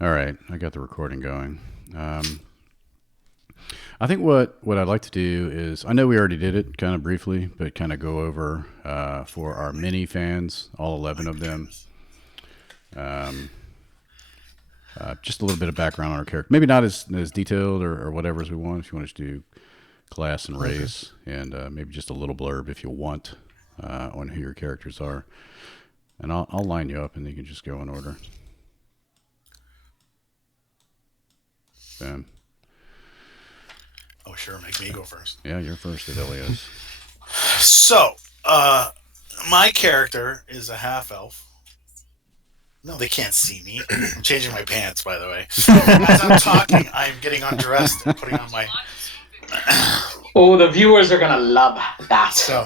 All right, I got the recording going. I think what I'd like to do is I know we already did it kind of briefly, but kind of go over for our mini fans, all 11 of them, um, just a little bit of background on our character. Maybe not as detailed or whatever as we want. If you want to do class and Okay. race, and maybe just a little blurb if you want on who your characters are, and I'll line you up, and you can just go in order. Bam. Oh, sure. Make me go first. Yeah, you're first, Adelios. So, uh, my character is a half elf. No, they can't see me. I'm changing my pants, by the way. As I'm talking, I'm getting undressed and putting on my. Oh, the viewers are gonna love that. So,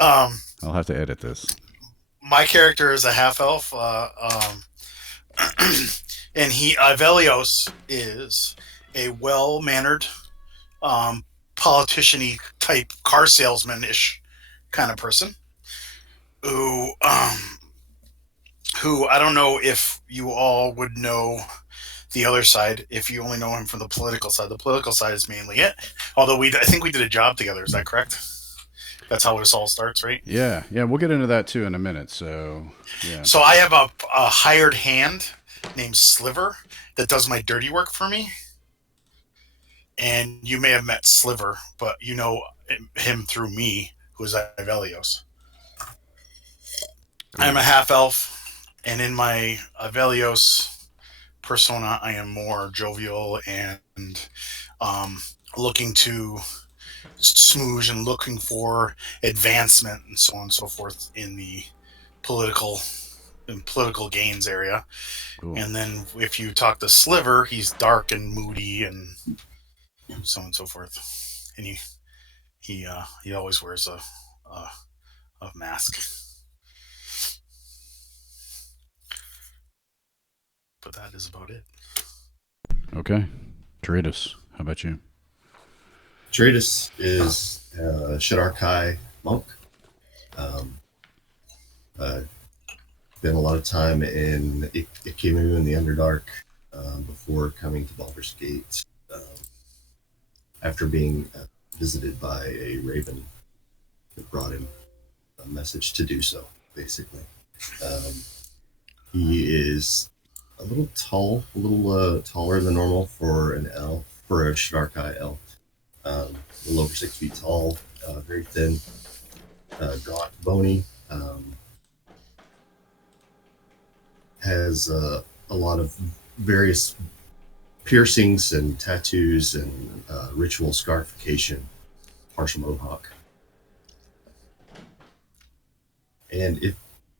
um, I'll have to edit this. my character is a half elf, and Avelios is a well mannered, politician-y type car salesman ish kind of person who who I don't know if you all would know the other side if you only know him from the political side. The political side is mainly it. Although I think we did a job together. Is that correct? That's how this all starts, right? Yeah, we'll get into that too in a minute. So, yeah. So I have a hired hand named Sliver that does my dirty work for me. And you may have met Sliver, but you know him through me, who is Ivelios. Cool. I'm a half elf, and in my Avelios persona, I am more jovial and um, looking to smooge and looking for advancement and so on and so forth in the political political gains area. Cool. And then if you talk to Sliver, he's dark and moody and so on and so forth. And he always wears a mask. But that is about it. Okay. Teritus, how about you? Tradus is Shidarkai monk. Um, uh, Spent a lot of time in Ikimu in the Underdark before coming to Baldur's Gate. After being visited by a raven that brought him a message to do so, basically. Um, he is a little tall, a little taller than normal for an elf, for a Shidarkai elf. A little over 6 feet tall, very thin, gaunt, bony. Has a lot of various piercings and tattoos and ritual scarification, partial mohawk. And if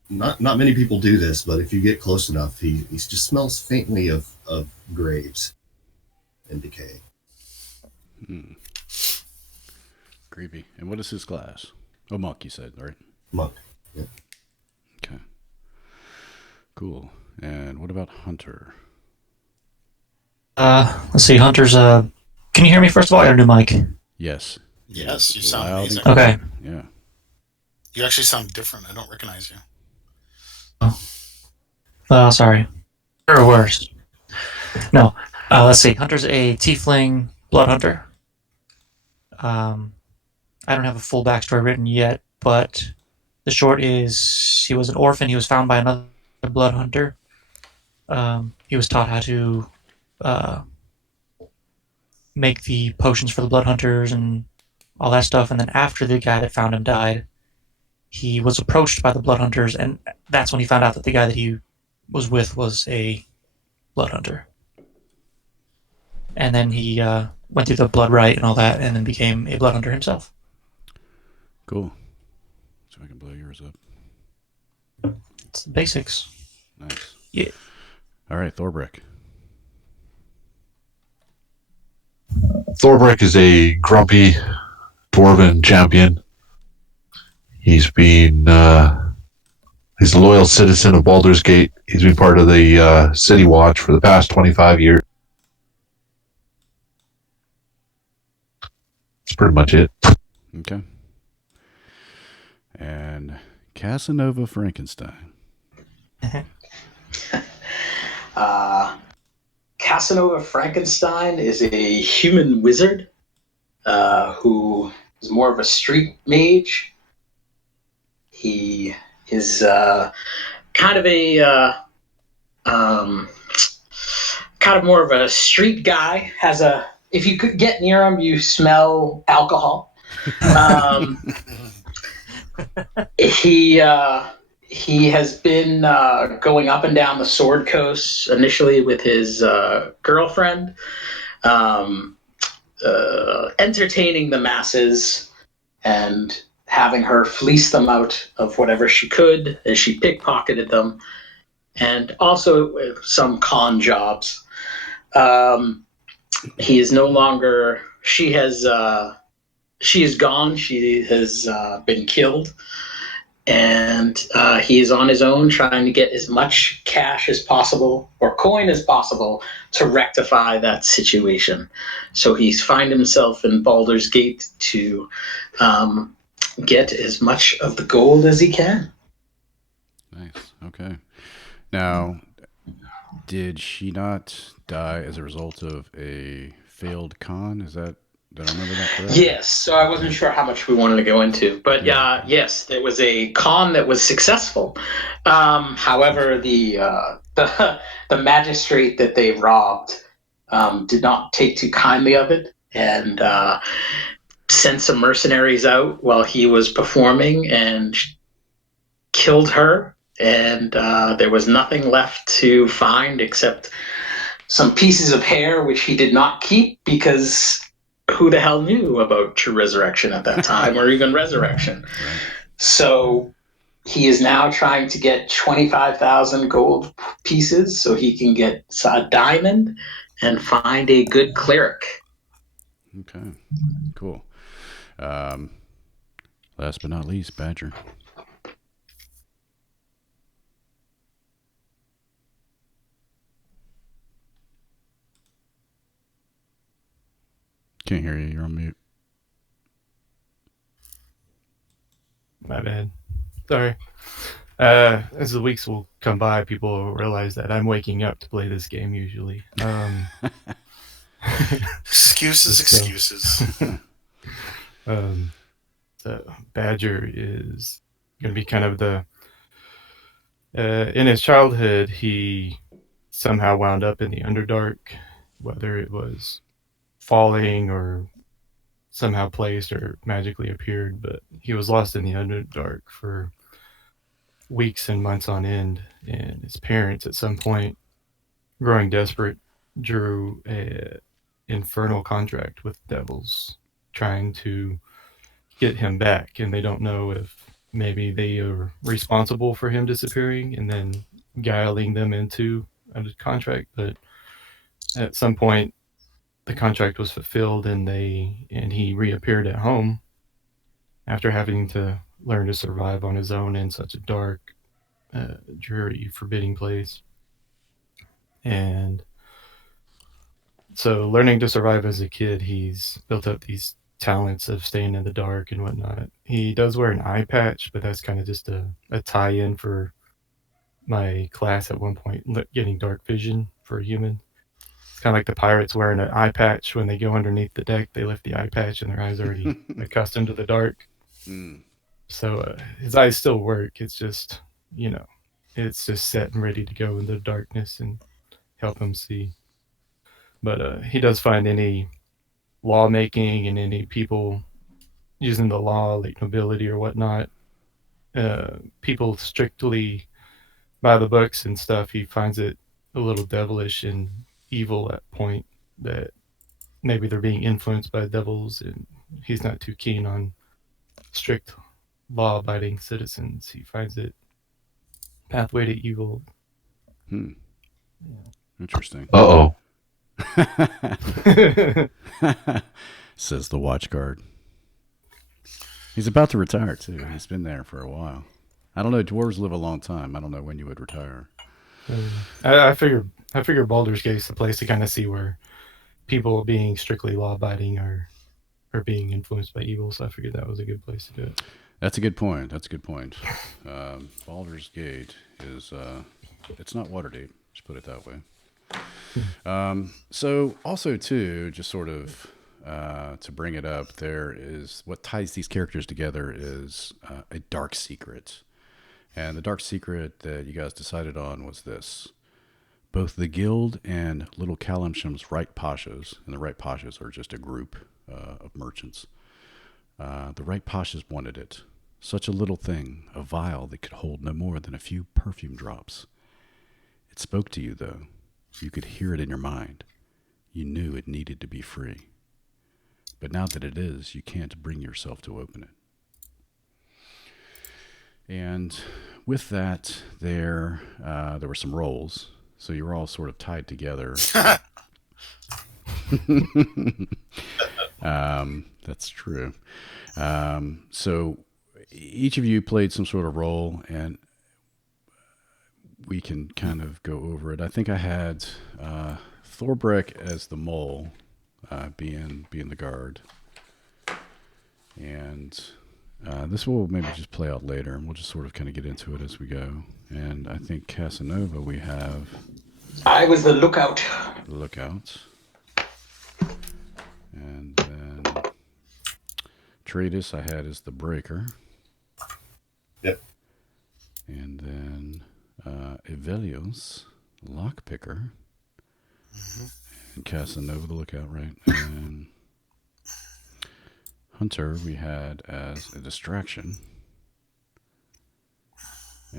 not many people do this, but if you get close enough, he just smells faintly of graves and decay. Hmm. Creepy. And what is his class? Oh, monk, you said, right? Monk. Yeah. Okay. Cool. And what about Hunter? Let's see, Hunter's. Can you hear me first of all? I got a new mic. Yes. Yes, you sound Loud amazing. and Okay. clear. Yeah. You actually sound different. I don't recognize you. Sorry. Or worse. No. Let's see. Hunter's a tiefling blood hunter. I don't have a full backstory written yet, but the short is he was an orphan. He was found by another blood hunter. He was taught how to uh, make the potions for the blood hunters and all that stuff. And then after the guy that found him died, he was approached by the blood hunters, and that's when he found out that the guy that he was with was a blood hunter. And then he went through the blood rite and all that, and then became a blood hunter himself. Cool. So I can blow yours up. It's the basics. Nice. Yeah. All right, Thorbrick. Thorbrick is a grumpy dwarven champion. He's been he's a loyal citizen of Baldur's Gate. He's been part of the City Watch for the past 25 years. That's pretty much it. Okay. And Casanova Frankenstein. Casanova Frankenstein is a human wizard who is more of a street mage. He is kind of a kind of more of a street guy. Has a if you could get near him, you smell alcohol. He he has been going up and down the Sword Coast initially with his girlfriend, um, entertaining the masses and having her fleece them out of whatever she could as she pickpocketed them, and also some con jobs. He is no longer. She is gone. She has been killed, and he is on his own trying to get as much cash as possible or coin as possible to rectify that situation. So he's find himself in Baldur's Gate to get as much of the gold as he can. Nice. Okay. Now, did she not die as a result of a failed con? Did I remember that correctly? Yes, so I wasn't sure how much we wanted to go into, but yes, there was a con that was successful. However, the magistrate that they robbed did not take too kindly of it and sent some mercenaries out while he was performing and killed her. And there was nothing left to find except some pieces of hair, which he did not keep because who the hell knew about true resurrection at that time or even resurrection? Right. So he is now trying to get 25,000 gold pieces so he can get a diamond and find a good cleric. Okay. Cool. Last but not least, Badger. Can't hear you. You're on mute. My bad. Sorry. As the weeks will come by, people will realize that I'm waking up to play this game usually. Excuses. The Badger is going to be kind of the... in his childhood, he somehow wound up in the Underdark, whether it was falling or somehow placed or magically appeared, but he was lost in the Underdark for weeks and months on end, and his parents at some point, growing desperate, drew a infernal contract with devils trying to get him back, and they don't know if maybe they are responsible for him disappearing and then guiling them into a contract, but at some point the contract was fulfilled and he reappeared at home after having to learn to survive on his own in such a dark, dreary, forbidding place. And so learning to survive as a kid, he's built up these talents of staying in the dark and whatnot. He does wear an eye patch, but that's kind of just a tie-in for my class at one point, getting dark vision for a human. It's kind of like the pirates wearing an eye patch. When they go underneath the deck, they lift the eye patch and their eyes are already accustomed to the dark. So his eyes still work. It's just, it's just set and ready to go in the darkness and help him see. But he does find any lawmaking and any people using the law, like nobility or whatnot, people strictly by the books and stuff, he finds it a little devilish and evil at point that maybe they're being influenced by devils, and he's not too keen on strict law-abiding citizens. He finds it pathway to evil. Interesting. Uh-oh. Says the watch guard. He's about to retire too. He's been there for a while. I don't know. Dwarves live a long time. I don't know when you would retire. I figure Baldur's Gate's the place to kind of see where people being strictly law-abiding are being influenced by evil. So I figured that was a good place to do it. That's a good point. Baldur's Gate is it's not Waterdeep. Just put it that way. So also too, just sort of to bring it up, there is what ties these characters together is a dark secret, and the dark secret that you guys decided on was this: both the guild and Little Callumsham's Right Pashas, and the Right Pashas are just a group of merchants. The Right Pashas wanted it. Such a little thing, a vial that could hold no more than a few perfume drops. It spoke to you, though. You could hear it in your mind. You knew it needed to be free. But now that it is, you can't bring yourself to open it. And with that, there were some rolls. So you were all sort of tied together. That's true. So each of you played some sort of role, and we can kind of go over it. I think I had Thorbreck as the mole, being the guard, and this will maybe just play out later, and we'll just sort of kind of get into it as we go. And I think Casanova, we have. I was the lookout. And then Tratus I had as the breaker. Yep. And then Evelios, lockpicker. Mm-hmm. And Casanova, the lookout, right? And Hunter we had as a distraction.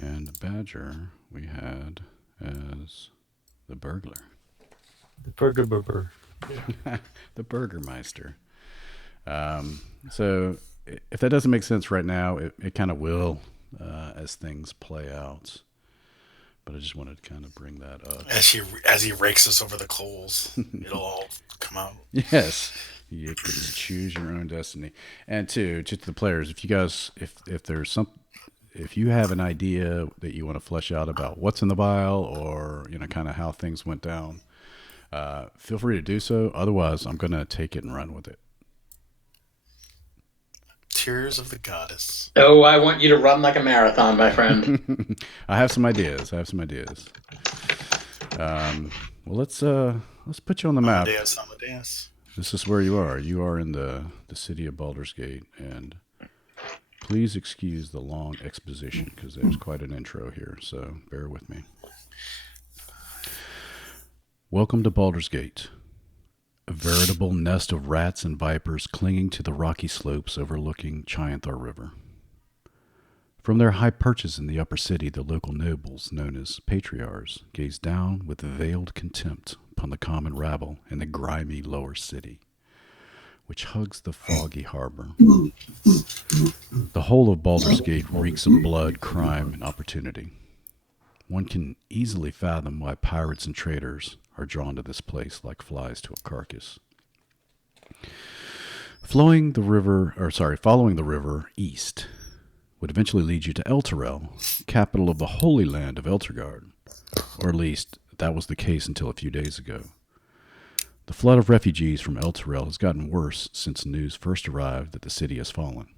And Badger we had as the burglar. The burger. The Burgermeister. So if that doesn't make sense right now, it kind of will as things play out. But I just wanted to kind of bring that up. As he rakes us over the coals, it'll all come out. Yes, you can choose your own destiny. And to the players, if you guys, if there's if you have an idea that you want to flesh out about what's in the vial, or kind of how things went down, feel free to do so. Otherwise, I'm going to take it and run with it. Tears of the Goddess. Oh, I want you to run like a marathon, my friend. I have some ideas. Well, let's put you on the map. Amadeus. This is where you are. You are in the city of Baldur's Gate, and please excuse the long exposition because there's quite an intro here, so bear with me. Welcome to Baldur's Gate, a veritable nest of rats and vipers clinging to the rocky slopes overlooking Chianthar River. From their high perches in the upper city, the local nobles, known as patriarchs, gaze down with veiled contempt upon the common rabble in the grimy lower city, which hugs the foggy harbor. The whole of Baldur's Gate reeks of blood, crime, and opportunity. One can easily fathom why pirates and traders are drawn to this place like flies to a carcass. Following the river east would eventually lead you to Elturel, capital of the Holy Land of Elturgard, or at least that was the case until a few days ago. The flood of refugees from Elturel has gotten worse since news first arrived that the city has fallen.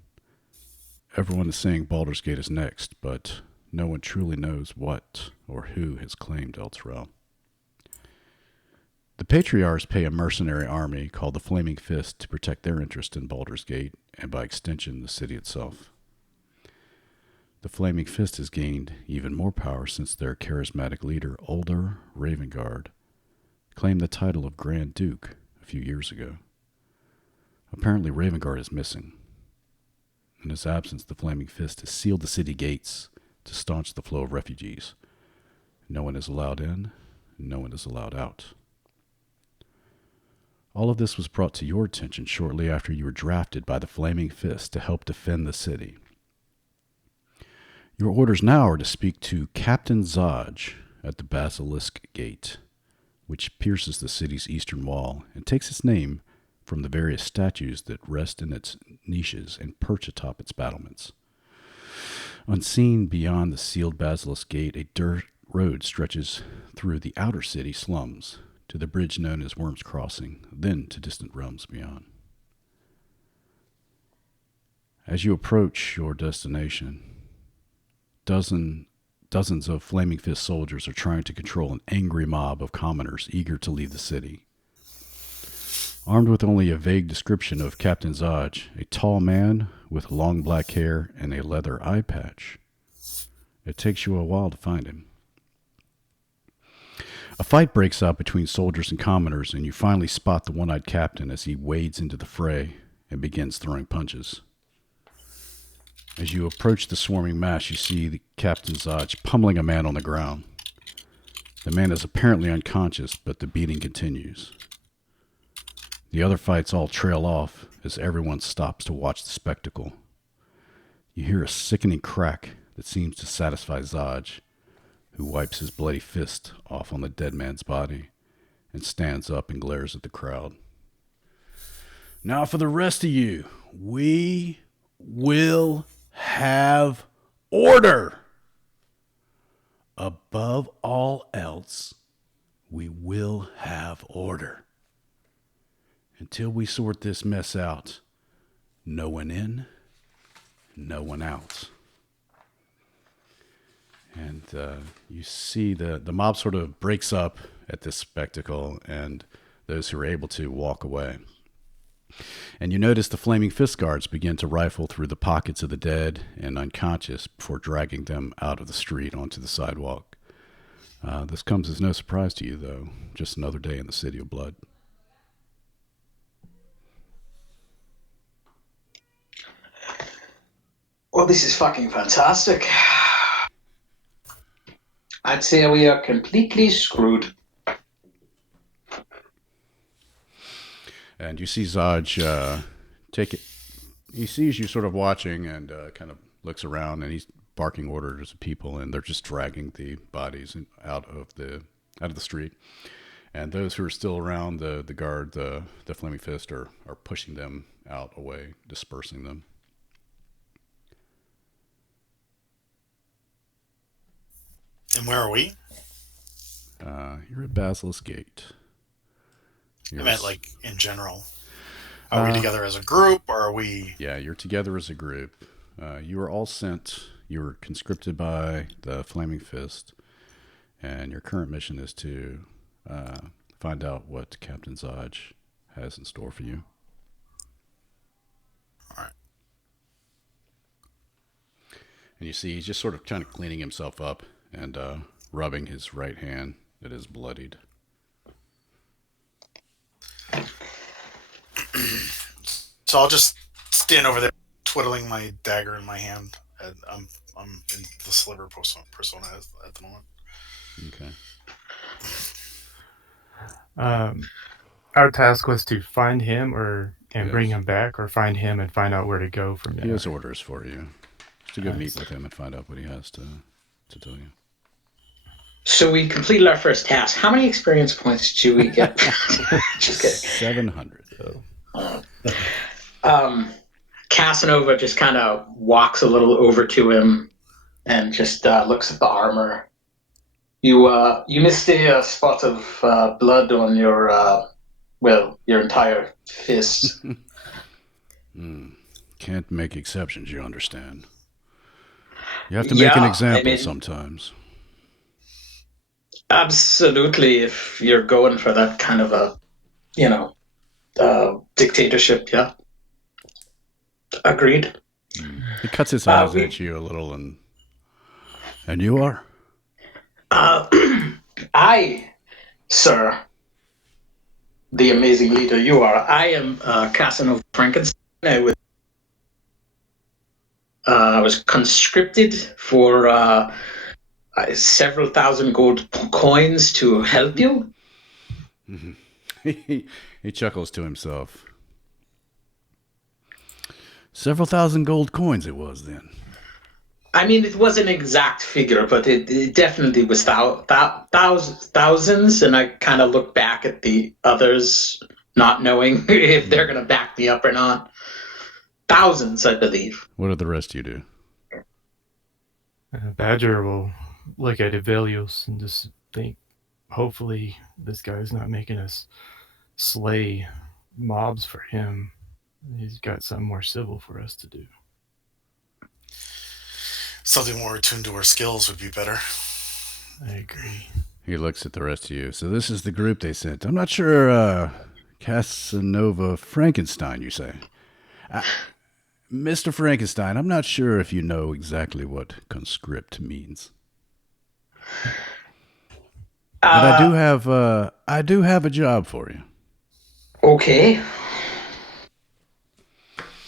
Everyone is saying Baldur's Gate is next, but no one truly knows what or who has claimed Elturel. The Patriarchs pay a mercenary army called the Flaming Fist to protect their interest in Baldur's Gate, and by extension, the city itself. The Flaming Fist has gained even more power since their charismatic leader, Uldur Ravengard, claimed the title of Grand Duke a few years ago. Apparently, Ravengard is missing. In his absence, the Flaming Fist has sealed the city gates to staunch the flow of refugees. No one is allowed in, no one is allowed out. All of this was brought to your attention shortly after you were drafted by the Flaming Fist to help defend the city. Your orders now are to speak to Captain Zaj at the Basilisk Gate, which pierces the city's eastern wall and takes its name from the various statues that rest in its niches and perch atop its battlements. Unseen beyond the sealed Basilisk Gate, a dirt road stretches through the outer city slums to the bridge known as Worm's Crossing, then to distant realms beyond. As you approach your destination, dozen dozens of Flaming Fist soldiers are trying to control an angry mob of commoners eager to leave the city. Armed with only a vague description of Captain Zodge, a tall man with long black hair and a leather eye patch. It takes you a while to find him. A fight breaks out between soldiers and commoners, and you finally spot the one-eyed captain as he wades into the fray and begins throwing punches. As you approach the swarming mass, you see the Captain Zodge pummeling a man on the ground. The man is apparently unconscious, but the beating continues. The other fights all trail off as everyone stops to watch the spectacle. You hear a sickening crack that seems to satisfy Zodge, who wipes his bloody fist off on the dead man's body and stands up and glares at the crowd. Now for the rest of you, we will have order. Above all else, we will have order. Until we sort this mess out, no one in, no one out. And you see the mob sort of breaks up at this spectacle, and those who are able to walk away. And you notice the Flaming Fist guards begin to rifle through the pockets of the dead and unconscious before dragging them out of the street onto the sidewalk. This comes as no surprise to you, though. Just another day in the City of Blood. Well, this is fucking fantastic. I'd say we are completely screwed. And you see Zodge take it. He sees you sort of watching and kind of looks around, and he's barking orders to people, and they're just dragging the bodies out of the street. And those who are still around, the guard, the Flaming Fist, are pushing them out away, dispersing them. And where are we? You're at Basilisk Gate. I meant like in general. Are we together as a group, or are we? Yeah, you're together as a group. You were all sent. You were conscripted by the Flaming Fist, and your current mission is to find out what Captain Zodge has in store for you. All right. And you see he's just sort of kind of cleaning himself up and rubbing his right hand that is bloodied. So I'll just stand over there, twiddling my dagger in my hand. And I'm in the sliver persona at the moment. Okay. Our task was to find him and Yes. bring him back, or find him and find out where to go from there. He has orders for you. Just to go Nice. meet with him and find out what he has to tell you. So we completed our first task. How many experience points did we get? Just kidding. 700. Casanova just kind of walks a little over to him and just looks at the armor. You missed a spot of blood on your your entire fist. Can't make exceptions, you understand. You have to make an example sometimes. Absolutely, if you're going for that kind of a, dictatorship, yeah. Agreed. He cuts his eyes at you a little, and you are? Sir, the amazing leader you are, I am Casanova Frankenstein. I was conscripted for several thousand gold coins to help you. He chuckles to himself. Several thousand gold coins it was then. I mean, it wasn't an exact figure, but it definitely was thousands. And I kind of look back at the others, not knowing if they're going to back me up or not. Thousands, I believe. What did the rest of you do? Badger will look at Avelios and just think, hopefully this guy's not making us slay mobs for him. He's got something more civil for us to do. Something more attuned to our skills would be better. I agree. He looks at the rest of you. So this is the group they sent. I'm not sure. Casanova Frankenstein, you say? Mr. Frankenstein, I'm not sure if you know exactly what conscript means. But I do have a job for you. Okay.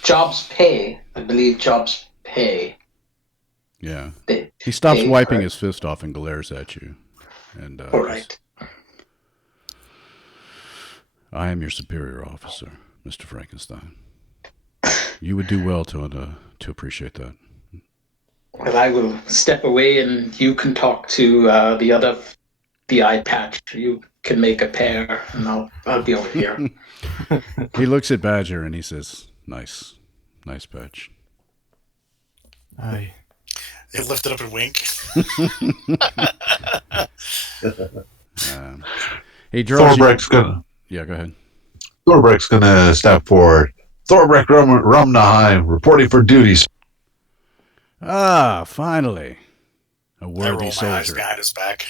Jobs pay. I believe jobs pay. Yeah. They He stops pay, wiping correct? his fist off and glares at you. And All right. I am your superior officer, Mr. Frankenstein. You would do well to appreciate that. Well, I will step away, and you can talk to the eye patch. You can make a pair, and I'll be over here. He looks at Badger and he says, "Nice patch." I They lift it up and wink. He draws you. Thorbreck's gonna Yeah, go ahead. Thorbreck's gonna step forward. Thorbreck Rumnaheim reporting for duties. Ah, finally. A I worthy roll my eyes soldier. behind his back.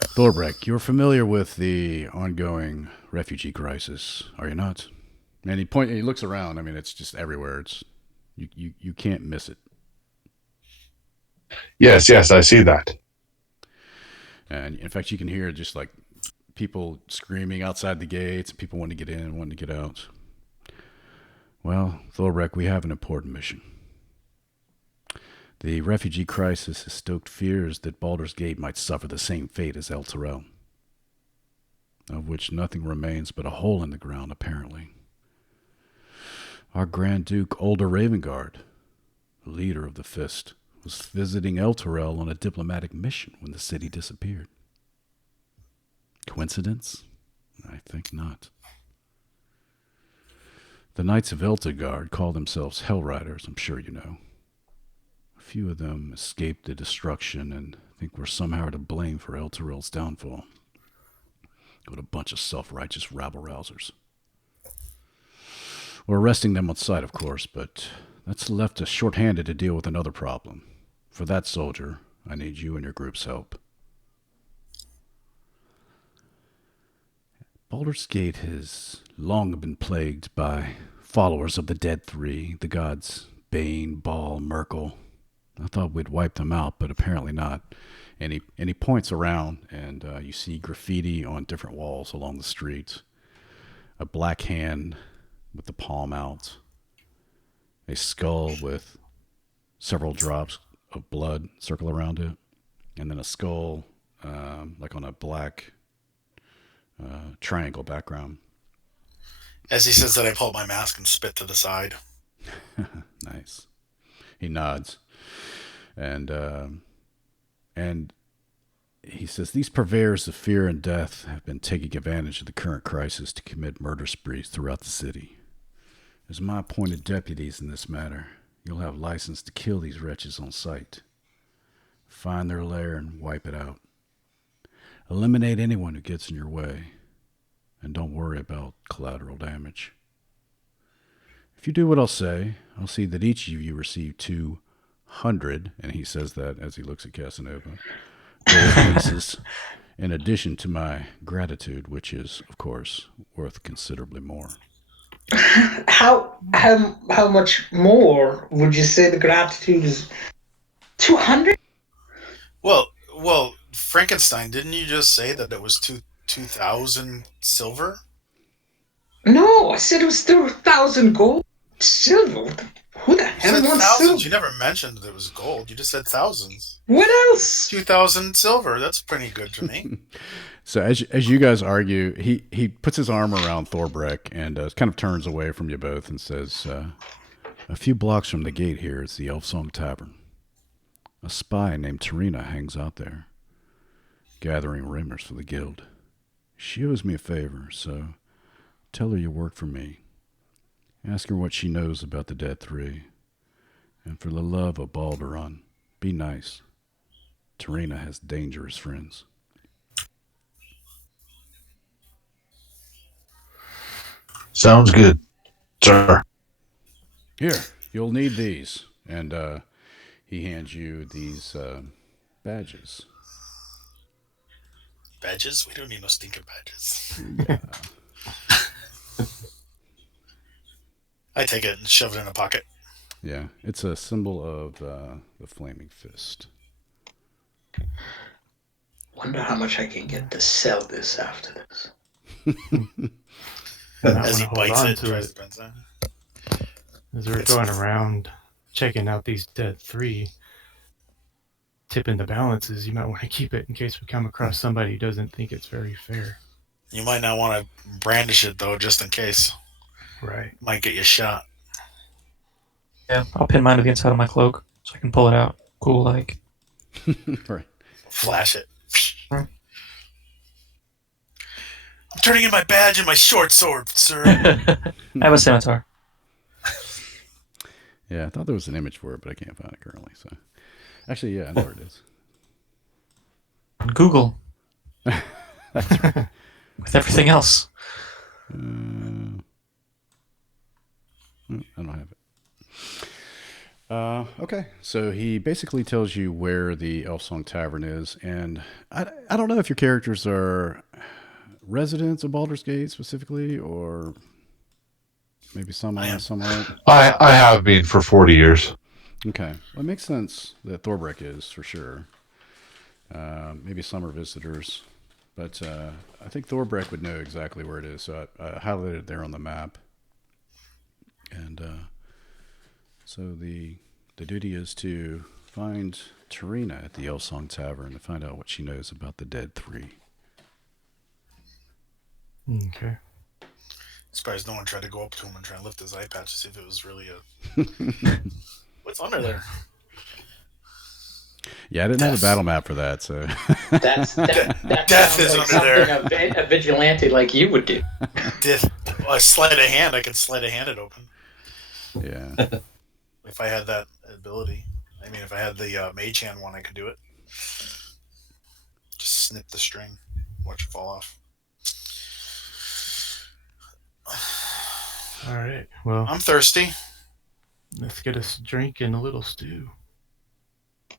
Thorbreck, you're familiar with the ongoing refugee crisis, are you not? And he looks around. I mean, it's just everywhere. It's you can't miss it. Yes, I see that. And in fact, you can hear just like people screaming outside the gates, people wanting to get in, wanting to get out. Well, Thorbreck, we have an important mission. The refugee crisis has stoked fears that Baldur's Gate might suffer the same fate as Elturel, of which nothing remains but a hole in the ground, apparently. Our Grand Duke, Older Ravengard, the leader of the Fist, was visiting Elturel on a diplomatic mission when the city disappeared. Coincidence? I think not. The Knights of Elturgard call themselves Hell Riders, I'm sure you know. A few of them escaped the destruction and think we're somehow to blame for Elturel's downfall. What a bunch of self-righteous rabble-rousers. We're arresting them on sight, of course, but that's left us short-handed to deal with another problem. For that, soldier, I need you and your group's help. Baldur's Gate has long been plagued by followers of the Dead Three, the gods Bane, Baal, Merkel. I thought we'd wipe them out, but apparently not. And he points around, and you see graffiti on different walls along the street. A black hand with the palm out. A skull with several drops of blood circle around it. And then a skull, like on a black triangle background. As he says that, I pull up my mask and spit to the side. Nice. He nods. And he says, these purveyors of fear and death have been taking advantage of the current crisis to commit murder sprees throughout the city. As my appointed deputies in this matter, you'll have license to kill these wretches on sight. Find their lair and wipe it out. Eliminate anyone who gets in your way. And don't worry about collateral damage. If you do what I'll say, I'll see that each of you receive 200, and he says that as he looks at Casanova, gold pieces, in addition to my gratitude, which is, of course, worth considerably more. How much more would you say the gratitude is? 200? Well, Frankenstein, didn't you just say that it was 2,000 silver? No, I said it was 1,000 gold. Silver? Who the You hell said wants thousands. silver? You never mentioned that it was gold. You just said thousands. What else? 2,000 silver. That's pretty good to me. So as you guys argue, he puts his arm around Thorbreck and kind of turns away from you both and says, a few blocks from the gate here is the Elf Song Tavern. A spy named Tarina hangs out there, gathering rumors for the guild. She owes me a favor, so tell her you work for me. Ask her what she knows about the Dead Three. And for the love of Baldur, be nice. Tarina has dangerous friends. Sounds good, sir. Here, you'll need these. and he hands you these badges. Badges? We don't need no stinker badges. Yeah. I take it and shove it in a pocket. Yeah, it's a symbol of the flaming fist. Wonder how much I can get to sell this after this. As he bites it, tries to bend it. As we're going around checking out these dead three, tipping the balances, you might want to keep it in case we come across somebody who doesn't think it's very fair. You might not want to brandish it, though, just in case. Right. Might get you shot. Yeah, I'll pin mine to the inside of my cloak so I can pull it out. Cool, like. Right. Flash it. Hmm. I'm turning in my badge and my short sword, sir. I have a scimitar. Yeah, I thought there was an image for it, but I can't find it currently. So, actually, yeah, I know where it is. On Google. That's right. With everything else. I don't have it. Okay, so he basically tells you where the Elf Song Tavern is, and I don't know if your characters are residents of Baldur's Gate specifically, or maybe some are, some aren't. I have been for 40 years. Okay, well, it makes sense that Thorbrek is for sure. Maybe some are visitors, but I think Thorbrek would know exactly where it is, so I highlighted it there on the map. And so the duty is to find Tarina at the Elsong Tavern to find out what she knows about the dead three. Okay. Surprised no one tried to go up to him and try and lift his eye patch to see if it was really a... What's under there? Yeah, I didn't have a battle map for that, so... That Death sounds is like under something a vigilante like you would do. A sleight of hand, I could sleight of hand it open. Yeah. If I had that ability. I mean, if I had the mage hand one, I could do it. Just snip the string. Watch it fall off. All right. Well, I'm thirsty. let's get us a drink and a little stew.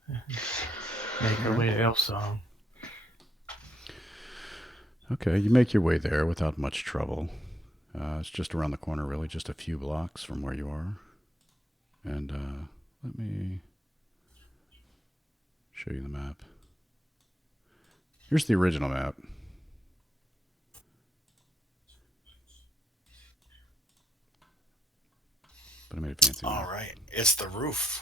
Make our way to Elf Song. Okay, you make your way there without much trouble. It's just around the corner, really, just a few blocks from where you are. And let me show you the map. Here's the original map. But I made a fancy All map. right. It's the roof.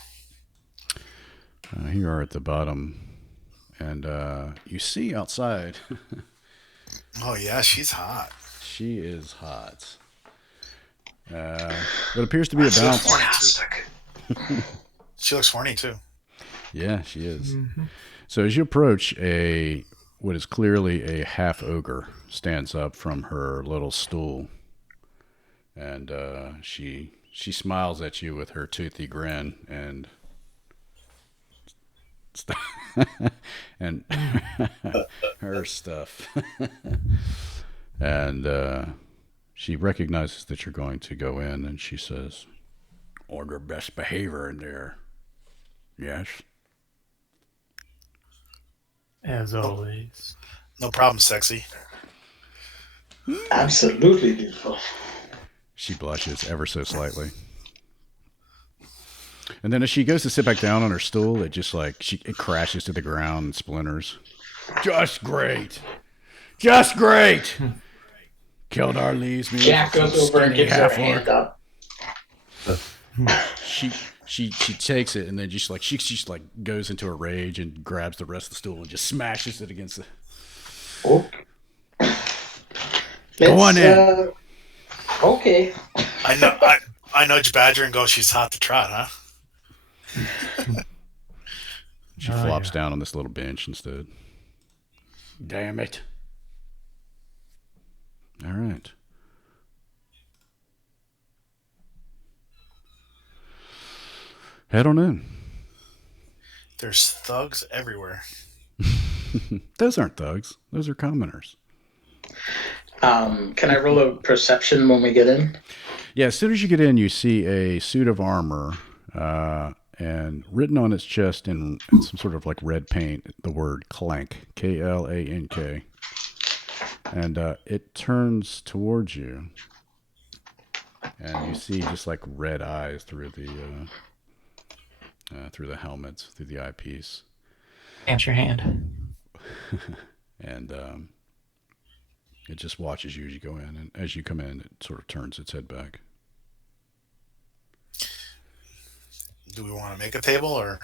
Here you are at the bottom. And you see outside... Oh, yeah, she's hot. She is hot. What appears to be a bounce. She looks horny, too. Yeah, she is. Mm-hmm. So as you approach, what is clearly a half ogre stands up from her little stool, and she smiles at you with her toothy grin and and her stuff. And she recognizes that you're going to go in, and she says, "Order best behavior in there." Yes. As always. No problem, sexy. Absolutely beautiful. She blushes ever so slightly. And then as she goes to sit back down on her stool, it just it crashes to the ground and splinters. Just great. Just great. Killed our leaves. Jack goes over and gives her a hand up. She takes it and then just she goes into a rage and grabs the rest of the stool and just smashes it against the. Oh. Go on in. Okay. I nudge Badger and go, "She's hot to trot, huh?" She flops down on this little bench instead. Damn it. All right. Head on in. There's thugs everywhere. Those aren't thugs. Those are commoners. Can I roll a perception when we get in? Yeah, as soon as you get in, you see a suit of armor and written on its chest in some sort of like red paint, the word Clank, Klank. And it turns towards you, and you see just like red eyes through the helmets, through the eyepiece. Answer your hand. And it just watches you as you go in, and as you come in, it sort of turns its head back. Do we want to make a table, or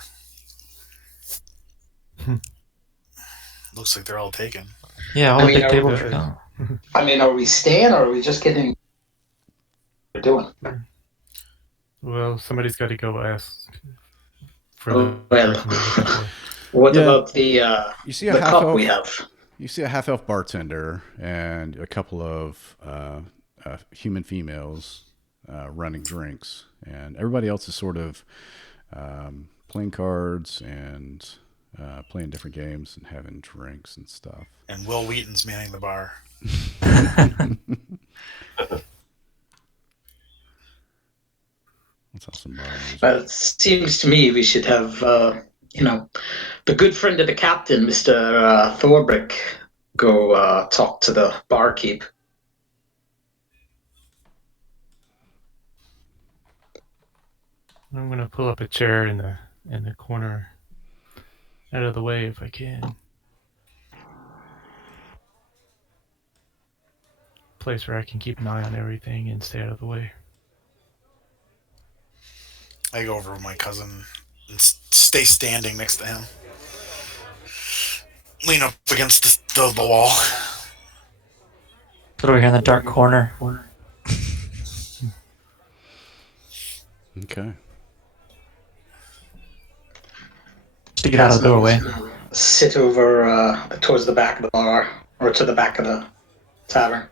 looks like they're all taken? Yeah, all I the mean, big tables are gone. I mean, are we staying or are we just getting what we're doing? Well, somebody's got to go ask for Oh, the well. person they're looking for. What Yeah. about the You see a the half cup elf. we have? You see a half elf bartender and a couple of human females running drinks, and everybody else is sort of playing cards and playing different games and having drinks and stuff. And Will Wheaton's manning the bar. Let's have some bar music. But it seems to me we should have, the good friend of the captain, Mr. Thorbrick, go talk to the barkeep. I'm gonna pull up a chair in the corner, out of the way if I can. Place where I can keep an eye on everything and stay out of the way. I go over with my cousin and stay standing next to him. Lean up against the wall. Put over here in the dark corner. Okay. To get out of the doorway. Sit over towards the back of the bar, or to the back of the tavern.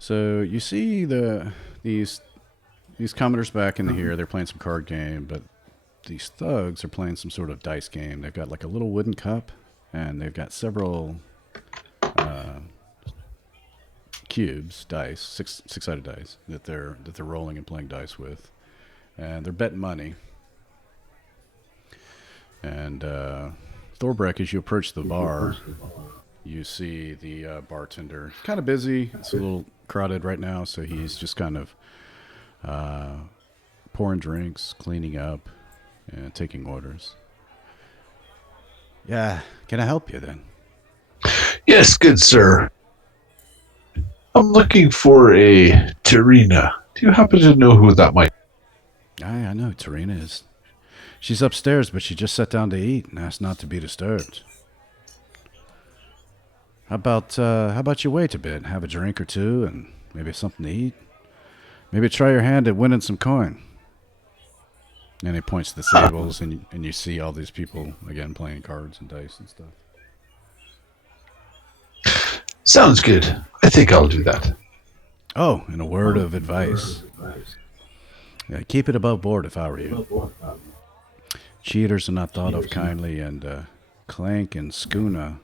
So you see these commoners back in the here. They're playing some card game, but these thugs are playing some sort of dice game. They've got like a little wooden cup, and they've got several cubes, dice, six-sided dice that they're rolling and playing dice with, and they're betting money. And Thorbrick, as you approach the bar, you see the bartender. Kind of busy. It's a little crowded right now, so he's just kind of pouring drinks, cleaning up, and taking orders. Yeah, can I help you then? Yes, good sir. I'm looking for a Tarina. Do you happen to know who that might be? I know Tarina is. She's upstairs, but she just sat down to eat and asked not to be disturbed. How about you wait a bit, have a drink or two, and maybe something to eat? Maybe try your hand at winning some coin. And he points to the tables, and you see all these people, again, playing cards and dice and stuff. Sounds good. I think I'll do that. Oh, and a word of advice. Yeah, keep it above board if I were you. Cheaters are not thought of kindly, and Clank and Schooner,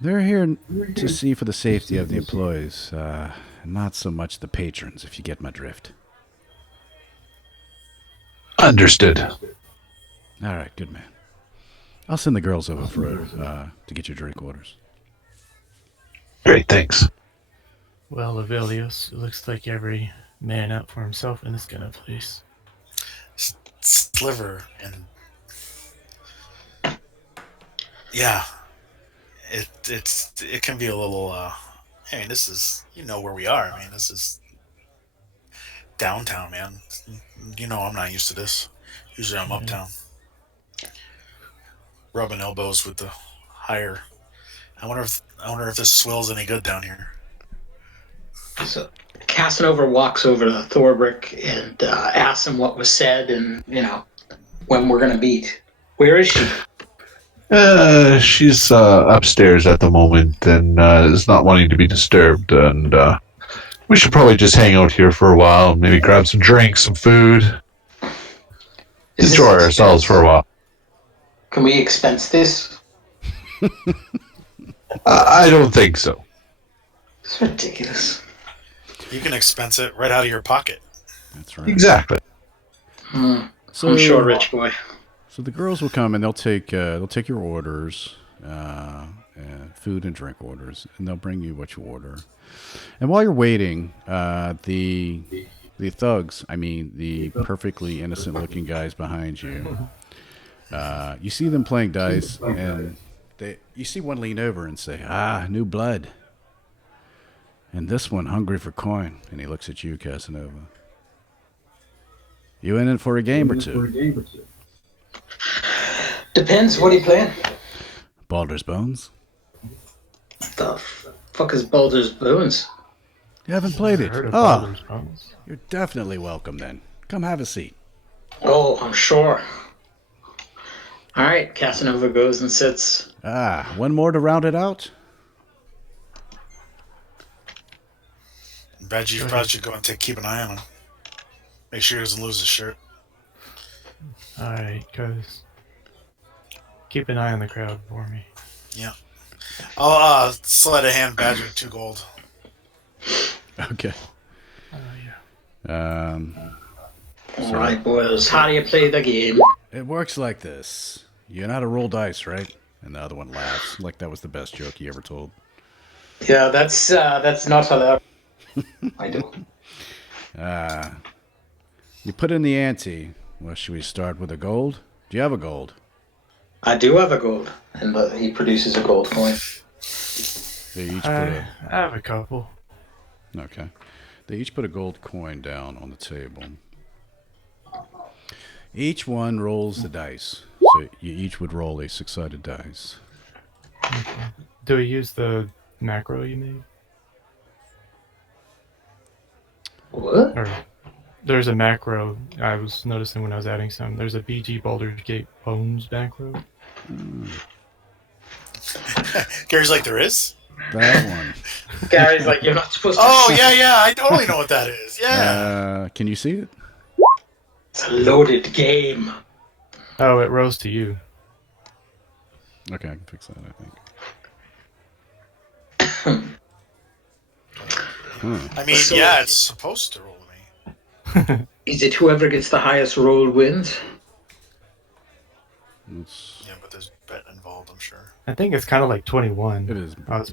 they're here to see for the safety of the employees, not so much the patrons, if you get my drift. Understood. All right, good man. I'll send the girls over to get your drink orders. Great, thanks. Well, Avelios, it looks like every man out for himself in this kind of place. Sliver and yeah, it can be a little. I mean, this is where we are. I mean, this is downtown, man. I'm not used to this. Usually, I'm uptown, rubbing elbows with the higher. I wonder if this swill's any good down here. So Casanova walks over to Thorbrick and asks him what was said and, when we're going to meet. Where is she? She's upstairs at the moment and is not wanting to be disturbed. And we should probably just hang out here for a while, maybe grab some drinks, some food, enjoy ourselves for a while. Can we expense this? I don't think so. It's ridiculous. You can expense it right out of your pocket. That's right. Exactly. So I'm sure, rich boy. So the girls will come and they'll take your orders, food and drink orders, and they'll bring you what you order. And while you're waiting, the thugs, I mean the perfectly innocent looking guys behind you, you see them playing dice, and you see one lean over and say, "Ah, new blood." And this one hungry for coin, and he looks at you, Casanova. You in it for a game or two? Depends. What are you playing? Baldur's Bones. The fuck is Baldur's Bones? You haven't played it? Heard of Oh, Baldur's Bones. you're definitely welcome then. Come have a seat. Oh, I'm sure. All right, Casanova goes and sits. Ah, one more to round it out? Badger, you probably should go and keep an eye on him. Make sure he doesn't lose his shirt. All right, cuz keep an eye on the crowd for me. Yeah. I'll sleight of hand Badger 2 gold. Okay. Oh yeah. All right, boys. How do you play the game? It works like this. You know how to roll dice, right? And the other one laughs, like that was the best joke he ever told. Yeah, that's not allowed. I do. You put in the ante. Well, should we start with a gold? Do you have a gold? I do have a gold, and he produces a gold coin. They each put I have a couple. Okay. They each put a gold coin down on the table. Each one rolls the dice. So you each would roll a 6-sided dice. Okay. Do we use the macro you made? What? Or there's a macro I was noticing when I was adding some. There's a BG Baldur's Gate Bones macro. Gary's like, there is? That one. Gary's like, you're not supposed to. Oh, yeah, I totally know what that is. Yeah. Can you see it? It's a loaded game. Oh, it rose to you. Okay, I can fix that, I think. I mean, So- yeah, it's supposed to roll me. Is it whoever gets the highest roll wins? Yeah, but there's bet involved, I'm sure. I think it's kind of like 21. It is. I was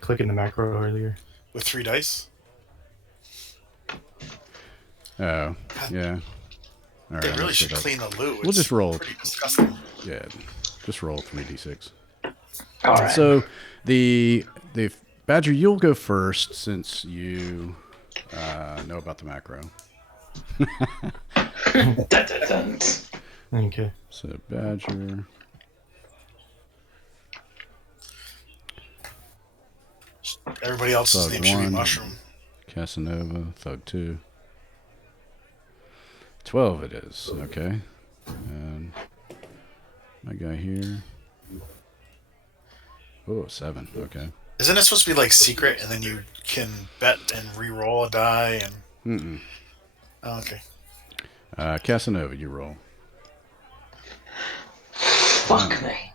clicking the macro earlier. With 3 dice? Oh, yeah. All They right, really let's should do that. clean the loot. We'll just roll. Pretty disgusting. Yeah, just roll 3d6. All right. So the Badger, you'll go first since you know about the macro. Dun, dun, dun. Okay. So Badger. Everybody else's Thug name should be 1, Mushroom. Casanova, Thug 2. 12 it is. Okay. And my guy here. Oh, 7. Okay. Isn't it supposed to be like secret and then you can bet and re-roll a die and... Mm-mm. Oh, okay. Casanova, you roll. Fuck me.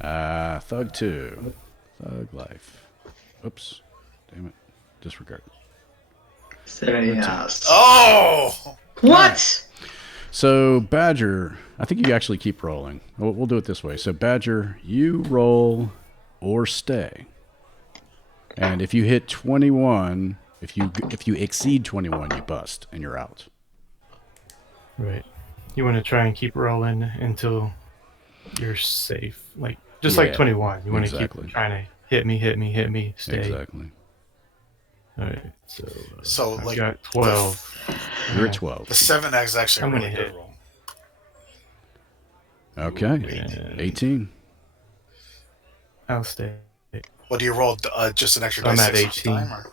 Thug 2. Thug life. Oops. Damn it. Disregard. Serious. Oh! What? So, Badger, I think you actually keep rolling. We'll do it this way. So, Badger, you roll or stay. And if you hit 21, if you exceed 21, you bust and you're out. Right. You want to try and keep rolling until you're safe. Like just like Yeah, 21. You want to exactly. keep trying to hit me, stay. Exactly. All right. So, I've like, got 12. You're at 12. the 7X is actually I'm a really gonna good hit. roll. Okay. 18. I'll stay. What do you roll? Just an extra I'm dice at 6 each 18. time? Or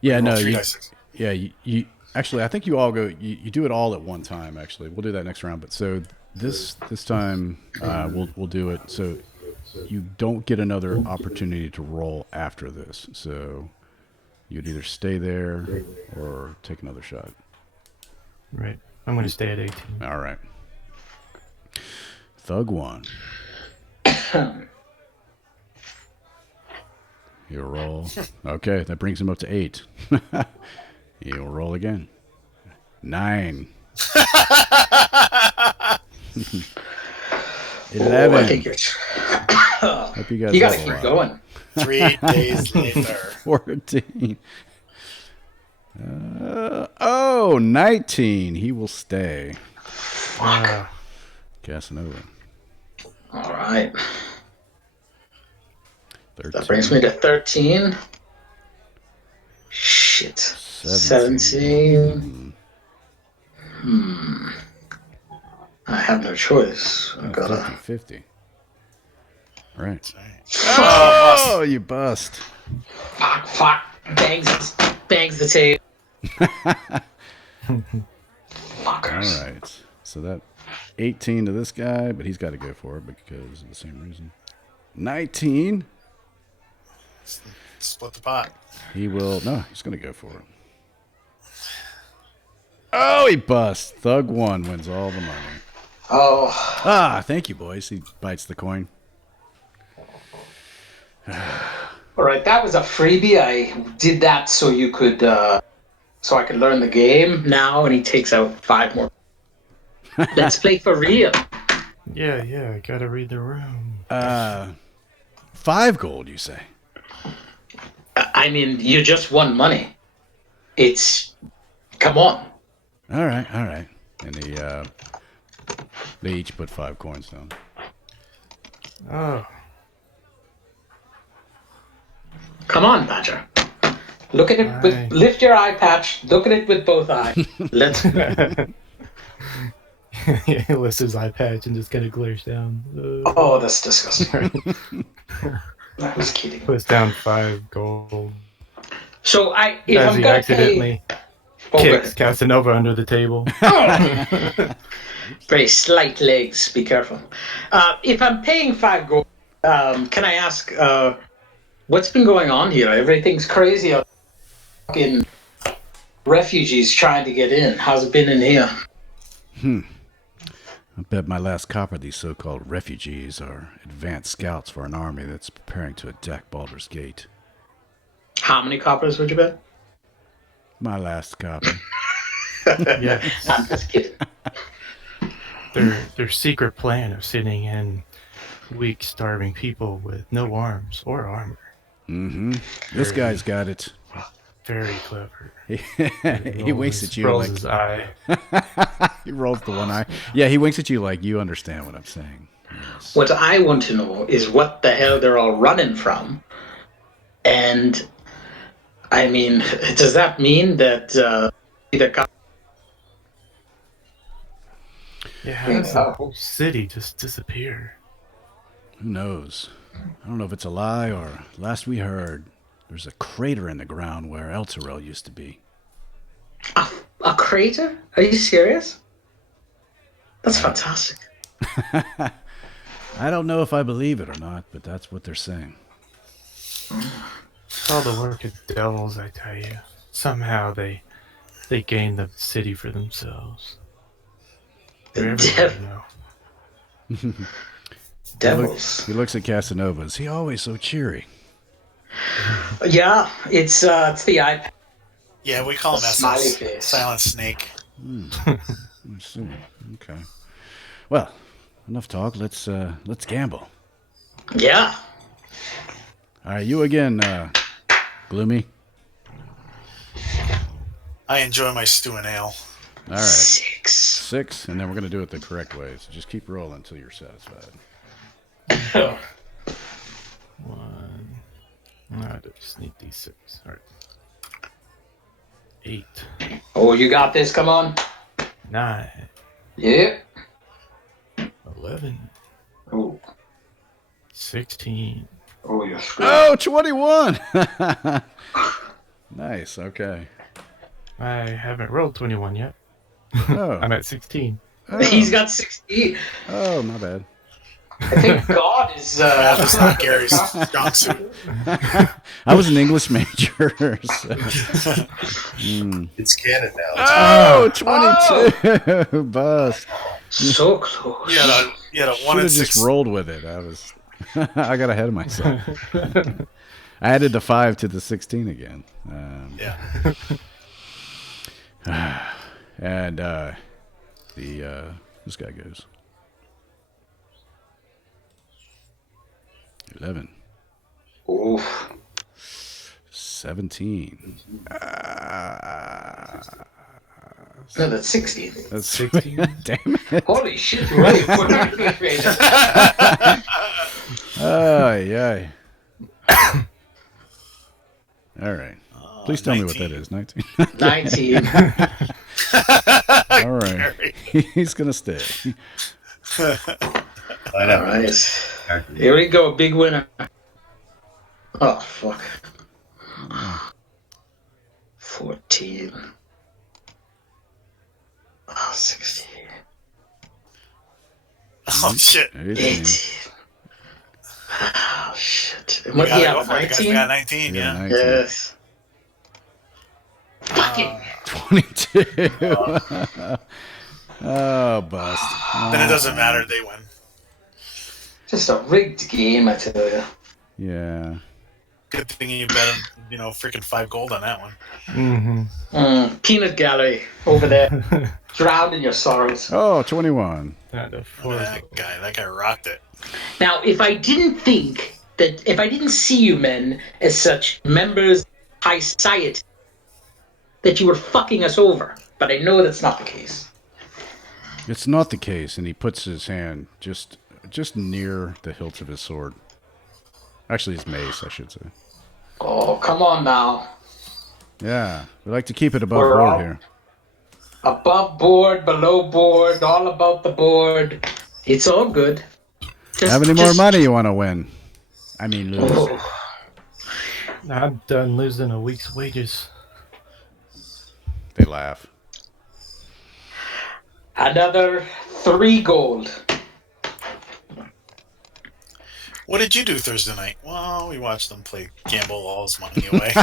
Yeah, roll no. 3 You, dice 6? yeah, you actually, I think you all go, you do it all at one time, actually. We'll do that next round. But so this time, we'll do it. So you don't get another opportunity to roll after this. So you'd either stay there or take another shot. Right. I'm going to stay at 18. All right. Thug 1. You roll. Okay, that brings him up to 8. You'll roll again. 9. Oh, 11. I think you're. Hope you guys You gotta have a keep lot. going. 3 days later. 14. 19. He will stay. Ah, Casanova. All right. 13. That brings me to 13. Shit. 17. I have no choice. I gotta. 50-50. Right. Oh, Oh, you bust. Fuck. Bangs the table. All Fuckers. right. So that 18 to this guy, but he's got to go for it because of the same reason. 19. split the pot. He will. No, he's going to go for it. Oh, he busts. Thug 1 wins all the money. Oh, Ah, thank you, boys. He bites the coin. all right. That was a freebie. I did that so you could, so I could learn the game now. And he takes out 5 more. Let's play for real. yeah, I gotta read the room. 5 gold, you say? I mean, you just won money. It's, come on. All right. And they each put 5 coins down. Oh, Come on, Badger. Look at it with, Right. lift your eye patch. Look at it with both eyes. Let's. he lifts his eye patch and just kind of glares down. Oh, that's disgusting. I was kidding. Puts down 5 gold So if as I'm he gonna accidentally kicks Casanova under the table. very slight legs. Be careful. If I'm paying 5 gold, can I ask what's been going on here? Everything's crazy. Fucking refugees trying to get in. How's it been in here? I bet my last copper these so-called refugees are advanced scouts for an army that's preparing to attack Baldur's Gate. How many coppers would you bet? My last copper. Yes. I'm just kidding. Their secret plan of sitting in weak, starving people with no arms or armor. Mm-hmm. This guy's got it. Very clever. He winks at you rolls like his eye. he rolls the one eye. Yeah, he winks at you like you understand what I'm saying. Yes. What I want to know is what the hell they're all running from. And, I mean, does that mean that Yeah, how does the whole city just disappear? Who knows? I don't know if it's a lie or last we heard, there's a crater in the ground where Elturel used to be. a crater? Are you serious? That's fantastic. I don't know if I believe it or not, but that's what they're saying. It's all the work of devils, I tell you. Somehow they gain the city for themselves. They're everywhere, you know. Devils. He looks at Casanova. Is he always so cheery? Yeah, it's the iPad. Yeah, we call him Smiley SS. face. Silent Snake. Let's see. Okay. Well, enough talk. Let's gamble. Yeah. All right, you again, Gloomy. I enjoy my stew and ale. All right. 6. 6, and then we're going to do it the correct way. So just keep rolling until you're satisfied. 1. I just need these 6. All right. 8. Oh, you got this. Come on. 9. Yeah. 11. Oh, 16. oh, you're screwed. Oh, 21! Nice, okay. I haven't rolled 21 yet. Oh, I'm at 16. He's got 16. oh, my bad. I think God is. That's not Gary's strong suit. I was an English major. So. It's canon now. Oh, 22! Bust. So close. You had a 1 Should and have 6. just rolled with it. I got ahead of myself. I added the 5 to the 16 again. Yeah. And this guy goes 11, Oof. 17. No, that's 16. That's 16. Damn it! Holy shit, you really put it on the face. Ay. All right. Please tell me what that 19. is. 19. 19. All right. He's gonna stay. I All know. right. Here we go, big winner. Oh, fuck. 14. Oh, 16. Oh shit! 18. Oh, shit. You What do gotta you go have, for it. The guy's 19? got 19. Yeah, Yeah. 19. Yes. Fucking. 22. Oh, bust. Then it doesn't matter. They win. Just a rigged game, I tell you. Yeah. Good thing you bet, freaking 5 gold on that one. Mm-hmm. Peanut gallery over there. Drowned in your sorrows. Oh, 21. Not a four. That guy rocked it. Now, if I didn't see you men as such members of high society, that you were fucking us over. But I know that's not the case. It's not the case, and he puts his hand just near the hilt of his sword. Actually, his mace, I should say. Oh, come on now. Yeah, we like to keep it above We're board all- here. Above board, below board, all about the board. It's all good. Have any more money you want to win? I mean, lose. Oh, I'm done losing a week's wages. They laugh. another 3 gold. What did you do Thursday night? Well, we watched them play gamble all his money away.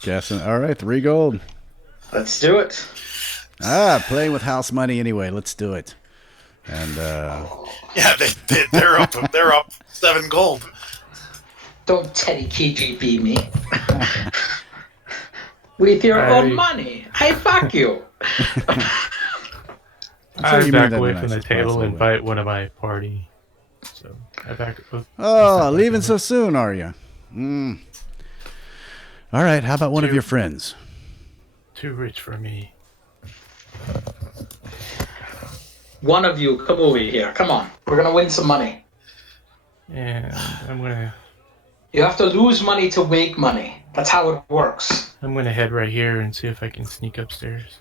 Guessing. All right, 3 gold. Let's do it. Playing with house money anyway. Let's do it. And Yeah, they're up. They're up 7 gold. Don't Teddy KGB me. With your own money, I back you. sure I you mean back that away in the from the nicest table possible and way. fight one of my party. So I back. leaving so soon, are you? All right. How about one of your friends? Too rich for me. One of you, come over here. Come on. We're going to win some money. And You have to lose money to make money. That's how it works. I'm gonna head right here and see if I can sneak upstairs.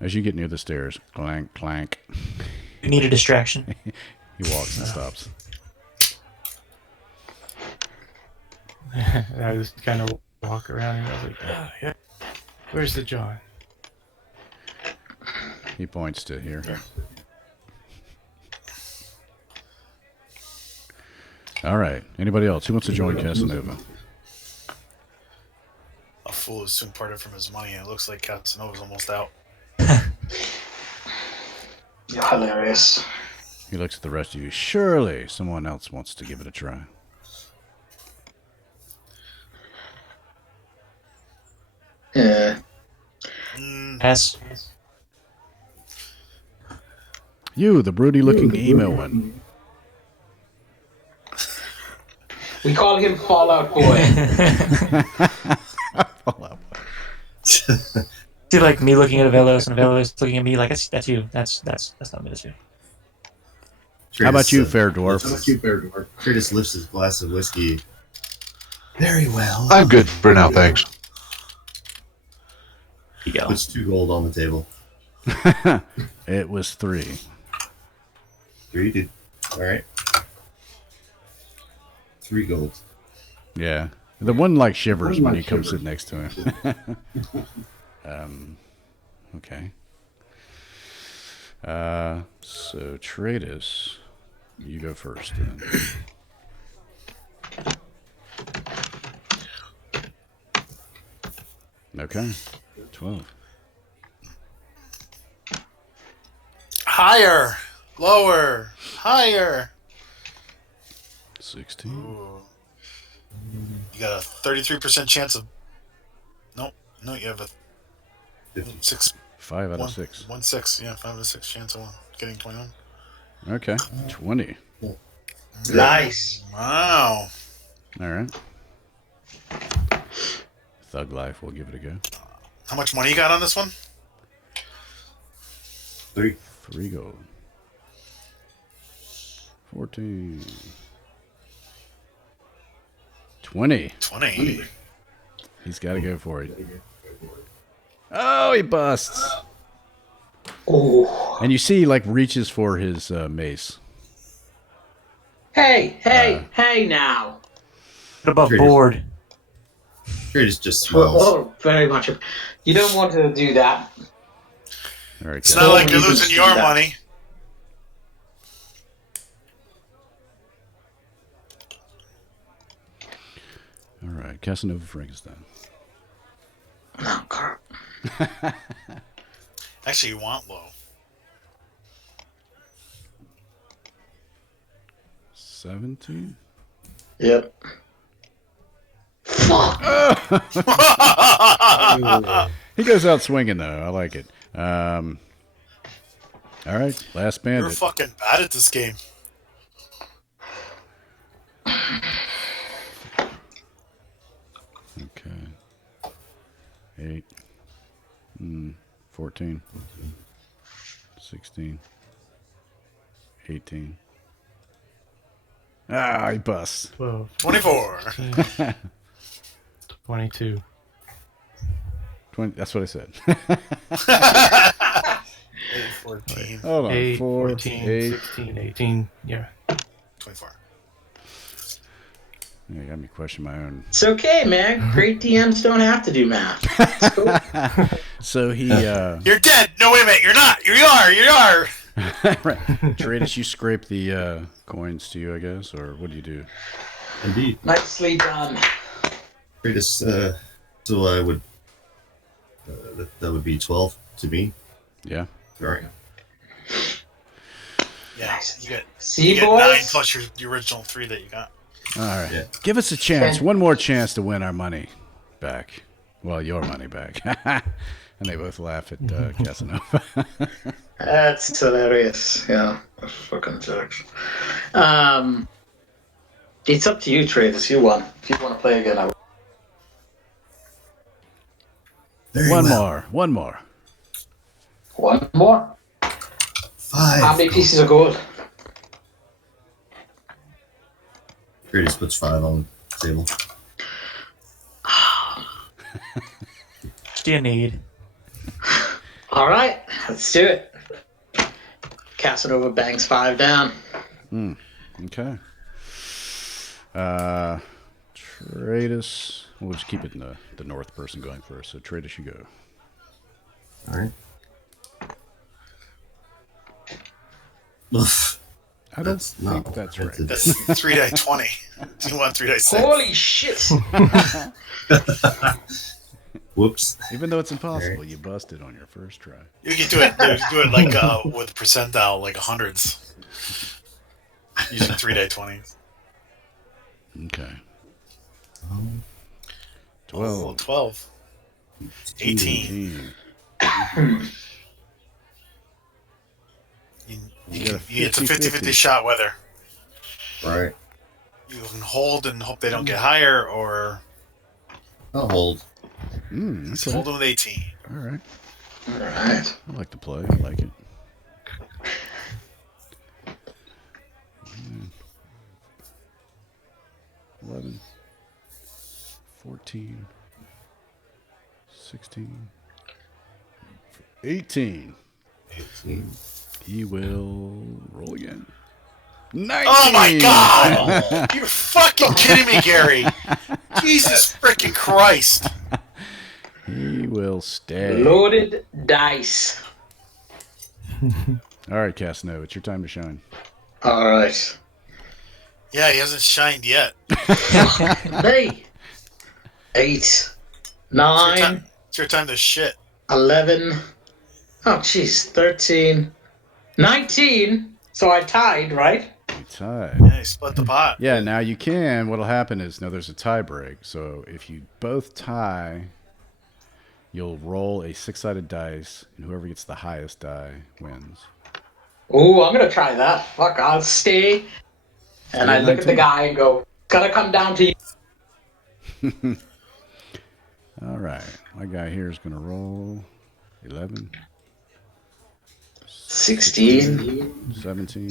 As you get near the stairs, clank, clank. You need a distraction. He walks and stops. And I just kind of walk around and I was like, oh, yeah. Where's the John? He points to here. All right. Anybody else? Who wants to join Casanova? A fool is soon parted from his money, and it looks like Casanova's almost out. You're hilarious. He looks at the rest of you. Surely someone else wants to give it a try. Yeah. Pass. You, the broody-looking emo one. We call him Fallout Boy. See, like me looking at Avelos and Avelos looking at me like that's you. That's not me. That's you. How about you, fair dwarf? How about you, fair dwarf? Curtis lifts his glass of whiskey. Very well. I'm good for now, thanks. Here you go. Puts 2 gold on the table. It was 3. 3, dude. All right. 3 gold. Yeah. The one like shivers when you come sit next to him. Okay. So Tratus, you go first then. Okay. 12. Higher, lower, higher. 16. Ooh. You got a 33% chance of. No, you have a 6. 5 out of 6. 1/6. Yeah, 5 out of 6 chance of getting 21. Okay. 20. Nice. Wow. All right. Thug Life, we'll give it a go. How much money you got on this one? 3. 3 gold. 14. 20. 20. He's got to go for it. Oh, he busts. Oh. And you see, he, like, reaches for his mace. Hey, hey now. Above Trader. board. Trader's just smiles. Oh, very much. You don't want to do that. All right, It's guys. not like you're you can losing see your that. money. All right, Casanova Frankenstein. Oh, crap. Actually, you want low. 17. Yep. Fuck. He goes out swinging, though. I like it. All right, last You're bandit. fucking bad at this game. Okay. 8. 14. 16. 18. Ah, he busts. 12, 24. 22. 20. That's what I said. 14. Hold on. 8, 4, 14, 8. 16, 18. Yeah. 24. You got me question my own. It's okay, man. Great DMs don't have to do math. It's cool. So he, You're dead. No, wait a minute. You're not. You are. You are. right. Tradus, you scrape the coins to you, I guess, or what do you do? Indeed. Nicely done. Greatest, so I would, that would be 12 to me. Yeah. All right. Yeah. You get, See, you get boys? 9 plus your original 3 that you got. All right. Yeah. Give us a chance. One more chance to win our money back. Well, your money back. And they both laugh at Casanova. That's hilarious. Yeah. Fucking jokes. It's up to you, Travis. You won. If you want to play again, I will. Very One well. more. One more. One more. 5. How many pieces of gold? Greatest puts 5 on the table. What do you need? All right. Let's do it. Casanova bangs 5 down. Okay. Tradus. We'll just keep it in the north person going first. So Tradus, you go. All right. Oof. I don't That's think not- that's that's right. That's 3 die 20. Do you want 3 die 6? Holy shit. Whoops. Even though it's impossible, you busted on your first try. You can do it like with percentile, like hundreds. Using 3 die 20s. Okay. Um, 12. 12. 18. 18. It's a 50-50 shot whether right. you can hold and hope they don't get higher, or I'll hold. just Okay. hold them with 18. All right. All right. I like to play. I like it. 11, 14, 16, 18. 18. He will roll again. 19. Oh my god! You're fucking kidding me, Gary! Jesus freaking Christ! He will stay. Loaded dice. All right, Casanova, it's your time to shine. All right. Yeah, he hasn't shined yet. Hey. 8, It's 9, your time to shit. 11. Oh, jeez. 13. 19. So I tied, right? You tied. Yeah, he split the pot. Yeah, now you can. What'll happen is, now there's a tie break. So if you both tie, You'll roll a 6-sided dice, and whoever gets the highest die wins. Ooh, I'm gonna try that. Fuck, I'll stay. And Stay I at look at the 19. guy and go, "Gotta come down to you." All right. My guy here is going to roll 11, 16. 17.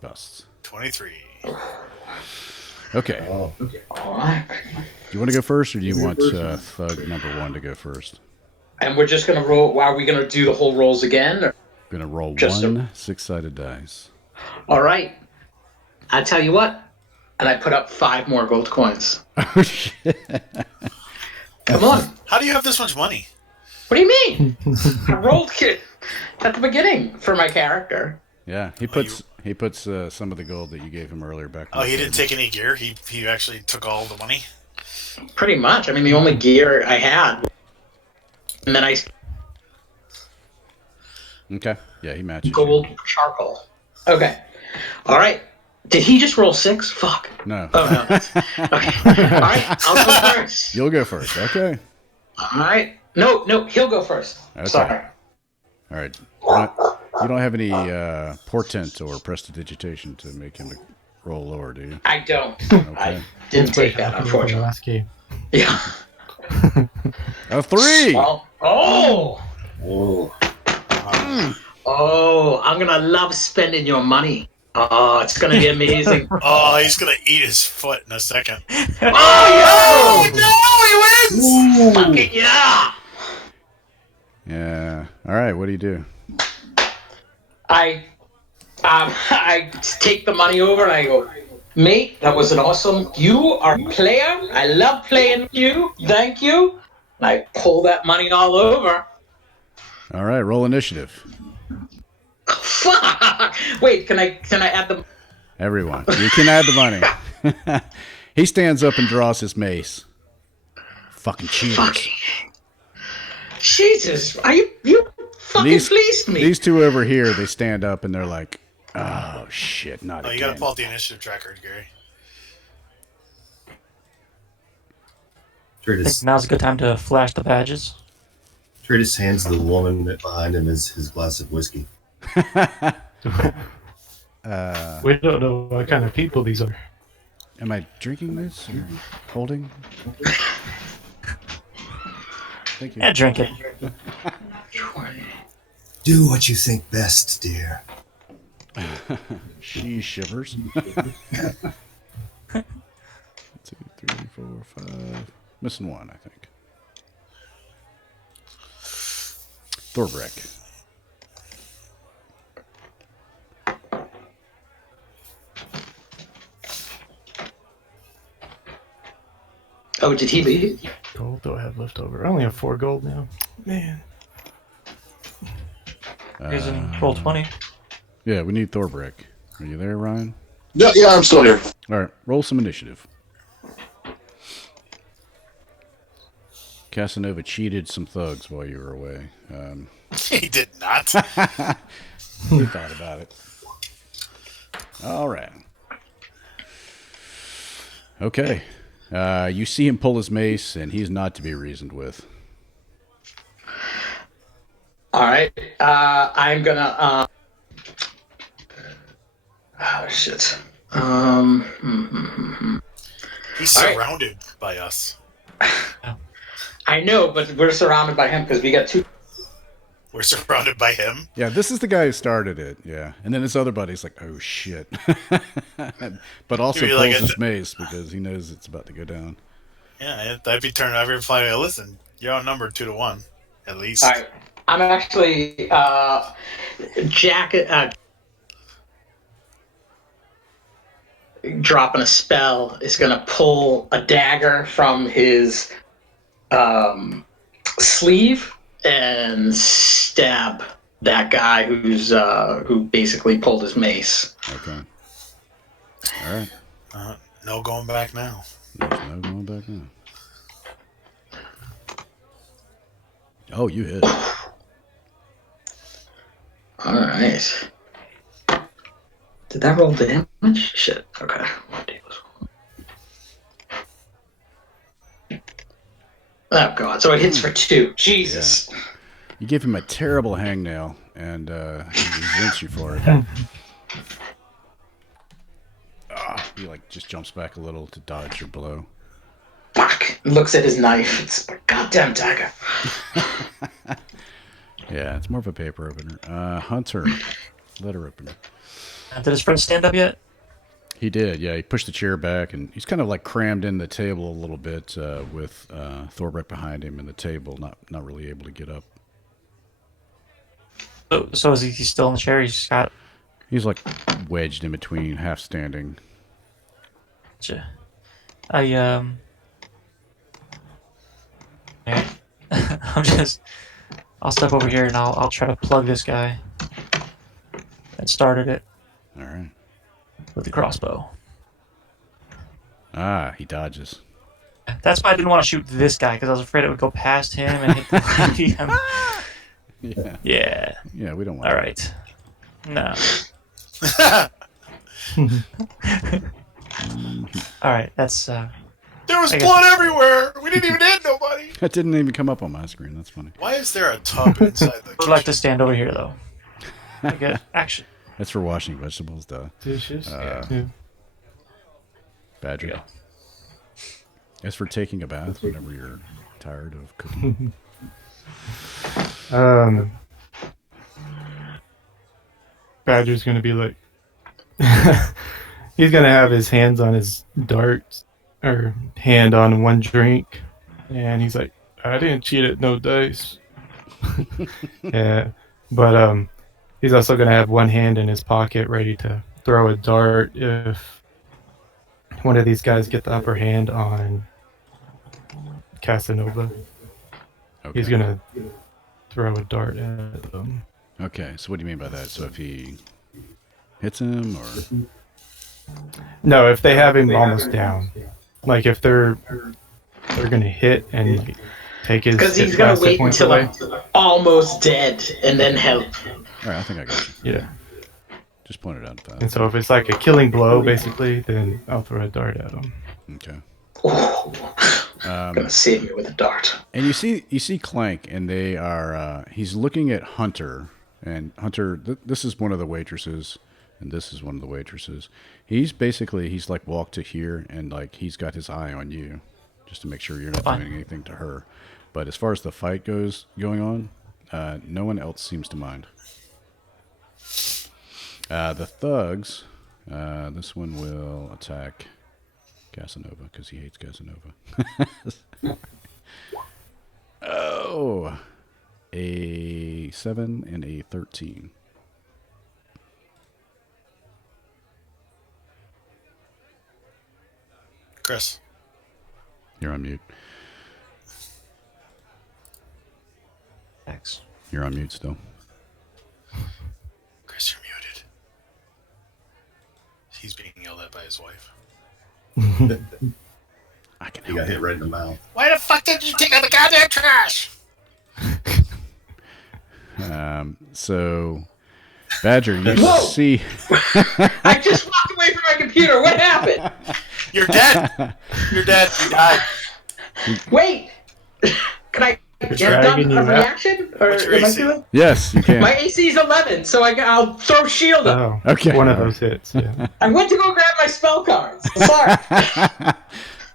Busts. 23. Okay. Oh, All right. Do you want to go first, or do you want thug number 1 to go first? And we're just gonna roll. Are we gonna do the whole rolls again? Or? Going to roll Just a- one 6-sided dice. All right. I tell you what. And I put up 5 more gold coins. Oh, shit. Come on. How do you have this much money? What do you mean? I rolled at the beginning for my character. Yeah, he puts some of the gold that you gave him earlier back. Oh, he didn't take any gear? He actually took all the money? Pretty much. I mean, the only gear I had. And then I Okay. Yeah, he matches. gold charcoal. Okay. All right. Did he just roll 6? Fuck. No. Oh, no. Okay. All right. I'll go first. You'll go first. Okay. All right. No, he'll go first. Okay. Sorry. All right. You don't have any portent or prestidigitation to make him roll lower, do you? I don't. Okay. I didn't take that, For the unfortunately. last game. Yeah. A 3. Well, oh, oh, I'm going to love spending your money. Oh, it's going to be amazing. Oh, he's going to eat his foot in a second. Oh, no, he wins! Fucking yeah! Yeah. All right. What do you do? I take the money over and I go, mate, that was an awesome. You are a player. I love playing with you. Thank you. And I pull that money all over. All right. Roll initiative. Fuck! Wait, can I add the? Everyone. You can add the money. He stands up and draws his mace. Fucking cheaters. Fucking Jesus! Are you fucking fleeced me? These two over here, they stand up and they're like, oh, shit, not Oh, you again. got to pull out the initiative tracker, Gary. I think Tratus now's a good time to flash the badges. hands the woman behind him his glass of whiskey. We don't know what kind of people these are. Am I drinking this or holding? Thank you. Yeah, drink it. Do what you think best, dear. She shivers. 2, 3, 4, 5. Missing 1, I think. Thorbrek. Oh, did he leave? Gold do I have left over? I only have 4 gold now. Man. Using roll 20. Yeah, we need Thorbrek. Are you there, Ryan? Yeah, I'm still here. All right, roll some initiative. Casanova cheated some thugs while you were away. He did not. He thought about it. All right. Okay. You see him pull his mace, and he's not to be reasoned with. All right. I'm gonna. Oh shit. He's All right. surrounded by us. I know, but we're surrounded by him because we got 2. We're surrounded by him. Yeah, this is the guy who started it. Yeah, and then his other buddy's like, "Oh shit," but also You'd be pulls like, his mace because he knows it's about to go down. Yeah, I'd be turning over and replying, listen, you're outnumbered 2 to 1, at least. All right. I'm actually dropping a spell is gonna pull a dagger from his sleeve and stab that guy who basically pulled his mace. Okay. All right. No going back now. There's no going back now. Oh, you hit. All right. Did that roll damage? Shit. Okay. Oh god! So it hits for 2. Jesus. You give him a terrible hangnail, and he resents you for it. He like just jumps back a little to dodge your blow. Fuck! Looks at his knife. It's a goddamn dagger. Yeah, it's more of a paper opener. Hunter, letter opener. Did his friend stand up yet? He did, yeah. He pushed the chair back, and he's kind of like crammed in the table a little bit with Thorbeck behind him and the table, not really able to get up. So is he still in the chair? He's got. He's like wedged in between, half standing. Okay. I'll step over here and I'll try to plug this guy that started it All right. with the crossbow. He dodges. That's why I didn't want to shoot this guy, because I was afraid it would go past him and hit the Yeah. Yeah. Yeah, we don't want All that. right. No. All right. That's. There was I blood everywhere. We didn't even hit nobody. That didn't even come up on my screen. That's funny. Why is there a tub inside the I would kitchen? like to stand over here, though. I get action. That's for washing vegetables, duh. Dishes. Yeah. Badger. There you As for taking a bath whenever you're tired of cooking. Badger's gonna be like, he's gonna have his hands on his darts, or hand on one drink, and he's like, I didn't cheat at no dice. Yeah, but he's also gonna have one hand in his pocket ready to throw a dart if one of these guys get the upper hand on Casanova. Okay. He's gonna throw a dart at them. Okay, so what do you mean by that? So if he hits him, or No, if they have him almost down, like if they're gonna hit and like, take his Because he's hit gonna master wait points until away. I'm almost dead and then help. all right, I think I got you. Yeah, Just point it out. and so if it's like a killing blow, basically, then I'll throw a dart at him. Okay. Ooh, gonna save me with a dart. And you see Clank, and they are. He's looking at Hunter, and Hunter. This is one of the waitresses, and this is one of the waitresses. He's like walked to here, and like he's got his eye on you, just to make sure you're not Fine. doing anything to her. But as far as the fight going on, no one else seems to mind. The thugs. This one will attack Casanova because he hates Casanova. Oh, a 7 and a 13. Chris. You're on mute. Thanks. You're on mute still. Chris, you're muted. He's being yelled at by his wife. I can He got hit right in the mouth. Why the fuck did you take out the goddamn trash? So, Badger, you Whoa! see. I just walked away from my computer. What happened? You're dead. You're dead. You died. Wait. Can I get done dragging you a out. reaction? Or What's your am I AC? doing? Yes, you can. My AC is 11, so I'll throw shield up. Oh, Okay. one of those hits. Yeah. I went to go grab my spell cards. Sorry.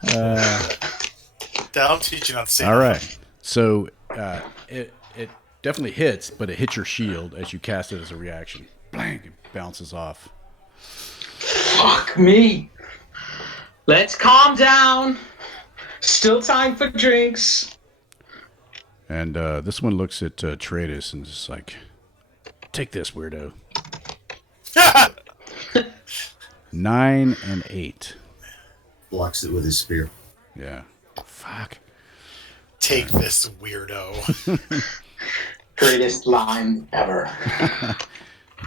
Dad, I'm teaching on safe. All right. So it definitely hits, but it hits your shield as you cast it as a reaction. Bang! It bounces off. Fuck me. Let's calm down. Still time for drinks. And this one looks at Tratus and is like, "Take this, weirdo." 9 and 8. Blocks it with his spear. Yeah. Fuck. Take this, weirdo. Greatest line ever.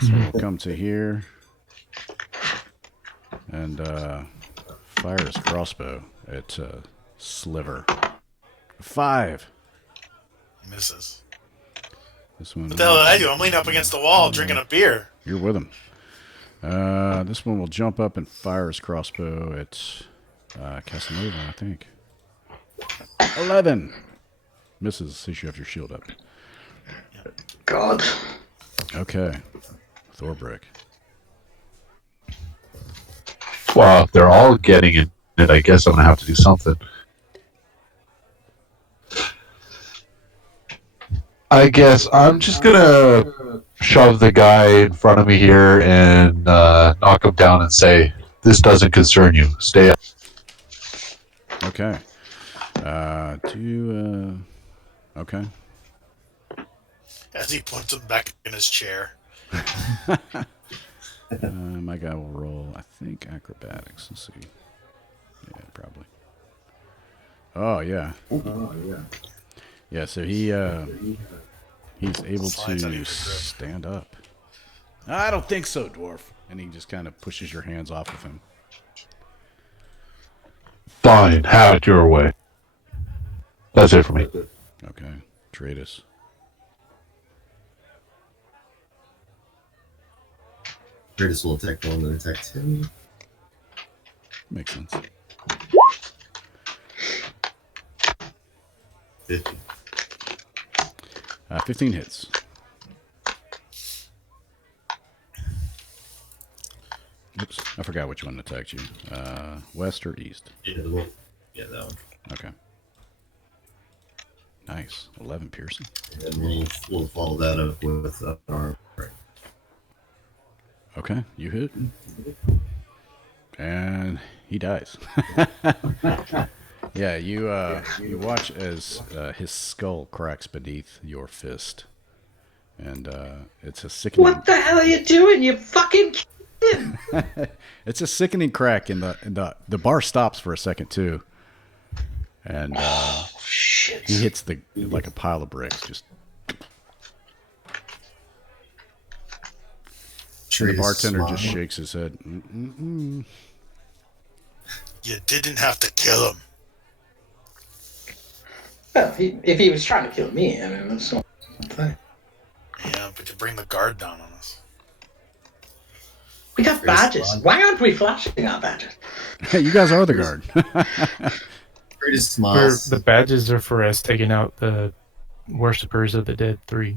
So we'll come to here and fire his crossbow at Sliver. 5. Misses. This one. What the hell did I do? I'm leaning up against the wall drinking a beer. You're with him. This one will jump up and fire his crossbow at Casanova, I think. 11. Misses since you have your shield up. God. Okay. Thorbrick. Well, if they're all getting it, I guess I'm going to have to do something. I guess I'm just going to shove the guy in front of me here and knock him down and say, this doesn't concern you. Stay up. Okay. Okay. As he puts him back in his chair. My guy will roll, I think, acrobatics. Let's see. Yeah, probably. Oh, yeah. Yeah, so he's able Slides out of to your grip. stand up. I don't think so, dwarf. And he just kind of pushes your hands off of him. Fine, have it your way. That's it for me. Okay. Tratus. Curtis will attack the one that attacked him. Makes sense. 50. 15 hits. Oops, I forgot which one attacked you. West or east? Yeah, the one. Yeah, that one. Okay. Nice. 11 piercing. And then we'll follow that up with our. Okay, you hit. And he dies. Yeah, you watch as his skull cracks beneath your fist. And it's a sickening... What the hell are you doing? You fucking kidding? It's a sickening crack, and the bar stops for a second too. And Shit. he hits like a pile of bricks. Just the bartender just shakes his head. Mm-mm-mm. You didn't have to kill him. Well, if he was trying to kill me, I mean, that's one thing. Yeah, but you bring the guard down on us. We got badges. Why aren't we flashing our badges? Hey, you guys are the guard. Curtis smiles. The badges are for us taking out the worshippers of the dead 3.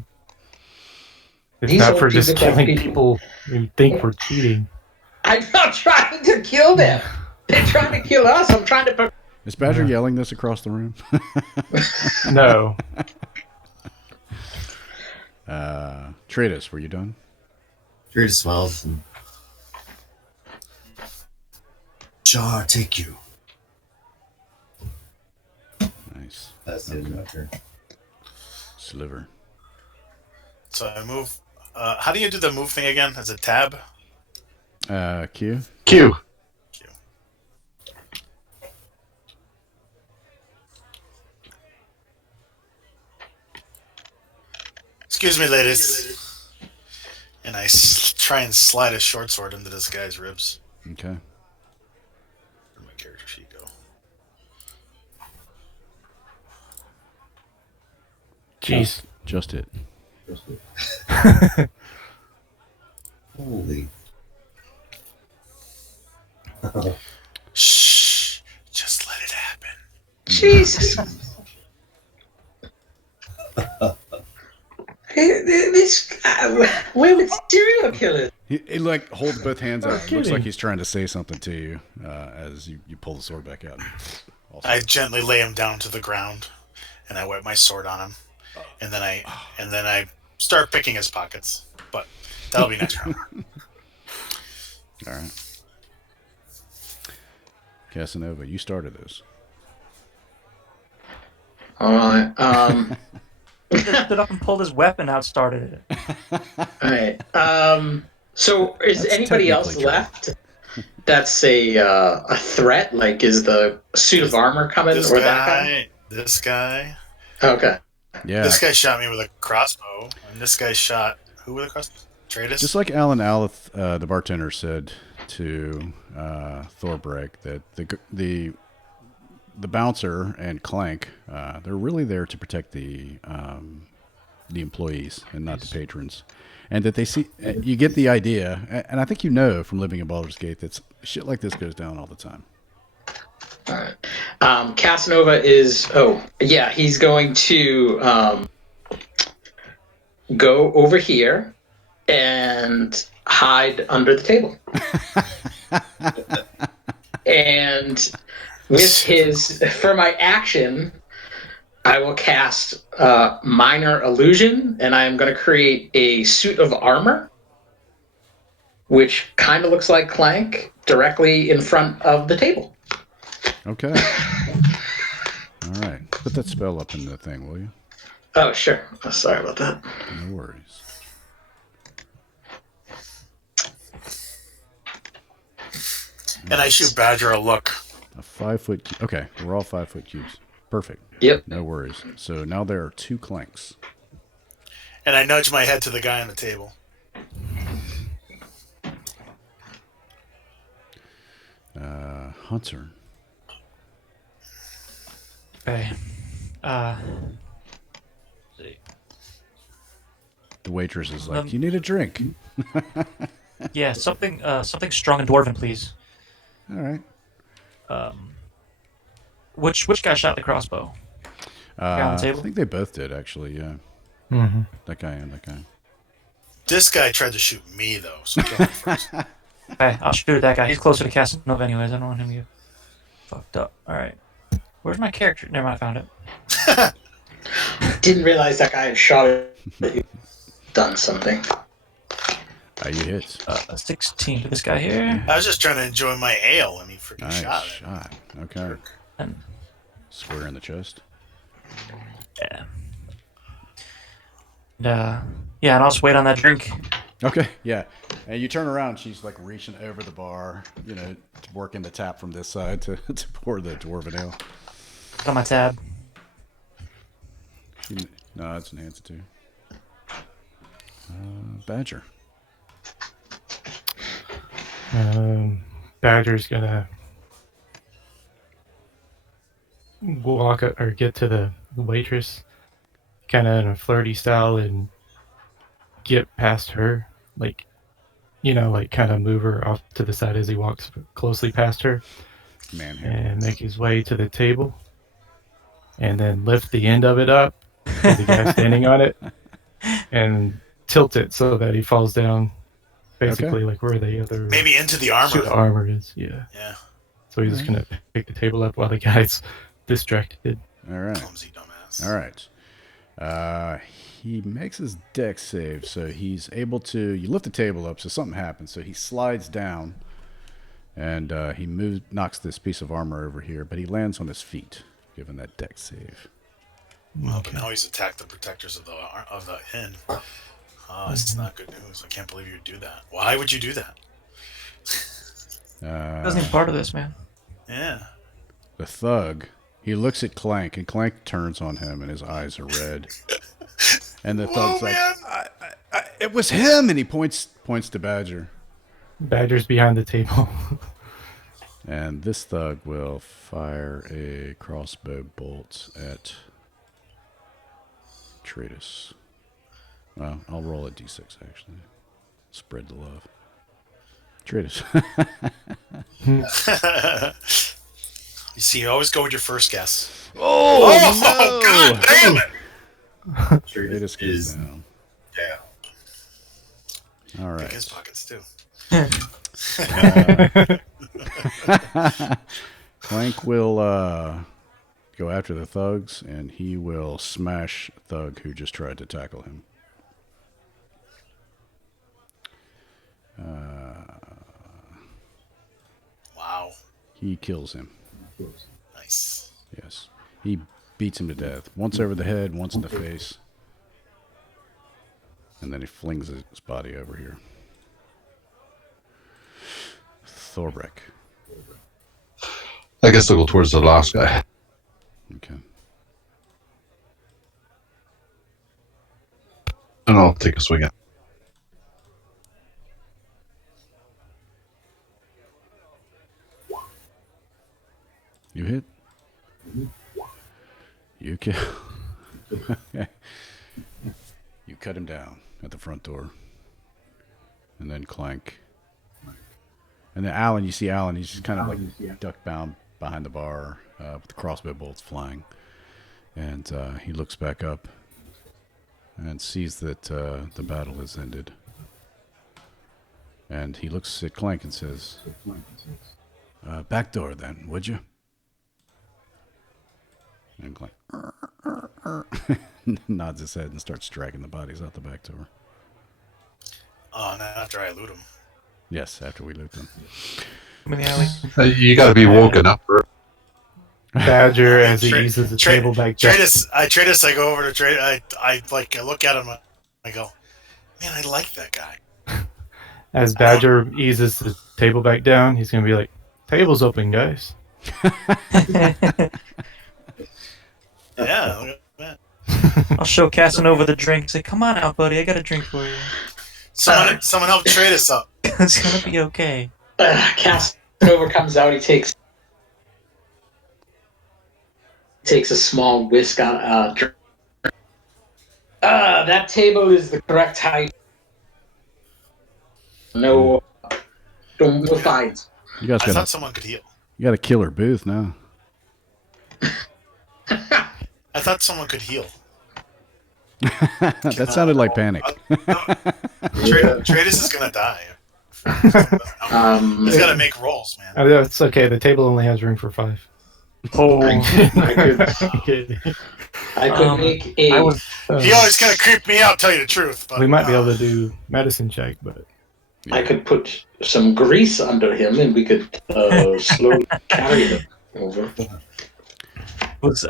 It's These not old for just people killing don't- people who think we're cheating. I'm not trying to kill them. They're trying to kill us. I'm trying to... Is Badger yelling this across the room? No. Tratus, were you done? Curtis smiles and. Jar, take you. Nice. That's the end of my turn. Sliver. So I move. How do you do the move thing again? Is it tab? Q. Q. Q. Excuse me, ladies. And I try and slide a short sword into this guy's ribs. Okay. Where'd my character sheet go? Jeez. Just it. Holy. Shh. Just let it happen. Jesus. This we're with serial killers. He like holds both hands out. It looks kidding. like he's trying to say something to you as you pull the sword back out. Awesome. I gently lay him down to the ground, and I wipe my sword on him, and then I start picking his pockets. But that'll be next round. All right. Casanova, you started this. All right. He just stood up and pulled his weapon out, started it. All right. So is That's anybody else technically true. left? That's a threat. Like, is the suit of armor coming, This or that guy? guy. Okay. Yeah. This guy shot me with a crossbow, and this guy shot who with a crossbow? Tratus. Just like Alan Aleth, the bartender, said to Thorbrek that the bouncer and Clank, they're really there to protect the employees and not the patrons, and that they see you get the idea, and I think you know from living in Baldur's Gate that shit like this goes down all the time. All right. Casanova is. Oh, yeah, he's going to go over here and hide under the table. And with his, for my action, I will cast Minor Illusion, and I am going to create a suit of armor, which kind of looks like Clank, directly in front of the table. Okay. All right. Put that spell up in the thing, will you? Oh, sure. Oh, sorry about that. No worries. And I shoot Badger a look. A 5-foot. Okay, we're all 5-foot cubes. Perfect. Yep. No worries. So now there are 2 Clanks. And I nudge my head to the guy on the table. Hunter. Okay. The waitress is like, "You need a drink." Yeah, something strong and dwarven, please. All right. Which guy shot the crossbow? Guy on the I table? think they both did, actually. Yeah. Mm-hmm. That guy and that guy. This guy tried to shoot me, though, so kill me first. Okay, I'll shoot at that guy. He's closer to Casanova anyways. I don't want him to get fucked up. Alright. Where's my character? Never mind, I found it. Didn't realize that guy had shot it. Done something. You hit. 16 to this guy here. I was just trying to enjoy my ale, and he freaking Nice shot it. shot. Okay. And Square in the chest. yeah. And, yeah, and I'll just wait on that drink. Okay, yeah. And you turn around, she's like reaching over the bar, you know, working the tap from this side to pour the dwarven ale. It's on my tab. No, it's enhanced too. Badger. Badger's gonna walk or get to the waitress, kind of in a flirty style, and get past her, like, you know, like kind of move her off to the side as he walks closely past her, and make his way to the table, and then lift the end of it up with the guy standing on it, and tilt it so that he falls down, basically like where the other Maybe into the suit of armor. armor is. Yeah. Yeah. So he's just gonna pick the table up while the guy's distracted. All right. Clumsy dumbass. All right. He makes his dex save, so he's able to. You lift the table up, so something happens. So he slides down, and he knocks this piece of armor over here, but he lands on his feet, given that dex save. Well, but now he's attacked the protectors of the inn. Oh, it's not good news. I can't believe you'd do that. Why would you do that? Wasn't even part of this, man. Yeah. The thug, he looks at Clank, and Clank turns on him, and his eyes are red. And the thug's like, "It was him!" And he points to Badger. Badger's behind the table. And this thug will fire a crossbow bolt at Tratus. Well, I'll roll a d6, actually. Spread the love. Tratus. You see, you always go with your first guess. Oh, God damn it! Tratus goes down. All Pick his right. pockets, too. Clank will go after the thugs, and he will smash Thug who just tried to tackle him. Wow. He kills him. Nice. Yes. He beats him to death. Once over the head, once in the face. And then he flings his body over here. Thorbeck. I guess I'll go towards the last guy. Okay. And I'll take a swing at. You hit. You kill. Okay. You cut him down at the front door. And then Clank. And then Alan, you see Alan, he's just kind of like duck bound behind the bar with the crossbow bolts flying. And he looks back up and sees that the battle has ended. And he looks at Clank and says, back door then, would you? And Clank nods his head and starts dragging the bodies out the back door. Oh, not after I loot them. Yes, after we loot them. I'm in the alley. You got to be woken up. Badger, as he uses the table back down. Tradus, I go over to Trade. I look at him. I go, man, I like that guy. As Badger eases the table back down, he's going to be like, table's open, guys. Yeah, look at that. I'll show Casanova the drink. Say, come on out, buddy. I got a drink for you. Someone help Tradus up. It's gonna be okay. Casanova comes out. He takes a small whisk on drink. That table is the correct height. No fines. You guys I thought someone could heal. You got a killer booth now. I thought someone could heal. That sounded like panic. Tradus is gonna die. He's gotta make rolls, man. Oh, yeah, it's okay. The table only has room for 5. Oh, I could make a. He always kind of creeped me out, tell you the truth. But, we might be able to do medicine check, but I could put some grease under him, and we could slowly carry him over.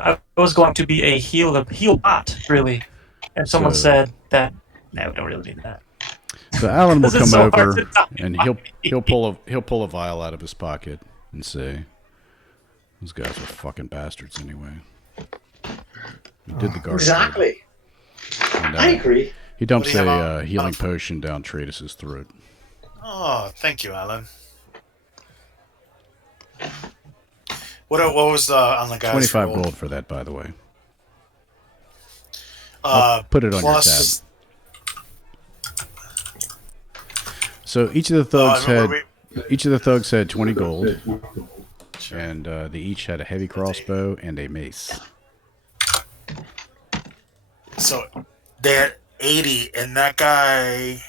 I was going to be a heal bot, really. And someone said that, no, we don't really need that. So Alan will This is come so hard over to die. and he'll pull a vial out of his pocket and say, "Those guys are fucking bastards anyway." We did the guard. Exactly. And, I agree. He dumps What do you have a on- healing potion down Tradus's throat. Oh, thank you, Alan. What was on the guy's 25 roll? gold for that, by the way. Put it on plus, your tab. So each of the thugs had 20 gold, and they each had a heavy crossbow and a mace. So they're 80, and that guy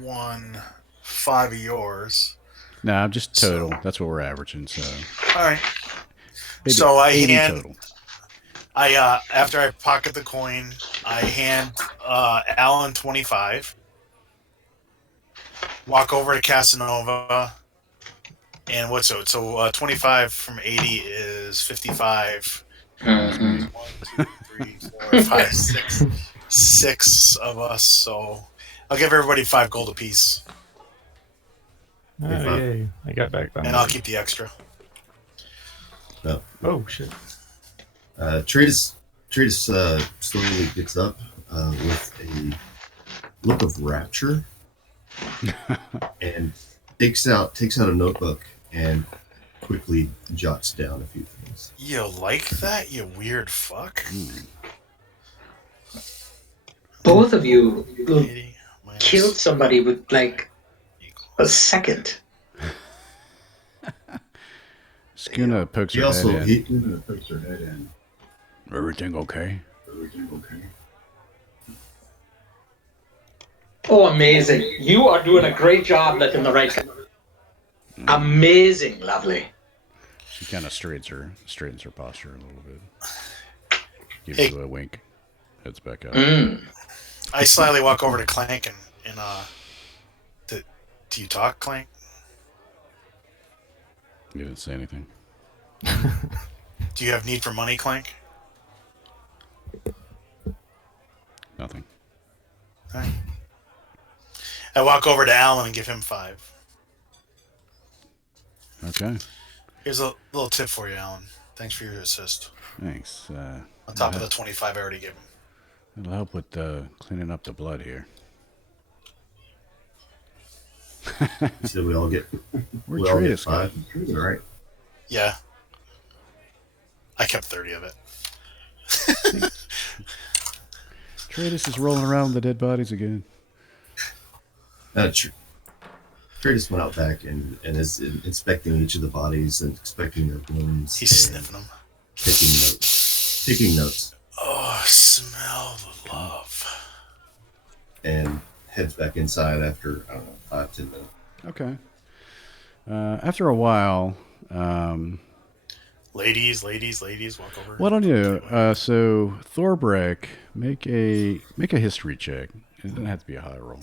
won 5 of yours. Nah, just total. That's what we're averaging. So. All right. Maybe So I 80 hand. total. After I pocket the coin, I hand Alan 25. Walk over to Casanova, and what's so? So 25 from 80 is 55. Mhm. 1, 2, 3, 4, 5, 6. 6 of us. So I'll give everybody 5 gold apiece, oh, yay. I got back on and I'll keep the extra. Oh, shit. Tradus slowly gets up with a look of rapture and takes out a notebook and quickly jots down a few things. You like that, you weird fuck? Both of you 80 minus killed somebody with like a second. Skuna pokes He her also head in. he, Everything okay? Oh, amazing! You are doing a great job letting the right. Amazing, lovely. She kind of straightens her posture a little bit. Gives Hey. you a wink. Heads back up. I slyly walk over to Clank and do you talk, Clank? You didn't say anything. Do you have need for money, Clank? Nothing. Alright. I walk over to Alan and give him 5. Okay. Here's a little tip for you, Alan. Thanks for your assist. Thanks. On top of the 25 I already gave him. It'll help with cleaning up the blood here. so we all get Where'd we all get Tradus go? 5. All right. Yeah. I kept 30 of it. Tradus is rolling around with the dead bodies again. Curtis went out back and is inspecting each of the bodies and inspecting their wounds. He's sniffing them. Taking notes. Taking notes. Oh, smell the love. And heads back inside after, I don't know, 5-10 minutes. Okay. After a while, Ladies, walk over. what I'll do, so Thorbrek, make a history check. It doesn't have to be a high roll.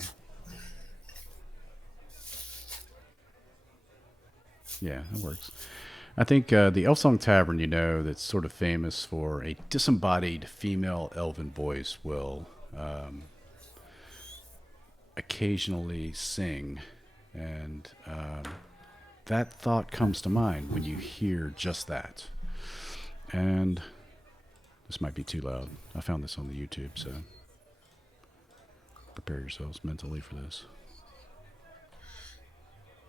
Yeah, that works. I think the Elfsong Tavern, that's sort of famous for a disembodied female elven voice, will occasionally sing, and that thought comes to mind when you hear just that. And this might be too loud. I found this on the YouTube, so prepare yourselves mentally for this.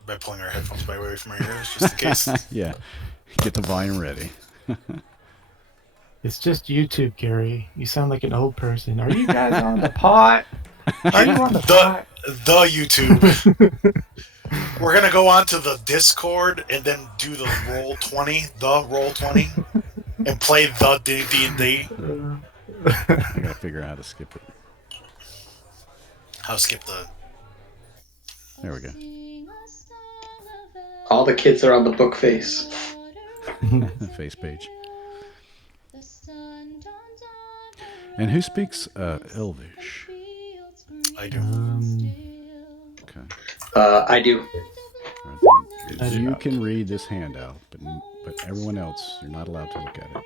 By pulling our headphones away from our ears, just in case. Yeah, get the volume ready. It's just YouTube, Gary. You sound like an old person. Are you guys on the pot? Are you on the pot? The YouTube. We're gonna go on to the Discord and then do the roll20, and play the D&D. I gotta figure out how to skip it. How to skip the... There we go. All the kids are on the book face. Face page. And who speaks Elvish? I do. Okay. I do. All right, you can read this handout, but everyone else, you're not allowed to look at it.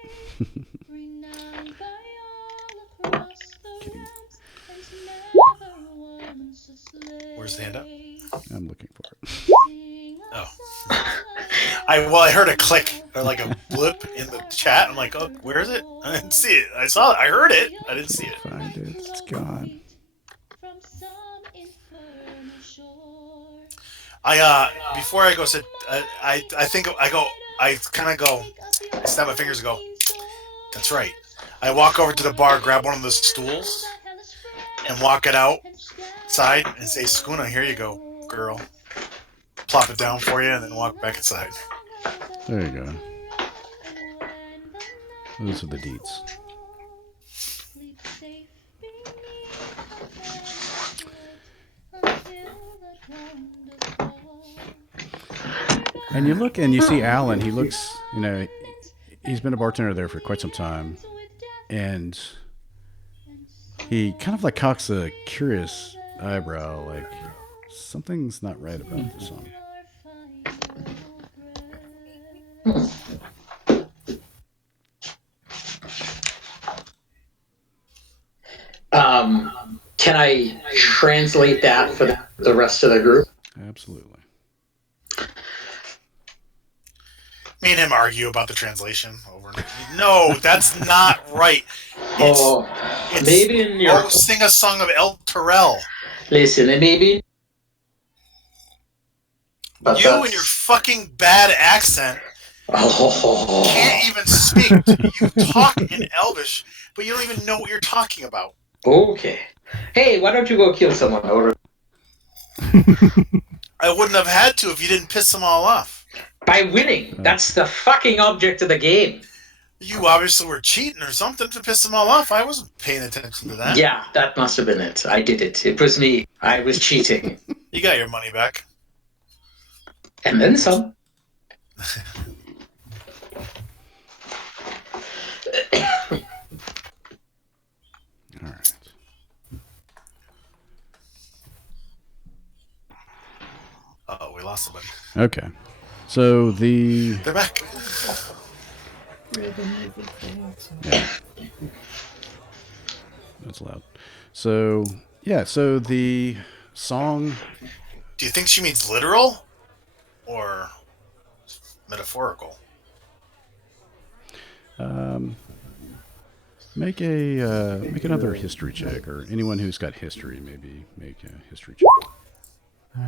Kidding. Where's the handout? I'm looking for it. Oh. I heard a click or like a blip in the chat. I'm like, oh, where is it? I didn't see it. I saw it. I heard it. I didn't see it. Find it. It's gone. Before I go sit, I think I snap my fingers and go, that's right. I walk over to the bar, grab one of the stools, and walk it outside and say, Skuna, here you go, girl. Plop it down for you and then walk back inside. There you go. Those are the deeds. And you look and you see Alan. He looks, he's been a bartender there for quite some time. And he kind of like cocks a curious eyebrow, like something's not right about this song. Can I translate that for the rest of the group? Absolutely. Me and him argue about the translation over and over. No, that's not right. Maybe in your... sing a song of Elturel. Listen, maybe... But you and your fucking bad accent can't even speak. You talk in Elvish, but you don't even know what you're talking about. Okay. Hey, why don't you go kill someone, Odor? I wouldn't have had to if you didn't piss them all off. By winning. That's the fucking object of the game. You obviously were cheating or something to piss them all off. I wasn't paying attention to that. Yeah, that must have been it. I did it. It was me. I was cheating. You got your money back. And then some. All right. Uh-oh, we lost somebody. Okay. So They're back. Yeah. That's loud. So, so the song... Do you think she means literal or metaphorical? Make another history check, or anyone who's got history, maybe make a history check. I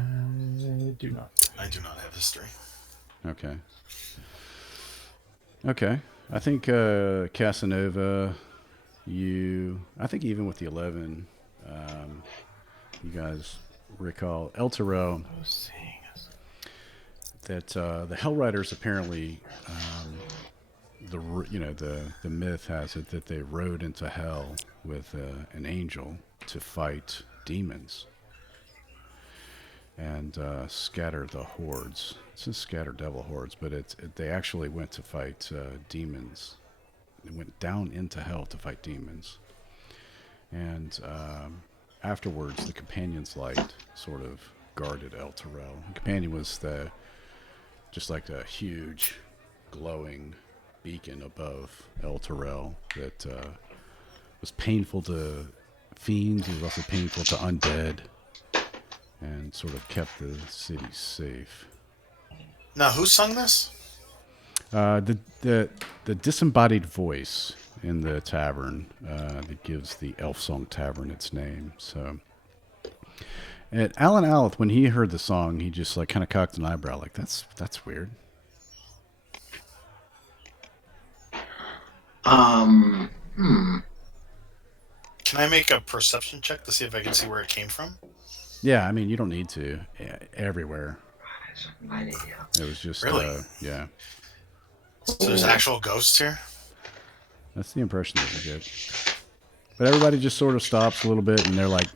do not. I do not have history. Okay. I think Casanova, I think even with the 11, you guys recall Elturel. that the Hell Riders apparently, the myth has it that they rode into hell with an angel to fight demons and scatter the hordes. It says scatter devil hordes, but they actually went to fight demons. They went down into hell to fight demons. And afterwards, the Companion's light sort of guarded Elturel. The Companion was just like a huge, glowing beacon above Elturel that was painful to fiends. It was also painful to undead, and sort of kept the city safe. Now, who sung this? The disembodied voice in the tavern that gives the Elf Song Tavern its name. So, and Alan Aleth, when he heard the song, he just like kind of cocked an eyebrow, like that's weird. Hmm. Can I make a perception check to see if I can see where it came from? Yeah, I mean you don't need to. Everywhere. Idea. It was just Really? yeah. So there's actual ghosts here? That's the impression that you get. But everybody just sort of stops a little bit, and they're like,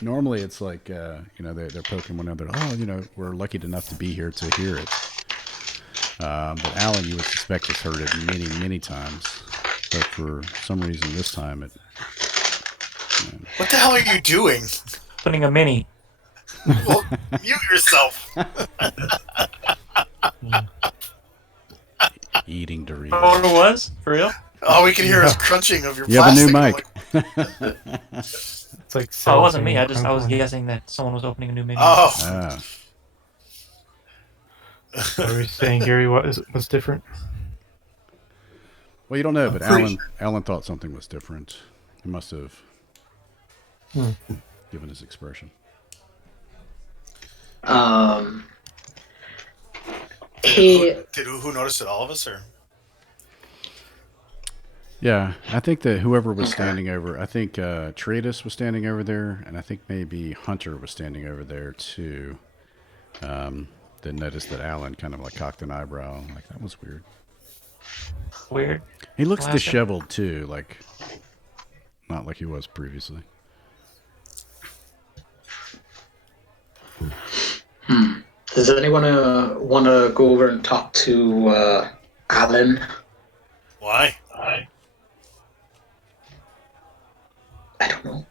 normally it's like, they're poking one another. Oh, we're lucky enough to be here to hear it. But Alan, you would suspect, has heard it many, many times. But for some reason, this time it. What the hell are you doing? Putting a mini. Well, mute yourself. Eating Doritos. Oh, what it was? For real? All we can hear is crunching of your You have a new plastic. mic. It's like Oh, it wasn't me. I cellophane was crumpling. guessing that someone was opening a new mini. Oh. Ah. What were you saying, Gary? What's different? Well, you don't know, but pretty Alan thought something was different. He must have given his expression. Who noticed it? All of us, or? Yeah, I think that whoever was standing over, I think Tratus was standing over there, and I think maybe Hunter was standing over there too. Then noticed that Alan kind of like cocked an eyebrow, like that was weird. Weird. He looks Classic. disheveled too, like not like he was previously. Does anyone want to go over and talk to Alan? Why? I don't know.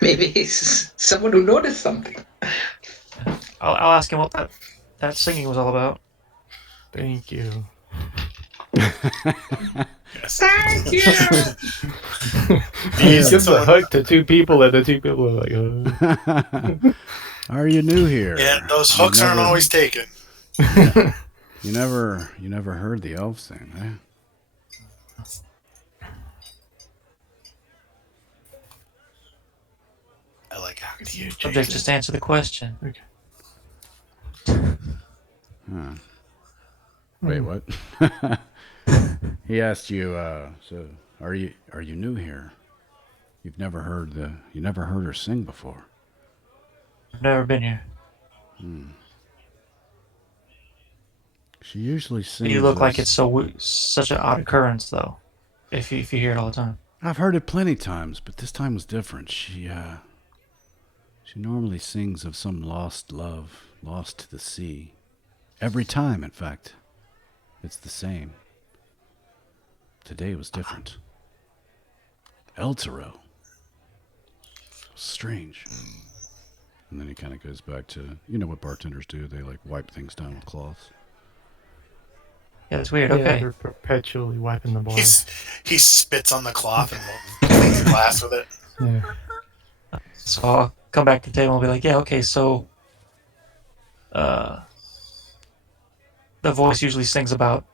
Maybe he's someone who noticed something. I'll ask him what that singing was all about. Thank you. Yes. Thank you. He gives a hug to two people, and the two people are like, Are you new here? Yeah, those hooks aren't always taken. You never heard the elf sing, eh? I like how could you Subject, just answer the question. Huh. Wait, what? He asked you. So, are you new here? You never heard her sing before. I've never been here. She usually sings. You look like it's such an odd occurrence, though. If you hear it all the time. I've heard it plenty times, but this time was different. She normally sings of some lost love, lost to the sea. Every time, in fact, it's the same. Today was different. Elturel. Strange. And then he kind of goes back to, what bartenders do. They like wipe things down with cloths. Yeah, it's weird. yeah, Okay. they're perpetually wiping the bar. He spits on the cloth and cleans the glass with it. Yeah. So I'll come back to the table and be like, yeah, okay, so the voice usually sings about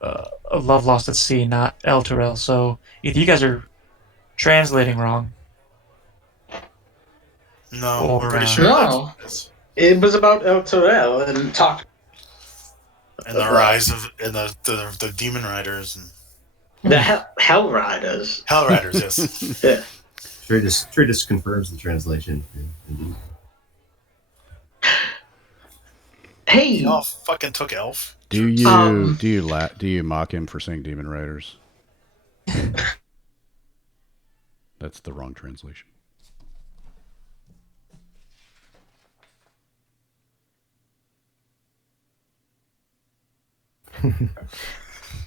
a love lost at sea, not Elturel. So either you guys are translating wrong. No, Or, I'm pretty uh, sure No. that's It was about Elturel and talk. and the rise of the demon riders and The Hell Riders. hell riders. Yes. Yeah. Tratus confirms the translation. Indeed. Hey, Y'all fucking took Elf. Do Um, you mock him for saying Demon Riders? That's the wrong translation.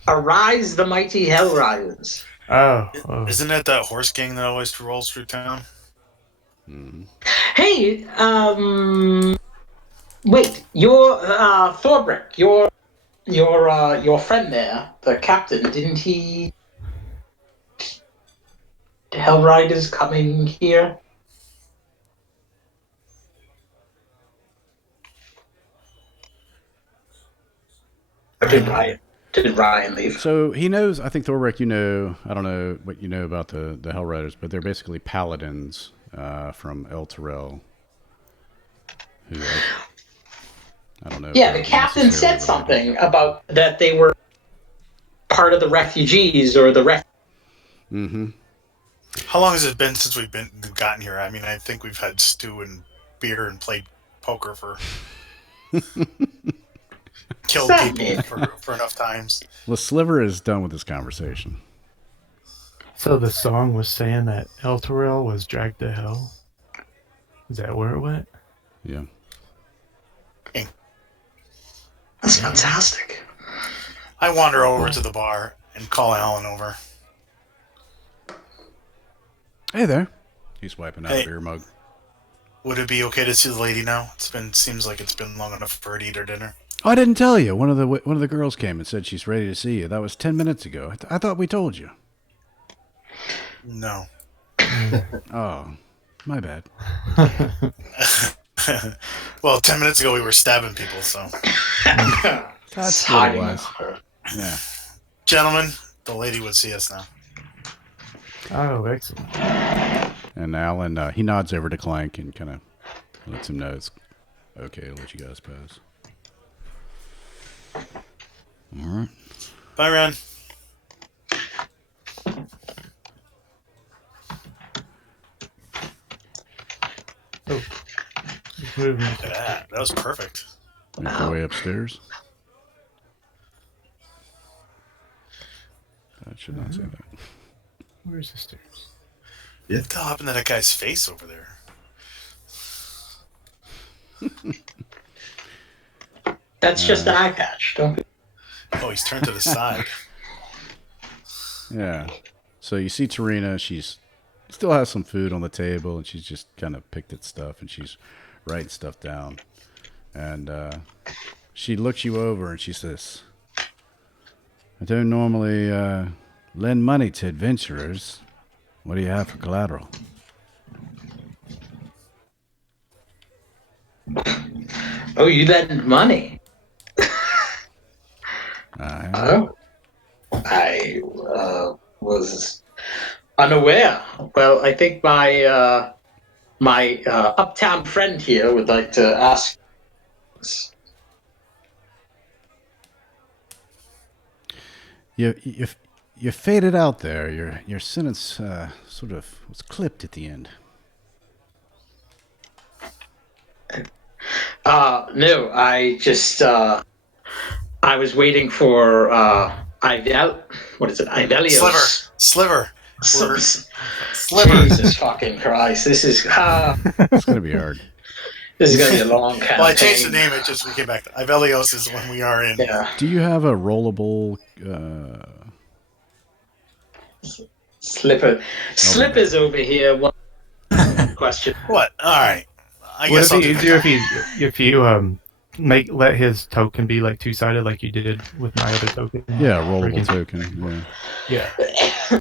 arise the mighty Hell Riders. Oh. Isn't that that horse gang that always rolls through town? Mm-hmm. Hey, wait, you're Thorbrick, your friend there, the captain, didn't he? The Hell Riders coming here? Or did Ryan leave? So he knows. I think Thorbeck. You know. I don't know what you know about the Hell Riders, but they're basically paladins from Elturel. Who I don't know. Yeah, if the they're captain said necessarily related. something about that they were part of the refugees or the Mm-hmm. How long has it been since we've gotten here? I mean, I think we've had stew and beer and played poker for killed that people mean? for enough times. Well, Sliver is done with this conversation. So the song was saying that Elturel was dragged to hell? Is that where it went? Yeah. That's fantastic. I wander over to the bar and call Alan over. Hey there. He's wiping out Hey. a beer mug. Would it be okay to see the lady now? Seems like it's been long enough for her to eat her dinner. Oh, I didn't tell you. One of the girls came and said she's ready to see you. That was 10 minutes ago. I thought we told you. No. Oh, my bad. Well, 10 minutes ago we were stabbing people, so. That's what it was. Yeah. Gentlemen, the lady would see us now. Oh, excellent. And Alan, he nods over to Clank and kind of lets him know it's okay to let you guys pass. All right. Bye, Ren. Oh, moving. Look at that. That was perfect. Make your way upstairs. I should not say that. Where's the stairs? What the hell happened to that guy's face over there? That's just an eye patch. Don't be. Oh, he's turned to the side. Yeah. So you see Tarina, she's still has some food on the table and she's just kind of picked at stuff and she's writing stuff down. And she looks you over and she says, I don't normally lend money to adventurers. What do you have for collateral? Oh, you lend money? Oh, I was unaware. Well, I think my uptown friend here would like to ask. You faded out there. Your sentence sort of was clipped at the end. No, I just I was waiting for what is it? Ivelios. Sliver. Sliver. Jesus fucking Christ! This is It's gonna be hard. this is gonna be a long campaign. Well, I changed the name. It just we came back. Ivelios is when we are in. Yeah. Do you have a rollable? Slipper's over here. One question. What? All right. I Would guess it I'll be do easier that. if you let his token be like two-sided like you did with my other token? Yeah, rollable token. Yeah. Yeah.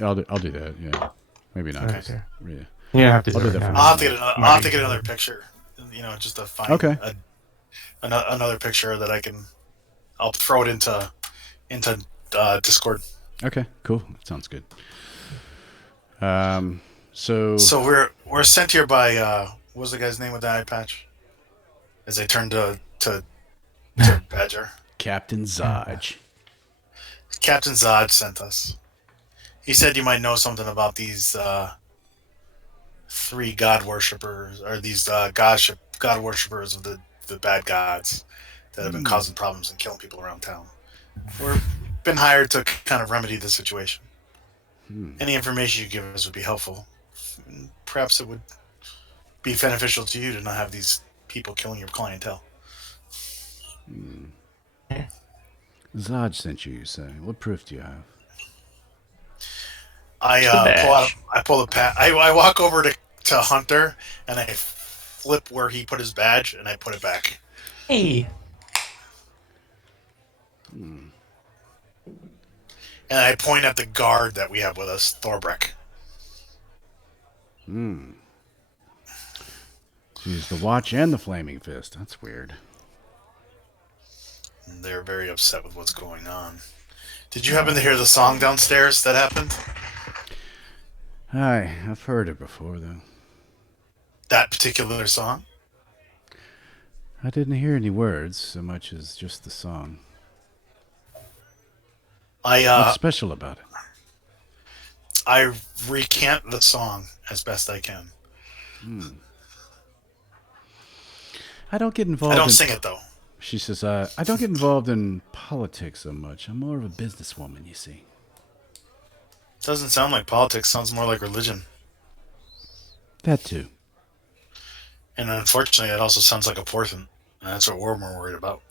I'll do that. Yeah. Maybe not. Okay. Yeah. You don't have to I'll do do it that for now. I'll have to get another picture. You know, just to find Okay. another picture that I can. I'll throw it into Discord. Okay. Cool. That sounds good. So we're sent here by what was the guy's name with the eye patch? As I turn to Badger. Captain Zodge. Captain Zod sent us. He said you might know something about these three god worshippers, or these god worshippers of the the bad gods that have been causing problems and killing people around town. We've been hired to kind of remedy the situation. Any information you give us would be helpful. Perhaps it would be beneficial to you to not have these people killing your clientele. Zod sent you, you say. What proof do you have? I pull a pad. I walk over to Hunter and I flip where he put his badge and I put it back. Hey, And I point at the guard that we have with us, Thorbreck. She's the watch and the flaming fist. That's weird. And they're very upset with what's going on. Did you happen to hear the song downstairs that happened? Hi, I've heard it before, though. That particular song? I didn't hear any words so much as just the song. What's special about it? I recant the song as best I can. I don't get involved. I don't sing it though. She says, I don't get involved in politics so much. I'm more of a businesswoman, you see. Doesn't sound like politics. Sounds more like religion. That too. And unfortunately, it also sounds like a portent. And that's what we're more worried about.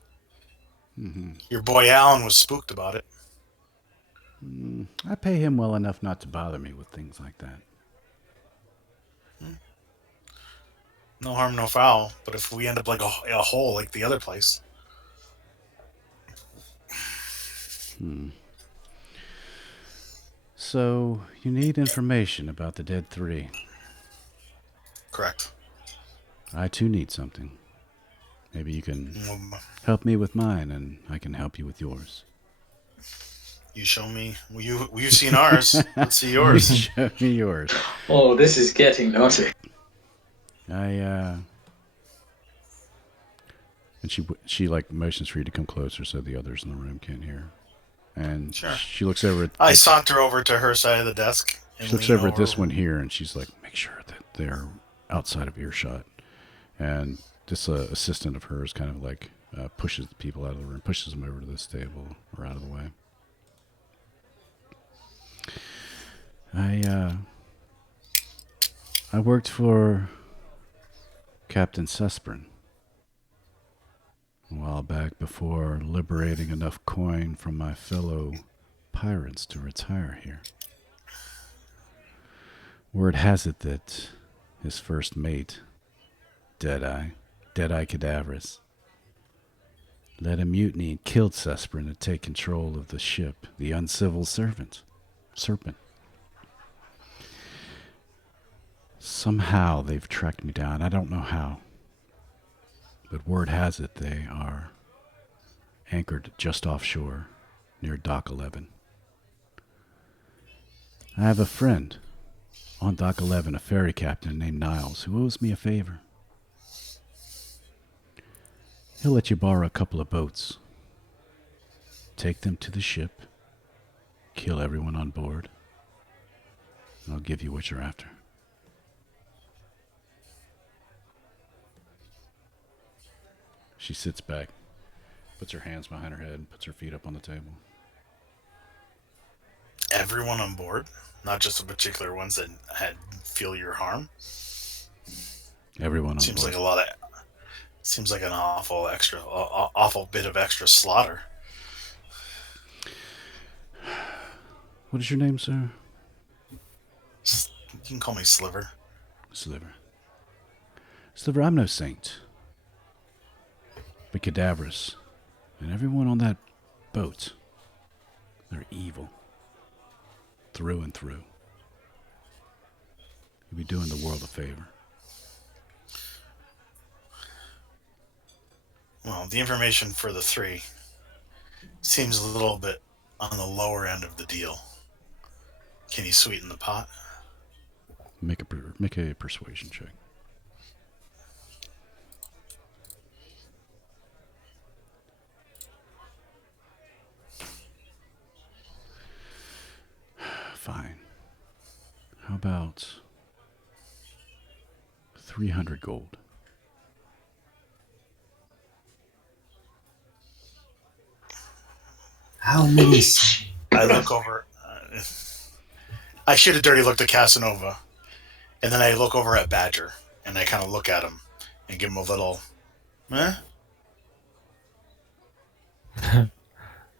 Your boy Alan was spooked about it. I pay him well enough not to bother me with things like that. No harm, no foul. But if we end up like a hole like the other place. So, you need information about the Dead Three. Correct. I too need something. Maybe you can help me with mine, and I can help you with yours. You show me. Well, you've seen ours. Let's see yours. Show me yours. Oh, this is getting naughty. And she like motions for you to come closer so the others in the room can't hear. And Sure. she looks over at... I saunter over to her side of the desk. And she looks over at this one here, and she's like, make sure that they're outside of earshot. And this assistant of hers kind of like pushes the people out of the room, pushes them over to this table or out of the way. I worked for Captain Susprin a while back before liberating enough coin from my fellow pirates to retire here. Word has it that his first mate, Deadeye Cadaverous, led a mutiny and killed Susprin to take control of the ship, the uncivil serpent. Somehow they've tracked me down. I don't know how. But word has it they are anchored just offshore near Dock 11. I have a friend on Dock 11, a ferry captain named Niles, who owes me a favor. He'll let you borrow a couple of boats. Take them to the ship. Kill everyone on board. And I'll give you what you're after. She sits back, puts her hands behind her head, puts her feet up on the table. Everyone on board, not just the particular ones that feel your harm. Everyone on Seems board. like a lot of. Seems like an awful bit of extra slaughter. What is your name, sir? You can call me Sliver. Sliver. Sliver, I'm no saint. But Cadaverous and everyone on that boat, they're evil. Through and through. You'd be doing the world a favor. Well, the information for the three seems a little bit on the lower end of the deal. Can you sweeten the pot? Make a persuasion check. Fine. How about 300 gold? How many? I look over. I should have dirty looked at Casanova, and then I look over at Badger, and I kind of look at him and give him a little, eh?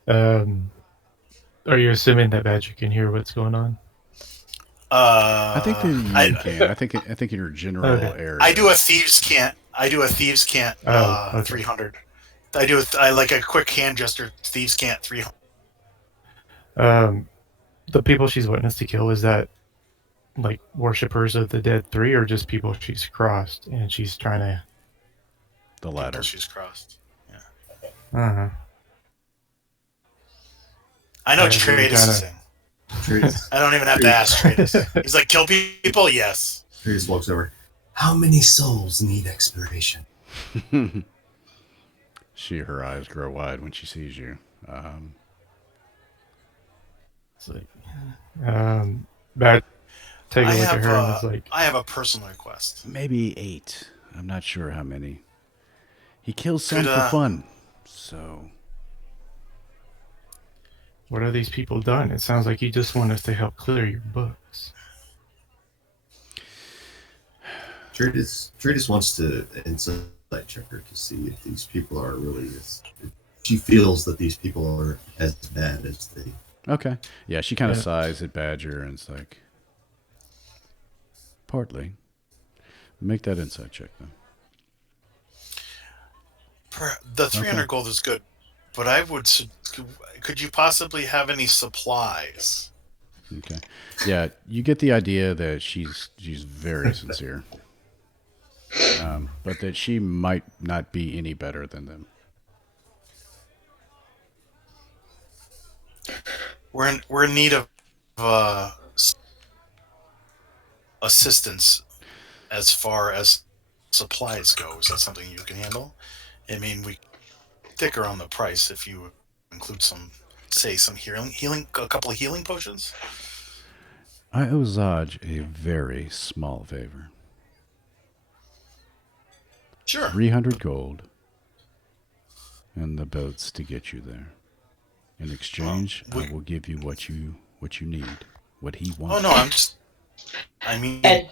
Are you assuming that Badger can hear what's going on? I think that you can. I think in your general Okay. area. I do a thieves can't. Oh, okay. 300. I like a quick hand gesture. Thieves can't 300. The people she's witnessed to kill, is that like worshippers of the dead three, or just people she's crossed and she's trying to? The latter. People she's crossed. Uh-huh. I know I agree, Tradus is kinda. in. Tradus, I don't even have to ask Tradus. He's like, kill people? Yes. Tradus walks over. How many souls need expiration? Her eyes grow wide when she sees you. It's like, Badger take a I look have at her and is like, I have a personal request. Maybe 8. I'm not sure how many. He kills some Could, for fun. So what are these people done? It sounds like you just want us to help clear your books. Tradus wants to insight check her to see if these people are really as. She feels that these people are as bad as they. okay. Yeah, she kind of Yeah. sighs at Badger and it's like, partly. Make that insight check then. The 300 gold is good, but I would. Could you possibly have any supplies? Okay. Yeah, you get the idea that she's very sincere, but that she might not be any better than them. We're in need of assistance as far as supplies go. Is that something you can handle? I mean, we thicker on the price if you include some healing, a couple of healing potions. I owe Zaj a very small favor. Sure. 300 gold and the boats to get you there. In exchange, I will give you what you need, what he wants. Oh no, I mean, And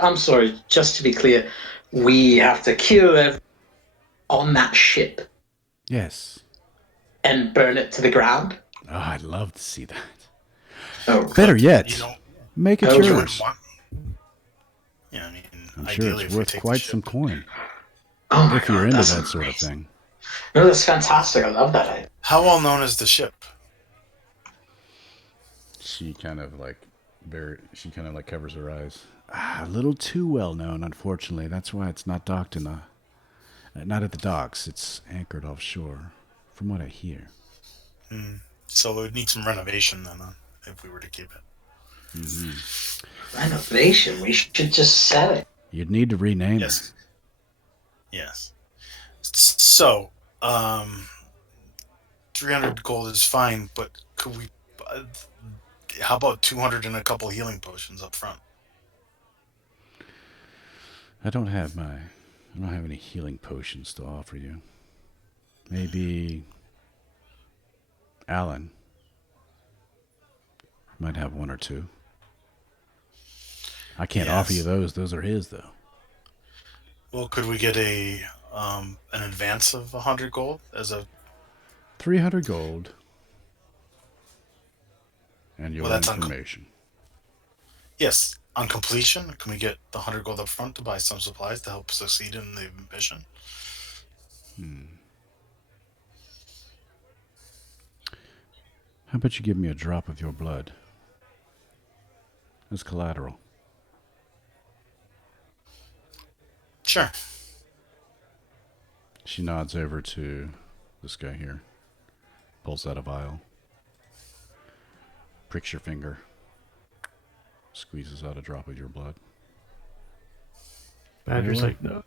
I'm sorry, just to be clear, we have to kill everyone on that ship Yes. and burn it to the ground. Oh, I'd love to see that. Oh, Better yet, you know, make it Oh, you yours. wouldn't want. Yeah, I mean, I'm sure ideally, it's if we worth take quite the some ship. coin oh my if you're God, into that's that sort of amazing. thing. No, that's fantastic. I love that idea. How well known is the ship? She kind of like covers her eyes. A little too well known, unfortunately. That's why it's not docked not at the docks. It's anchored offshore, from what I hear. So it would need some renovation then, if we were to keep it. Renovation. We should just sell it. You'd need to rename Yes. Yes. So, 300 gold is fine, but could we? How about 200 and a couple healing potions up front? her. I don't have any healing potions to offer you. Maybe Alan might have 1 or 2. I can't offer you those. Those are his, though. Well, could we get an advance of 100 gold as a? 300 gold and your Well, that's information. Yes, on completion, can we get the 100 gold up front to buy some supplies to help succeed in the mission? How about you give me a drop of your blood as collateral? Sure. She nods over to this guy here, pulls out a vial, pricks your finger, squeezes out a drop of your blood. Badger's Really? like, no.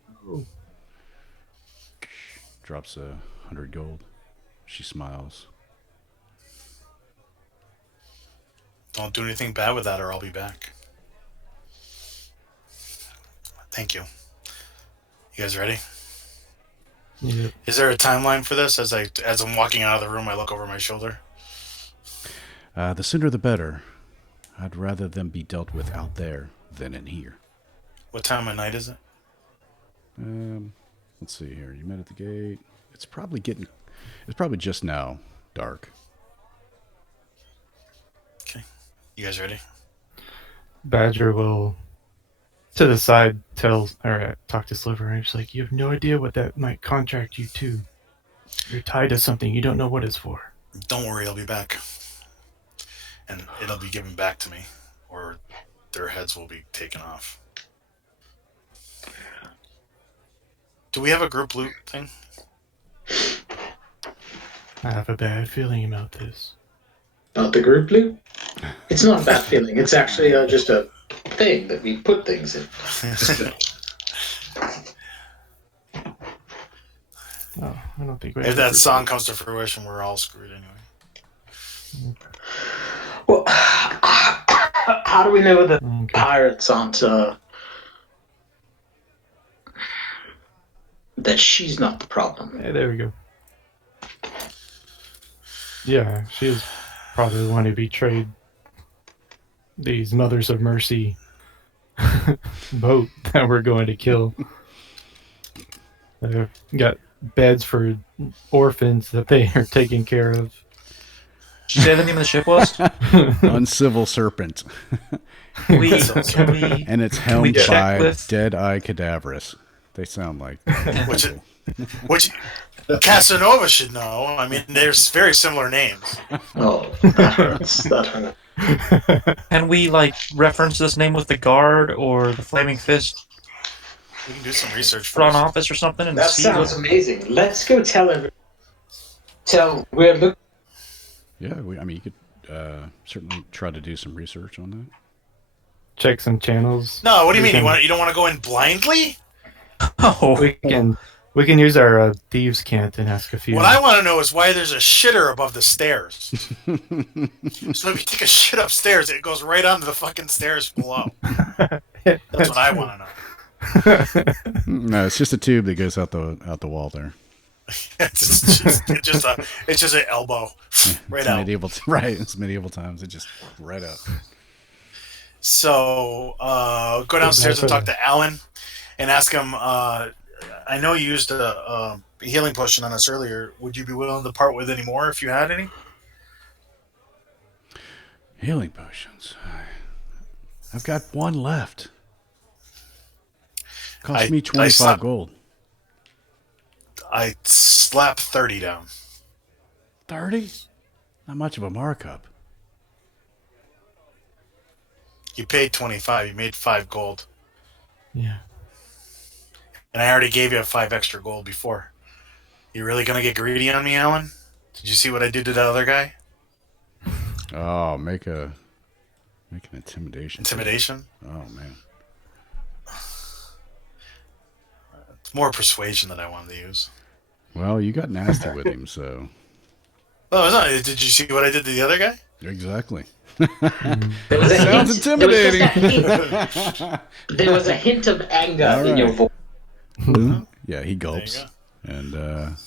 Drops 100 gold. She smiles. Don't do anything bad with that, or I'll be back. Thank you. You guys ready? Yep. Is there a timeline for this? As I'm walking out of the room, I look over my shoulder. The sooner the better. I'd rather them be dealt with out there than in here. What time of night is it? Let's see here. You met at the gate. It's probably just now dark. Okay. You guys ready? Badger will, to the side, talk to Sliver, and she's like, "You have no idea what that might contract you to. You're tied to something you don't know what it's for." Don't worry, I'll be back. And it'll be given back to me, or their heads will be taken off. Do we have a group loot thing? I have a bad feeling about this. About the group loot? It's not a bad feeling. It's actually just a thing that we put things in. Oh, I don't think we If have a that group song loot. comes to fruition, we're all screwed anyway. Well, how do we know that Okay. pirates aren't, that she's not the problem? Hey, there we go. Yeah, she is probably the one who betrayed these Mothers of Mercy boat that we're going to kill. They've got beds for orphans that they are taking care of. Did you say the name of the ship was? Uncivil Serpent. Can we, And it's Can we helmed check by with- Dead-Eye Cadaverous. They sound like Which Casanova should know. I mean, there's very similar names. Oh, that hurts. That hurts. Can we reference this name with the guard or the Flaming Fist We can do some research front first. office or something and That see sounds what... amazing. Let's go tell we're looking. Yeah, you could certainly try to do some research on that. Check some channels. No, what do you We mean? can- You don't want to go in blindly? Oh, We can use our thieves' cant and ask a few. What I want to know is why there's a shitter above the stairs. So if you take a shit upstairs, it goes right onto the fucking stairs below. That's what I want to know. No, it's just a tube that goes out the wall there. It's just an elbow right It's out. medieval, right? It's medieval times. It just right up. So go downstairs and talk to Alan and ask him. I know you used a healing potion on us earlier. Would you be willing to part with any more if you had any? Healing potions. I've got one left. Cost me 25 gold. I slapped 30 down. 30? Not much of a markup. You paid 25. You made 5 gold. Yeah. And I already gave you 5 extra gold before. You really gonna get greedy on me, Alan? Did you see what I did to that other guy? Oh, make an intimidation. Intimidation? Oh man. It's more persuasion that I wanted to use. Well, you got nasty with him, so Oh, it's not. Did you see what I did to the other guy? exactly. There was a Sounds hint. There was just intimidating. a hint. There was a hint of anger All in your right. voice. Yeah, he There gulps. you go. And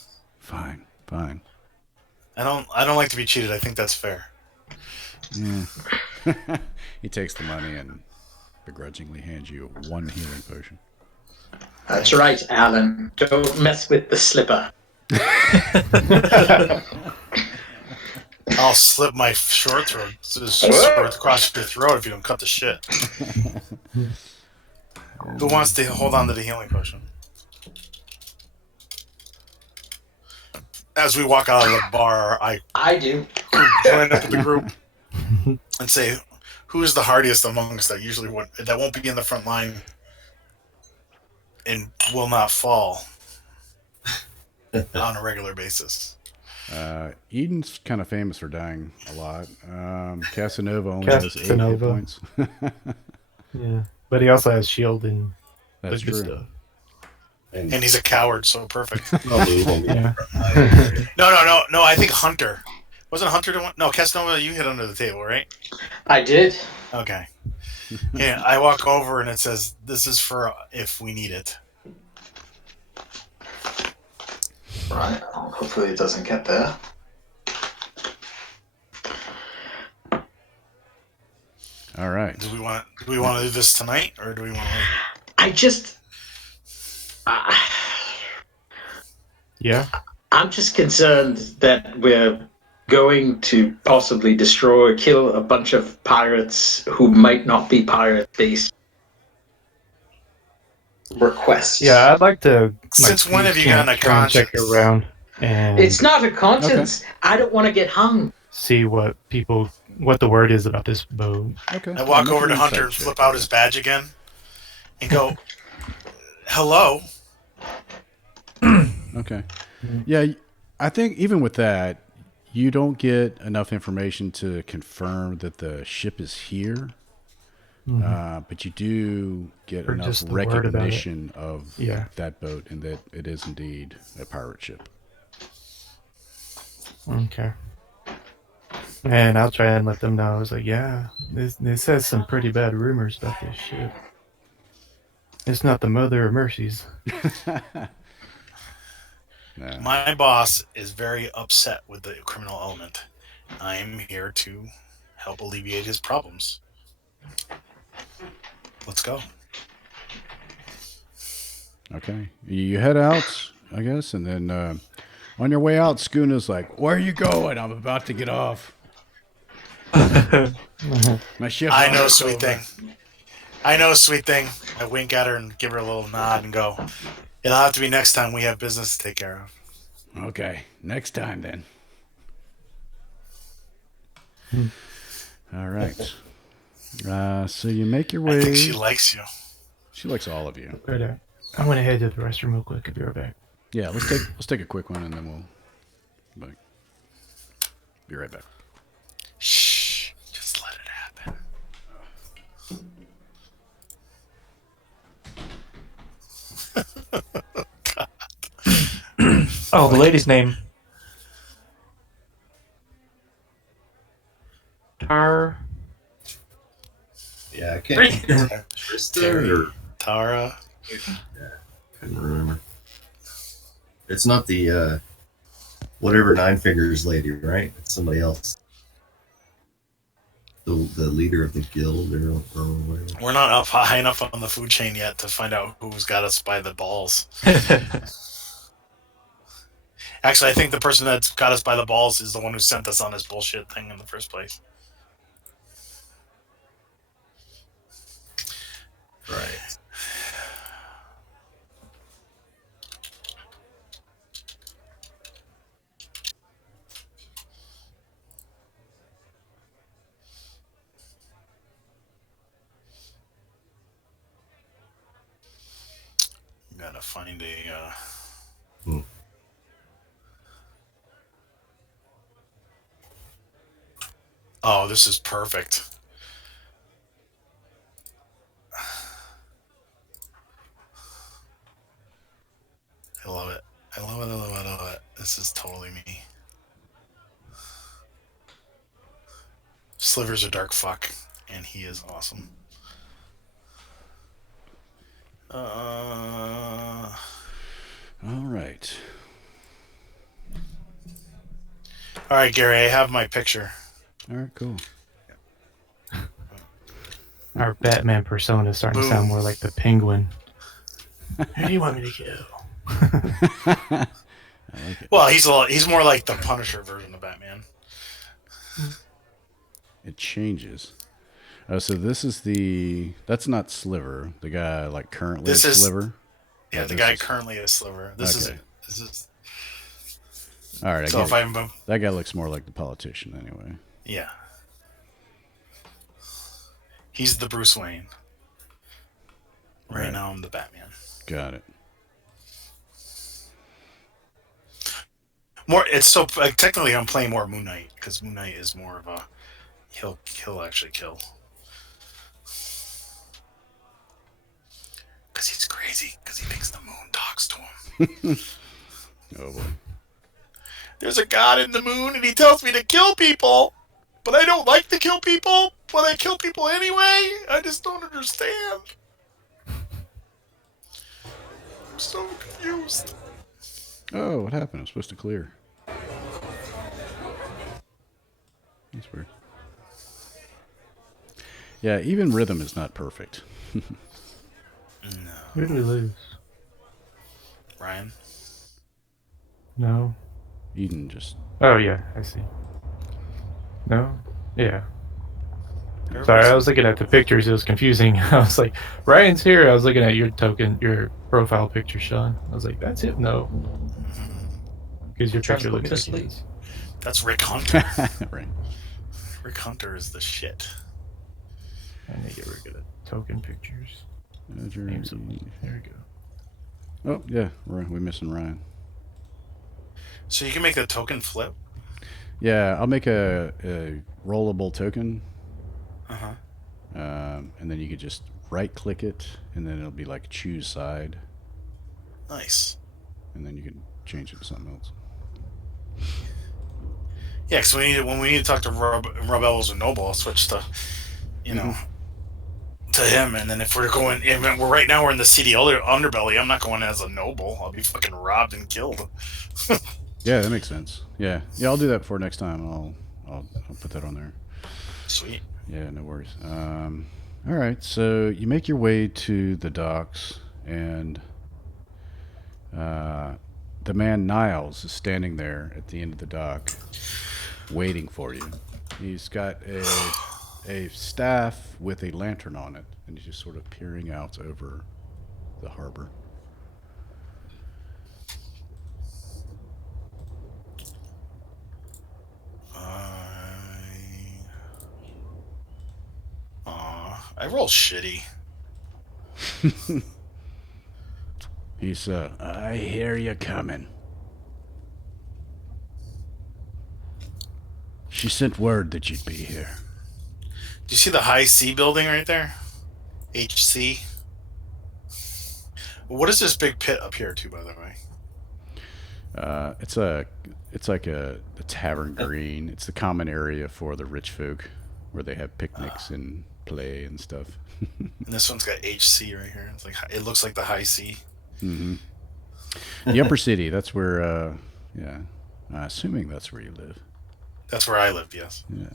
fine. I don't like to be cheated. I think that's fair. Yeah. He takes the money and begrudgingly hands you one healing potion. That's right, Alan. Don't mess with the slipper. I'll slip my short throat across your throat if you don't cut the shit. Who wants to hold on to the healing potion? As we walk out of the bar, I do. join up with the group and say, "Who is the hardiest among us that won't be in the front line and will not fall on a regular basis?" Eden's kind of famous for dying a lot. Casanova only has 8 hit Casanova. points. Yeah. But he also has shield and That's the good true. stuff. And he's a coward, so perfect. Probably won't be Yeah. No. I think Hunter. Wasn't Hunter the one? No, Casanova, you hit under the table, right? I did. Okay. Yeah, I walk over and it says, "This is for if we need it." Right. Hopefully it doesn't get there. All right. Do we want to do this tonight, or do we want to wait? I just. Yeah. I'm just concerned that we're going to possibly kill a bunch of pirates who might not be pirate based requests. Yeah, I'd like to. Since when have you gotten a try and check conscience? around and It's not a conscience. I don't want to get hung. see what the word is about this boat. Okay. I walk Make over an to Hunter insight and check, flip I out his guess. badge again, and go, "Hello." Okay. Yeah, I think even with that, you don't get enough information to confirm that the ship is here. But you do get Or enough just the word about it. recognition of Yeah. that boat and that it is indeed a pirate ship. Okay. And I'll try and let them know. I was like, yeah, this has some pretty bad rumors about this ship. It's not the mother of mercies. Nah. My boss is very upset with the criminal element. I am here to help alleviate his problems. Let's go. Okay. You head out, I guess, and then on your way out, Schooner's like, "Where are you going? I'm about to get off. My ship." I know, sweet thing. I know, sweet thing. I wink at her and give her a little nod and go, "It'll have to be next time we have business to take care of." Okay. Next time, then. All right. So you make your way. I think she likes you. She likes all of you. But I'm gonna head to the restroom real quick. I'll be right back. Yeah, let's take a quick one and then we'll be right back. Shh. Just let it happen. Oh, the lady's name. Tar. Yeah, I can't. Trista or Tara. couldn't remember. It's not the whatever Nine Fingers lady, right? It's somebody else. The leader of the guild or whatever. We're not up high enough on the food chain yet to find out who's got us by the balls. Actually, I think the person that's got us by the balls is the one who sent us on this bullshit thing in the first place. Right. Gotta find a. Oh, this is perfect. I love it. I love it. I love it. I love it. This is totally me. Sliver's a dark fuck, and he is awesome. All right. All right, Gary. I have my picture. All right. Cool. Our Batman persona is starting to sound more like the Penguin. Who do you want me to kill? I like it. Well, he's more like the Punisher version of Batman. It changes. So this is that's not Sliver. The guy like currently This is is- Sliver. Yeah, Oh, the this guy is- currently is Sliver. This Okay. is. All right. I So get if it. I'm, That guy looks more like the politician anyway. yeah, he's the Bruce Wayne. Right now, I'm the Batman. Got it. More, it's so like, technically I'm playing more Moon Knight because Moon Knight is more of a he'll actually kill because he's crazy because he thinks the moon talks to him. Oh boy. There's a god in the moon and he tells me to kill people, but I don't like to kill people, but I kill people anyway. I just don't understand. I'm so confused. Oh, what happened? I'm supposed to clear. That's weird. Yeah, even rhythm is not perfect. No. Who did we lose? Ryan? No. Eden just. Oh yeah, I see. No. Yeah. Everybody's- Sorry, I was looking at the pictures. It was confusing. I was like, Ryan's here. I was looking at your token, your profile picture, Sean. I was like, that's it. No, because your Trying to picture put me looks to like sleep. his. That's Rick Hunter. Right. Rick Hunter is the shit. I need to get rid of token pictures. Azure. Names of them. There we go. Oh, yeah. We're missing Ryan. So you can make the token flip? Yeah, I'll make a rollable token. Uh-huh. And then you could just right-click it, and then it'll be like choose side. Nice. And then you can change it to something else. Yeah, because when we need to talk to Rob Ellis and Noble, I'll switch to, to him. And then if we're going, right now we're in the seedy underbelly. I'm not going as a noble. I'll be fucking robbed and killed. Yeah, that makes sense. Yeah, I'll do that before next time. I'll put that on there. Sweet. Yeah, no worries. All right, so you make your way to the docks, and the man Niles is standing there at the end of the dock, waiting for you. He's got a staff with a lantern on it, and he's just sort of peering out over the harbor. I roll shitty. He's, I hear you coming. She sent word that you'd be here. Do you see the High C building right there? HC. What is this big pit up here too, by the way? It's like a tavern green. It's the common area for the rich folk, where they have picnics and play and stuff. And this one's got HC right here. It's like it looks like the High C. Mm-hmm. The upper city. That's where. Yeah. Assuming that's where you live. That's where I live. Yes. Yeah.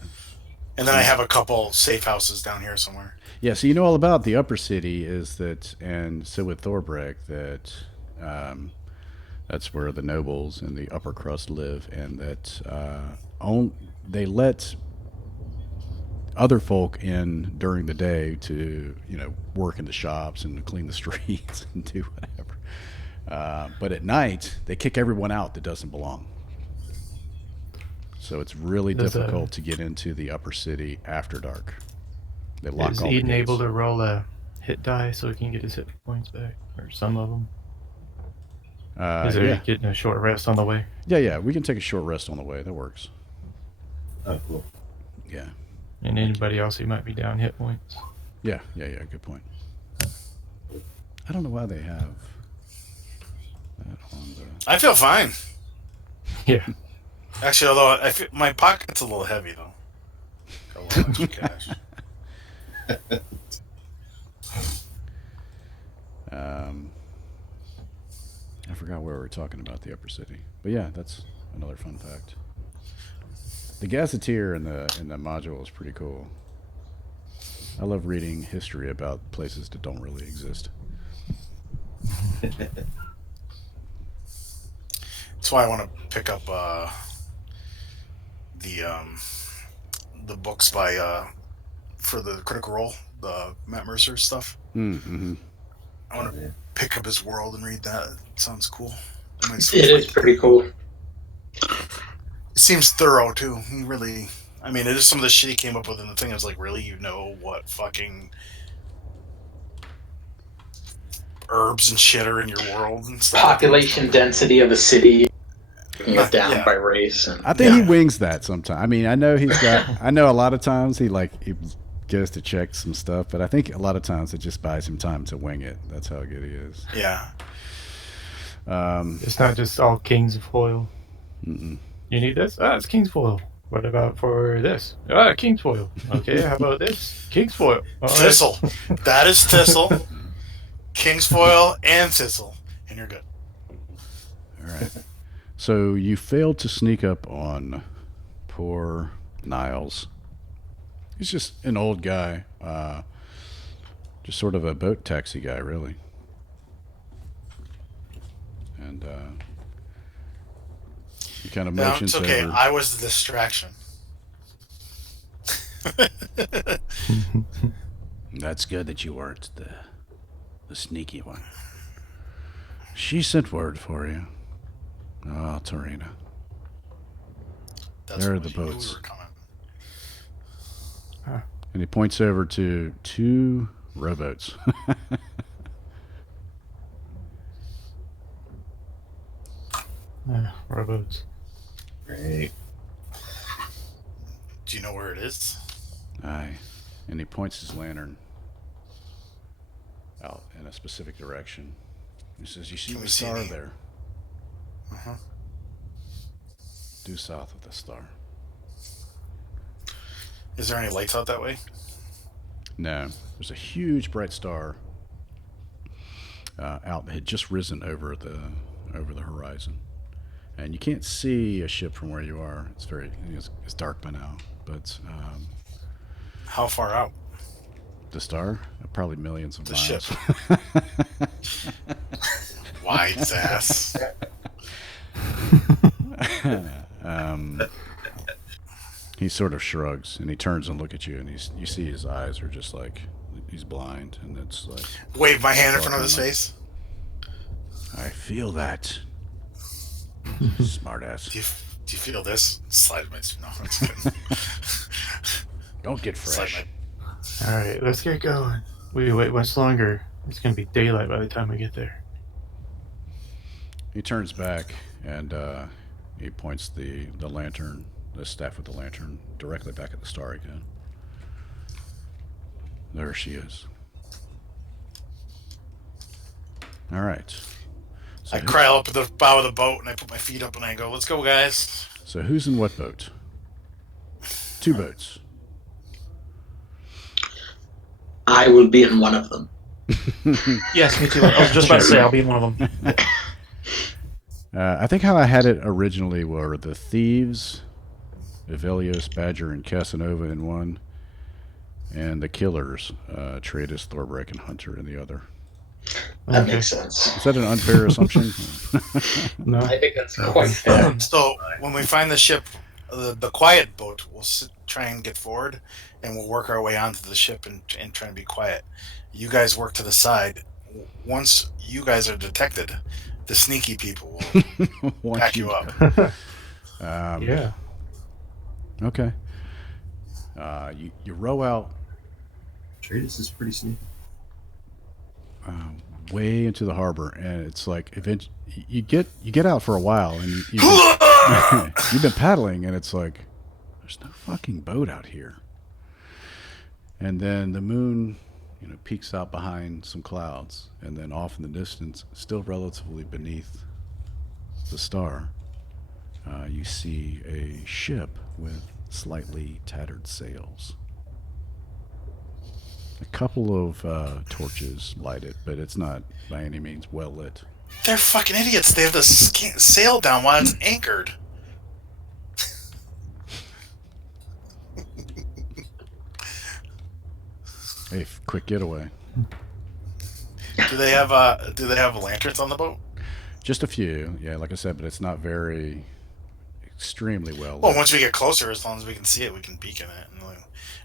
And then I have a couple safe houses down here somewhere. Yeah. So you know all about the upper city is that, and so with Thorbreck that. That's where the nobles and the upper crust live, and that they let other folk in during the day to work in the shops and clean the streets and do whatever. But at night they kick everyone out that doesn't belong. So it's really difficult to get into the upper city after dark. They lock Is all the Eden gates. able to roll a hit die so he can get his hit points back, or some of them? Is there getting a short rest on the way? Yeah. We can take a short rest on the way. That works. Oh, cool. Yeah. And anybody else who might be down hit points? Yeah. Good point. I don't know why they have that on the. I feel fine. Yeah. Actually, although my pocket's a little heavy though. Got a little extra cash. I forgot where we were talking about the upper city, but yeah, that's another fun fact. The gazetteer in the module is pretty cool. I love reading history about places that don't really exist. That's why I want to pick up the books by for the Critical Role, the Matt Mercer stuff. Mm-hmm. I want to pick up his world and read that. It sounds cool. It is pretty cool. It seems thorough too. He really, I mean, it is some of the shit he came up with, and the thing is, like, really, what fucking herbs and shit are in your world and stuff. Population density of the city, breaking it down Yeah. by race. And, I think he wings that sometimes. I mean, I know he's got. I know a lot of times he goes to check some stuff, but I think a lot of times it just buys him time to wing it. That's how good he is. Yeah. It's not just all King's foil. Mm-mm. You need this? It's King's foil. What about for this? King's foil. Okay, how about this? King's foil. All right. Thistle. That is Thistle. King's foil and Thistle, and you're good. All right. So you failed to sneak up on poor Niles. He's just an old guy. Just sort of a boat taxi guy, really. And he kind of No, motions it's okay. over. I was the distraction. That's good that you weren't the sneaky one. She sent word for you. Oh, Torina. That's There are what the you knew we boats. were coming. And he points over to 2 rowboats. Rowboats. Great. Do you know where it is? Aye. And he points his lantern out in a specific direction. He says, you see Can the we see star any? there? Uh-huh. Due south of the star. Is there any lights out that way? No. There's a huge bright star out that had just risen over the horizon. And you can't see a ship from where you are. It's dark by now. But How far out? the star, probably millions of The miles. ship. Wide's ass. He sort of shrugs and he turns and look at you, and you see his eyes are just like he's blind, and it's like, Wave my hand in front of his face. I feel that. Smart ass. Do you feel this? Slide my... No, I'm just kidding. Don't get Slide fresh. All right, let's get going. We wait much longer. It's gonna be daylight by the time we get there. He turns back and he points the lantern, the staff with the lantern, directly back at the star again. There she is. All right. So I crawl up at the bow of the boat and I put my feet up and I go, let's go, guys. So who's in what boat? 2 boats. I will be in one of them. Yes, me too. I was just about to say I'll be in one of them. I think how I had it originally were the thieves, Evelios, Badger, and Casanova in one, and the killers, Tradus, Thorbrek, and Hunter in the other. That Okay. makes sense. Is that an unfair assumption? No. I think that's quite fair. So when we find the ship, the quiet boat, we'll try and get forward and we'll work our way onto the ship and try and be quiet. You guys work to the side. Once you guys are detected, the sneaky people will Want back you up. Yeah. Okay. You row out Tradus is pretty sneaky. way into the harbor, and it's like you get out for a while, and you've been paddling, and it's like there's no fucking boat out here. And then the moon, peeks out behind some clouds, and then off in the distance, still relatively beneath the star, you see a ship with slightly tattered sails. A couple of torches light it, but it's not by any means well lit. They're fucking idiots. They have the sail down while it's anchored. Hey, quick getaway. Do they have lanterns on the boat? Just a few, yeah, like I said, but it's not very extremely well lit. Well, once we get closer, as long as we can see it, we can beacon it, and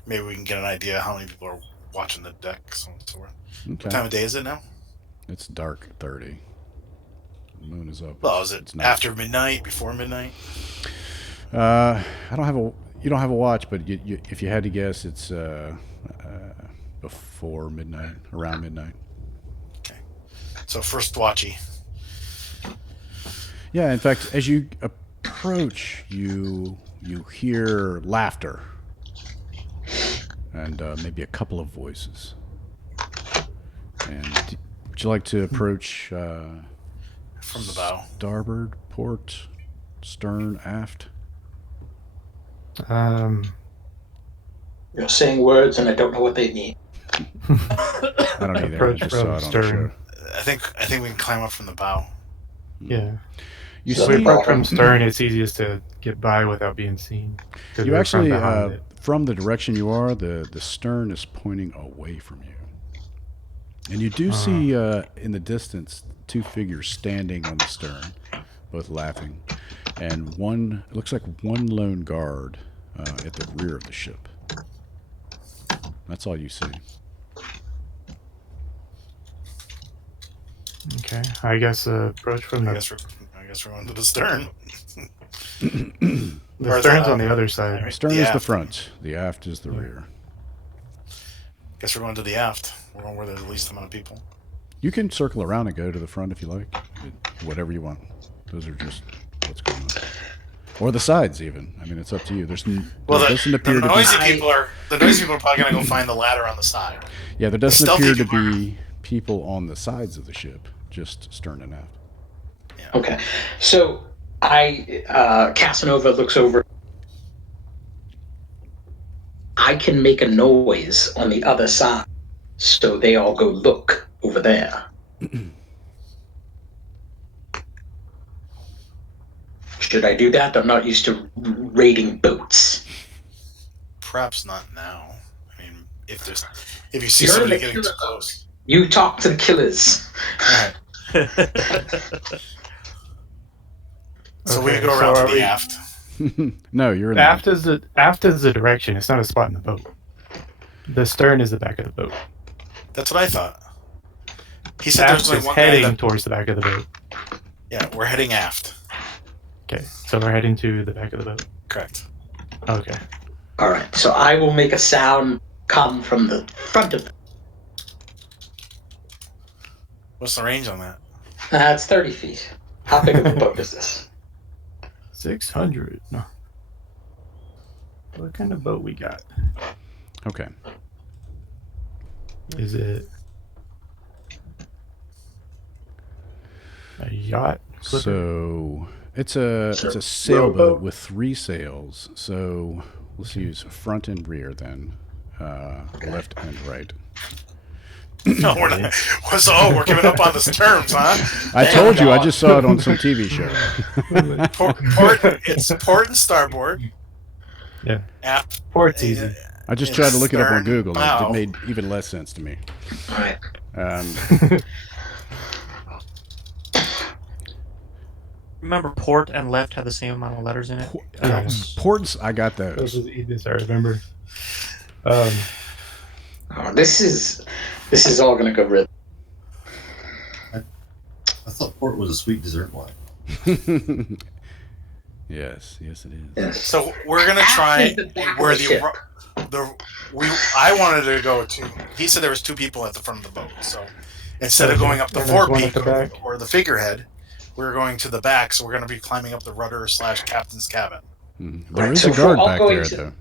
maybe we can get an idea how many people are watching the deck. So Okay. what time of day is it now? It's dark 30. The moon is up. Well, is it It's not- after midnight, before midnight? I don't have a. You don't have a watch, but if you had to guess, it's before midnight, around midnight. So first watchy. Yeah, in fact, as you approach, you hear laughter and maybe a couple of voices. And would you like to approach From the bow. starboard, port, stern, aft? You're saying words and I don't know what they mean. I don't either. I Approach just from saw it on the stern. show. I think we can climb up from the bow. Yeah. You So We see, approach from stern. It's easiest to get by without being seen. 'Cause you we're actually, from behind it. from the direction you are, the stern is pointing away from you. And you do see in the distance 2 figures standing on the stern, both laughing, and one, it looks like one lone guard at the rear of the ship. That's all you see. Okay, I guess approach from I the guess we're going to the stern. the stern's on the other side. Right, Stern the is the aft. front, the aft is the rear. Guess we're going to the aft. We're going where there's the least amount of people. You can circle around and go to the front if you like. Whatever you want. Those are just what's going on. Or the sides, even. I mean, it's up to you. Well, there doesn't the appear to noisy be. people are probably going to go find the ladder on the side. Yeah, there doesn't stealthy appear to people are- be people on the sides of the ship, just stern and aft. Okay. So Casanova looks over. I can make a noise on the other side, so they all go look over there. Should I do that? I'm not used to raiding boats. Perhaps not now. I mean, if you see You're somebody the getting too killer. close. You talk to the killers. All right. So we Okay, go around so to are the we- aft. No, you're in Aft is the direction. It's not a spot in the boat. The stern is the back of the boat. That's what I thought. He said Aft there's only is one guy heading that. towards the back of the boat. Yeah, we're heading aft. Okay, so we're heading to the back of the boat. Correct. Okay. All right. So I will make a sound come from the front of. What's the range on that? It's 30 feet. How big of a boat is this? 600. No. What kind of boat we got? Okay. Is it a yacht? Clipper? So it's a sailboat rowboat? with 3 sails. So let's use front and rear then, left and right. No, we're not. We're giving up on the terms, huh? I told you, I just saw it on some TV show. It's port and starboard. Yeah. Aft. Port's easy. I just tried to look it up on Stern, Google. bow. It made even less sense to me. All right. Remember, port and left have the same amount of letters in it. Yeah. Ports, I got Those those. are the easiest I remember. Oh, this is all gonna go really. I thought port was a sweet dessert wine. Yes, it is. Yes. So we're gonna try Aft is the back of where the ship. I wanted to go to. He said there was 2 people at the front of the boat. So instead of Okay. going up the And there's one forepeak at the back. or the figurehead, we're going to the back. So we're going to be climbing up the rudder/captain's cabin. There Right, is so a if guard we're all back going there, to- though.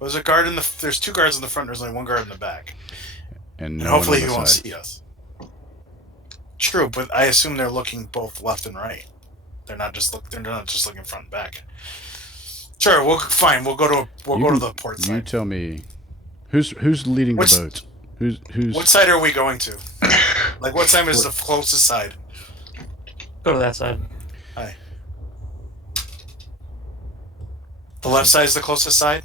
There's a guard There's 2 guards in the front. There's only 1 guard in the back. And And no hopefully one he on the won't side. see us. True, but I assume they're looking both left and right. They're not just looking front and back. Sure, fine. We'll go to the port You side. tell me, who's leading Which- the boat? Who's What side are we going to? Like, what side is the closest side? Go to that side. The left side is the closest side?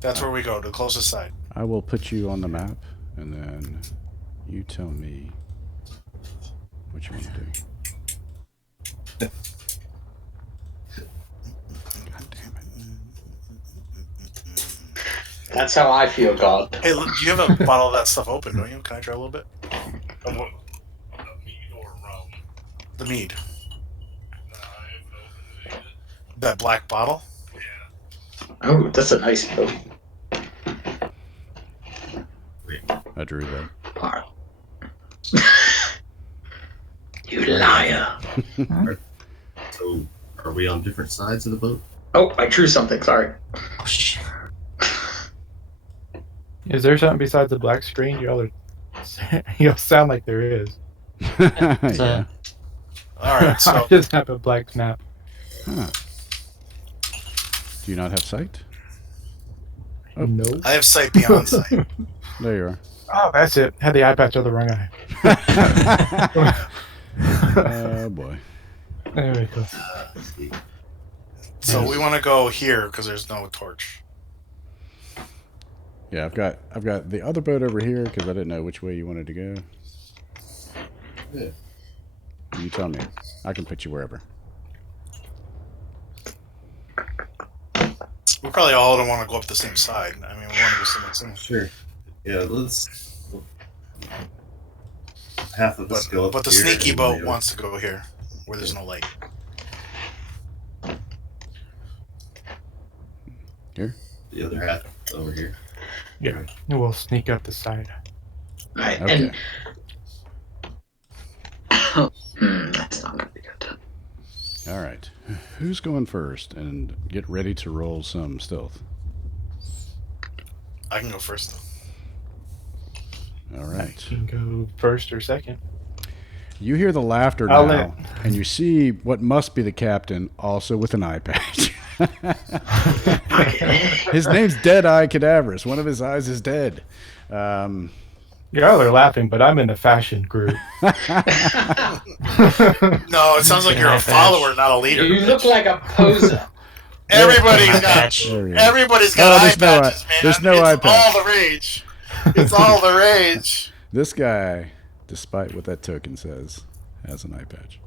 That's where we go, the closest side. I will put you on the map, and then you tell me what you want to do. God damn it. That's how I feel, God. Hey, look, you have a bottle of that stuff open, don't you? Can I try a little bit? Of what? The mead. That black bottle? Oh, that's a nice boat. I drew that. All right. You liar. So, are we on different sides of the boat? Oh, I drew something. Sorry. Oh, shit. Is there something besides the black screen? Y'all sound like there is. Yeah. Alright, I so just have a black map. Huh. Do you not have sight? Oh. No. I have sight beyond sight. There you are. Oh, that's it. Had the eye patch on the wrong eye. Oh boy. There we go. Let's see. So we want to go here because there's no torch. Yeah, I've got the other boat over here because I didn't know which way you wanted to go. Yeah. You tell me. I can put you wherever. We probably all don't want to go up the same side. I mean, we want to go somewhere similar. Sure. Yeah, let's. Half of us go up But the here sneaky and boat the wants to go here, where there's no light. Here? The other half over here. Yeah, we'll sneak up the side. Right. Okay. And that's not gonna be good. All right. Who's going first? And get ready to roll some stealth. I can go first. All right. You can go first or second. You hear the laughter I'll now, and you see what must be the captain, also with an eye patch. His name's Deadeye Cadaverous. One of his eyes is dead. Y'all are laughing, but I'm in the fashion group. No, it sounds like you're a follower, not a leader. You look like a poser. Everybody's Eye got patch. There we go. everybody's got eye there's no patches, eye- man. there's no it's eye patch. all the rage. It's all the rage. This guy, despite what that token says, has an eye patch.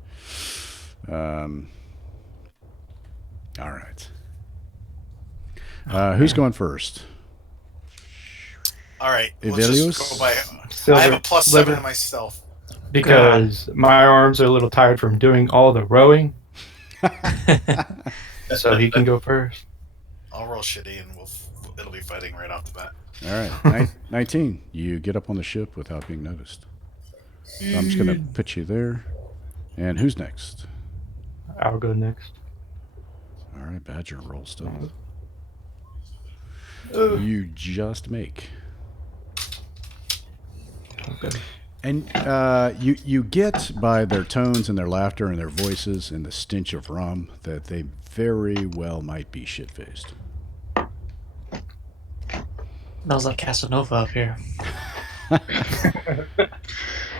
All right. Who's going first? All right, let's Evelios? just go by. Silver, I have a +7 Silver, to my stealth. because my arms are a little tired from doing all the rowing. So he can go first. I'll roll shitty, and it'll be fighting right off the bat. All right. 19. You get up on the ship without being noticed. So I'm just going to put you there. And who's next? I'll go next. All right, Badger, roll stealth. Oh. You just make. Okay. And you get by their tones and their laughter and their voices and the stench of rum that they very well might be shit-faced. Smells like Casanova up here.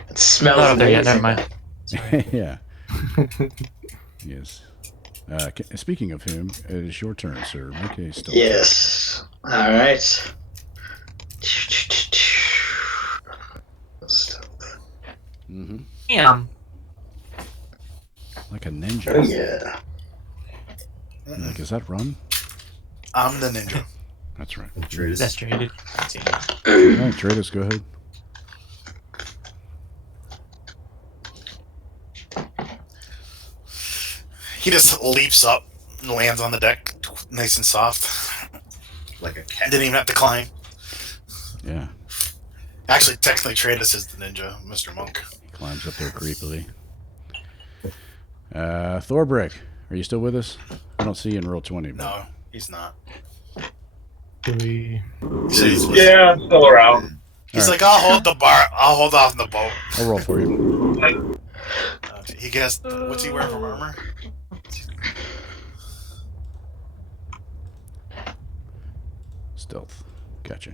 It smells Not up there yet. amazing. Never mind. Sorry. Yeah. Yes. Speaking of whom, it is your turn, sir. Make a stealth. Yes. All right. Mm-hmm. Damn. Like a ninja. Oh yeah. Like, is that rum? I'm the ninja. That's right. Trace. That's traded. All right, Tradus, go ahead. He just leaps up and lands on the deck, nice and soft. Like a cat. Didn't even have to climb. Yeah. Actually, technically, Tradus is the ninja, Mr. Monk. He climbs up there creepily. Thorbrick, are you still with us? I don't see you in roll 20. But... No, he's not. Do we? He said he's Yeah, I'm still around. He's All like, I'll hold the bar. I'll hold off the boat. I'll roll for you. He gets. What's he wearing for armor? Stealth. Gotcha.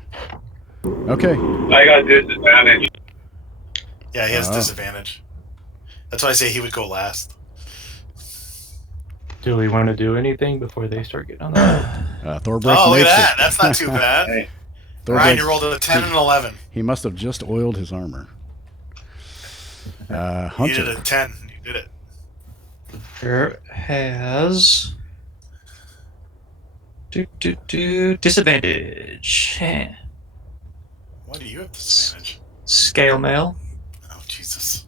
Okay. I got disadvantage. Yeah, he has Oh. disadvantage. That's why I say he would go last. Do we want to do anything before they start getting on the boat? Thorbrick Oh, look makes at that. it. That's not too bad. Hey, Ryan, Thorbrick, you rolled a 10 and 11. he must have just oiled his armor. You did Hunter. a 10. You did it. There has disadvantage. Why do you have disadvantage? Scale mail. Oh, Jesus.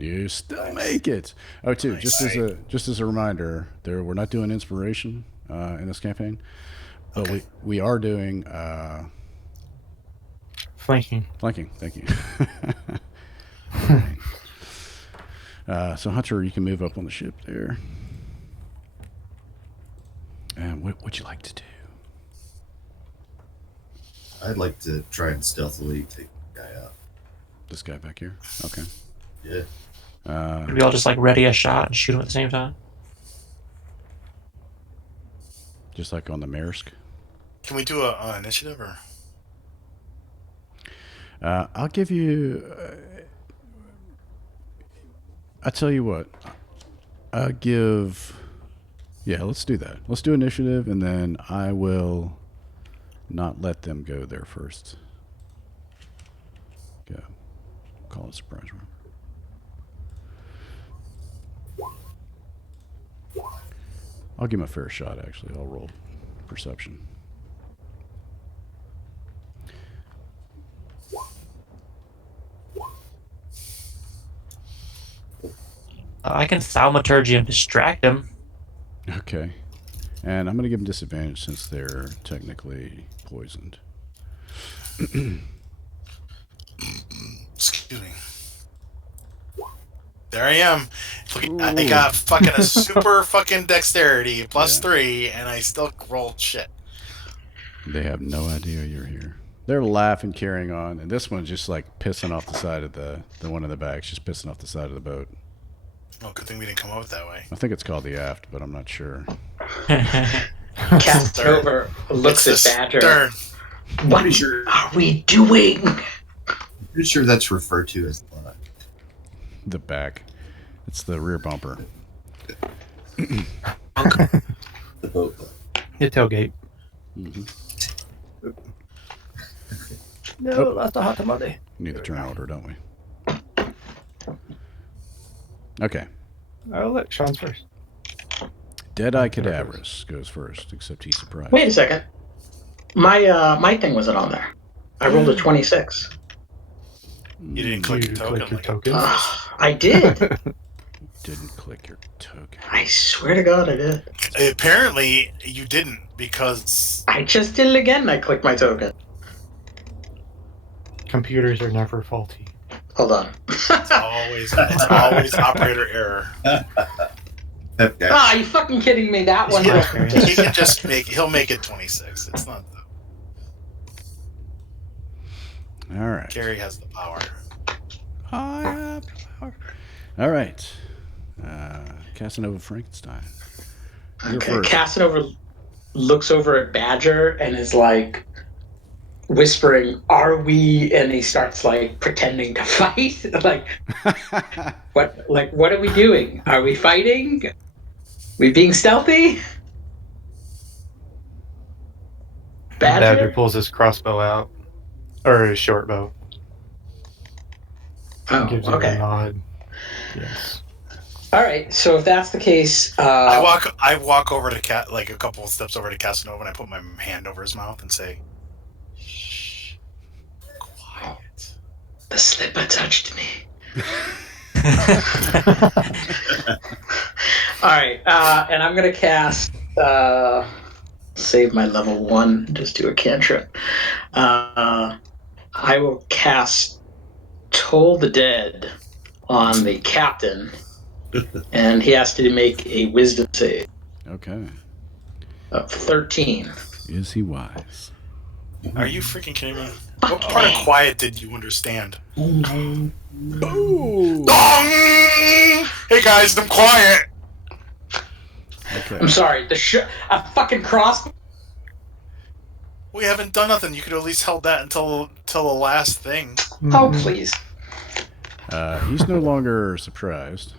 You still make it. Oh, too. Nice. Just as a reminder, we're not doing inspiration in this campaign, but Okay. we are doing Flanking. flanking. Thank you. So Hunter, you can move up on the ship there. And what would you like to do? I'd like to try and stealthily take the guy out. This guy back here. Okay. Yeah. Could we all just like ready a shot and shoot him at the same time? Just like on the Maersk. Can we do a initiative or? I'll give you. I tell you what, I'll give. Yeah, let's do that. Let's do initiative, and then I will not let them go there first. Go. Call it surprise round. I'll give him a fair shot, actually. I'll roll perception. I can thaumaturgy and distract him. Okay. And I'm going to give them disadvantage since they're technically poisoned. Excuse me. There I am. I got fucking a super fucking dexterity plus 3, and I still rolled shit. They have no idea you're here. They're laughing, carrying on, and this one's just like pissing off the side of the one in the back. Just pissing off the side of the boat. Well, good thing we didn't come up that way. I think it's called the aft, but I'm not sure. Castover looks at Badger. Stern. What are we doing? Pretty sure that's referred to as the The back. It's the rear bumper. the boat. Your tailgate. Mm-hmm. No, that's a hot money. Need the turn order, don't we? Okay. I'll let Sean's first. Deadeye Cadaverous goes first, except he's surprised. Wait a second. My thing wasn't on there. I rolled a 26. You didn't click your token. Click your like token. I did. Didn't click your token. I swear to God I did. Apparently, you didn't because I just did it again. I clicked my token. Computers are never faulty. Hold on. it's always operator error. Ah, you fucking kidding me? That one. Yeah. He can just he'll make it 26. It's not. All right. Gary has the power. I have power. All right. Casanova Frankenstein. You're Okay, first. Casanova looks over at Badger and is like whispering, "Are we?" And he starts like pretending to fight. What are we doing? Are we fighting? We being stealthy? Badger pulls his crossbow out, or his short bow. Oh, Gives him a okay. nod. Yes. All right. So if that's the case, I walk over to like a couple of steps over to Casanova, and I put my hand over his mouth and say, "Shh, quiet." The slipper touched me. All right, and I'm gonna cast. Save my level 1. Just do a cantrip. I will cast Toll the Dead on the captain, and he has to make a Wisdom save Okay. of 13. Is he wise? Are you freaking kidding me? What part of quiet did you understand? Ooh. Hey guys, I'm quiet. Okay. I'm sorry. A fucking cross. We haven't done nothing. You could at least held that until the last thing. Oh please. He's no longer surprised.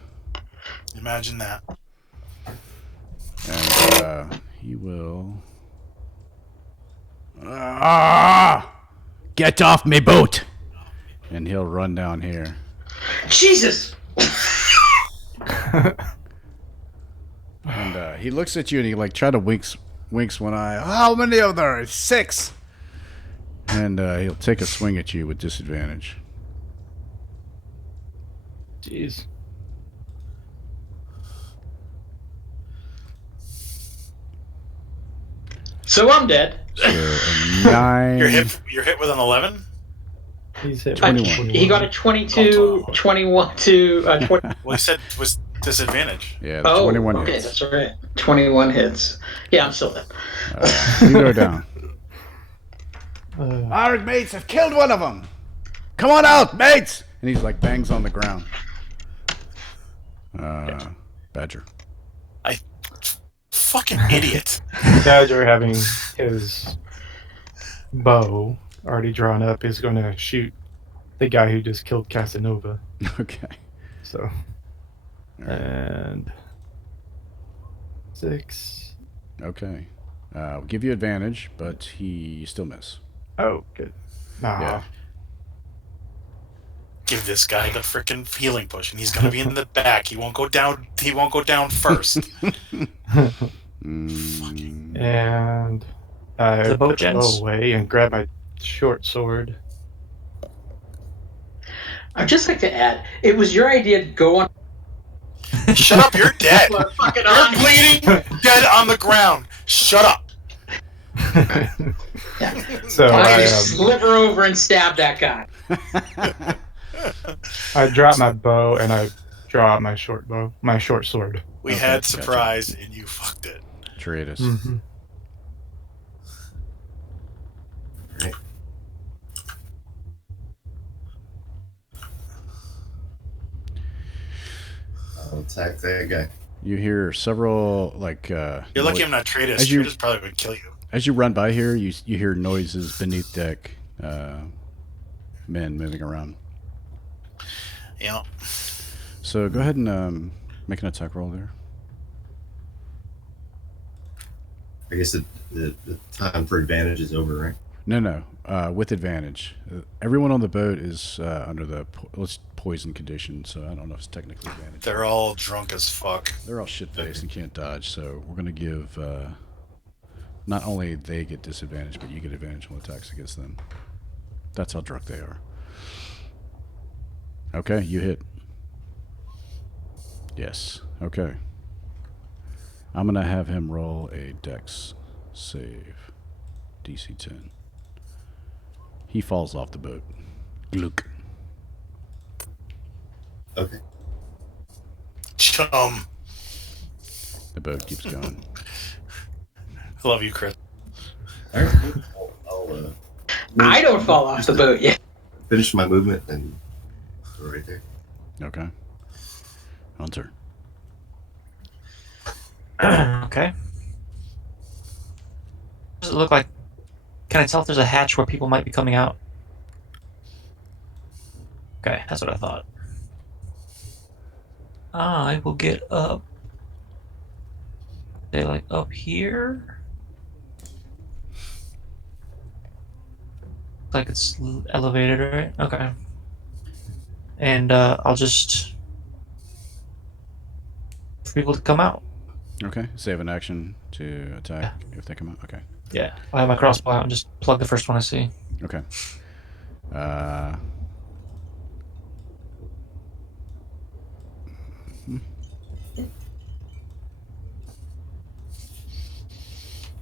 Imagine that. And he will... Get off me boat! And he'll run down here. Jesus. And he looks at you and he like try to winks one eye. How many of there? 6! And he'll take a swing at you with disadvantage. Jeez. So I'm dead. So a 9... You're hit with an 11? He's hit 21. He got a 22, 21 to 20. Well, he said it was disadvantage. Yeah, the 21 okay, hits. that's right. 21 hits. Yeah, I'm still dead. You go down. Uh, Our mates have killed one of them. Come on out, mates! And he's like bangs on the ground. Badger. Fucking idiot. Badger, having his bow already drawn up, is going to shoot the guy who just killed Casanova. Okay. So And 6. Okay. We'll give you advantage, but you still miss. Oh, good. Nah. Yeah. Give this guy the freaking healing potion. He's gonna be in the back. He won't go down. He won't go down first. And I The boat put the bow gents. away and grab my short sword. I'd just like to add, it was your idea to go on. Shut up! You're dead. Fucking You're on. bleeding, dead on the ground. Shut up. So I sliver over and stab that guy. I drop my bow and I draw out my short sword. We Okay, had gotcha. surprise, and you fucked it. Tratus. Mm-hmm. Right. I'll attack that guy. You hear several You're lucky I'm not Tratus. As you- Tratus probably would kill you. As you run by here, you hear noises beneath deck. Men moving around. Yeah. So go ahead and make an attack roll there. I guess the time for advantage is over, right? No. With advantage. Everyone on the boat is under the poison condition, so I don't know if it's technically advantage. They're all drunk as fuck. They're all shit-faced and can't dodge, so we're going to give... not only they get disadvantage, but you get advantage on attacks against them. That's how drunk they are. Okay, you hit. Yes. Okay. I'm going to have him roll a dex save. DC 10. He falls off the boat. Gluck. Okay. Chum. The boat keeps going. I love you, Chris. All right. I'll I don't fall off the boat yet. finish my movement and go right there. Okay. Hunter. Okay. Does it look like? Can I tell if there's a hatch where people might be coming out? Okay, that's what I thought. I will get up. They like up here. Like it's elevated, right? Okay. And I'll just for people to come out. Okay. Save an action to attack if they come out. Okay. Yeah. I have my crossbow out and just plug the first one I see. Okay.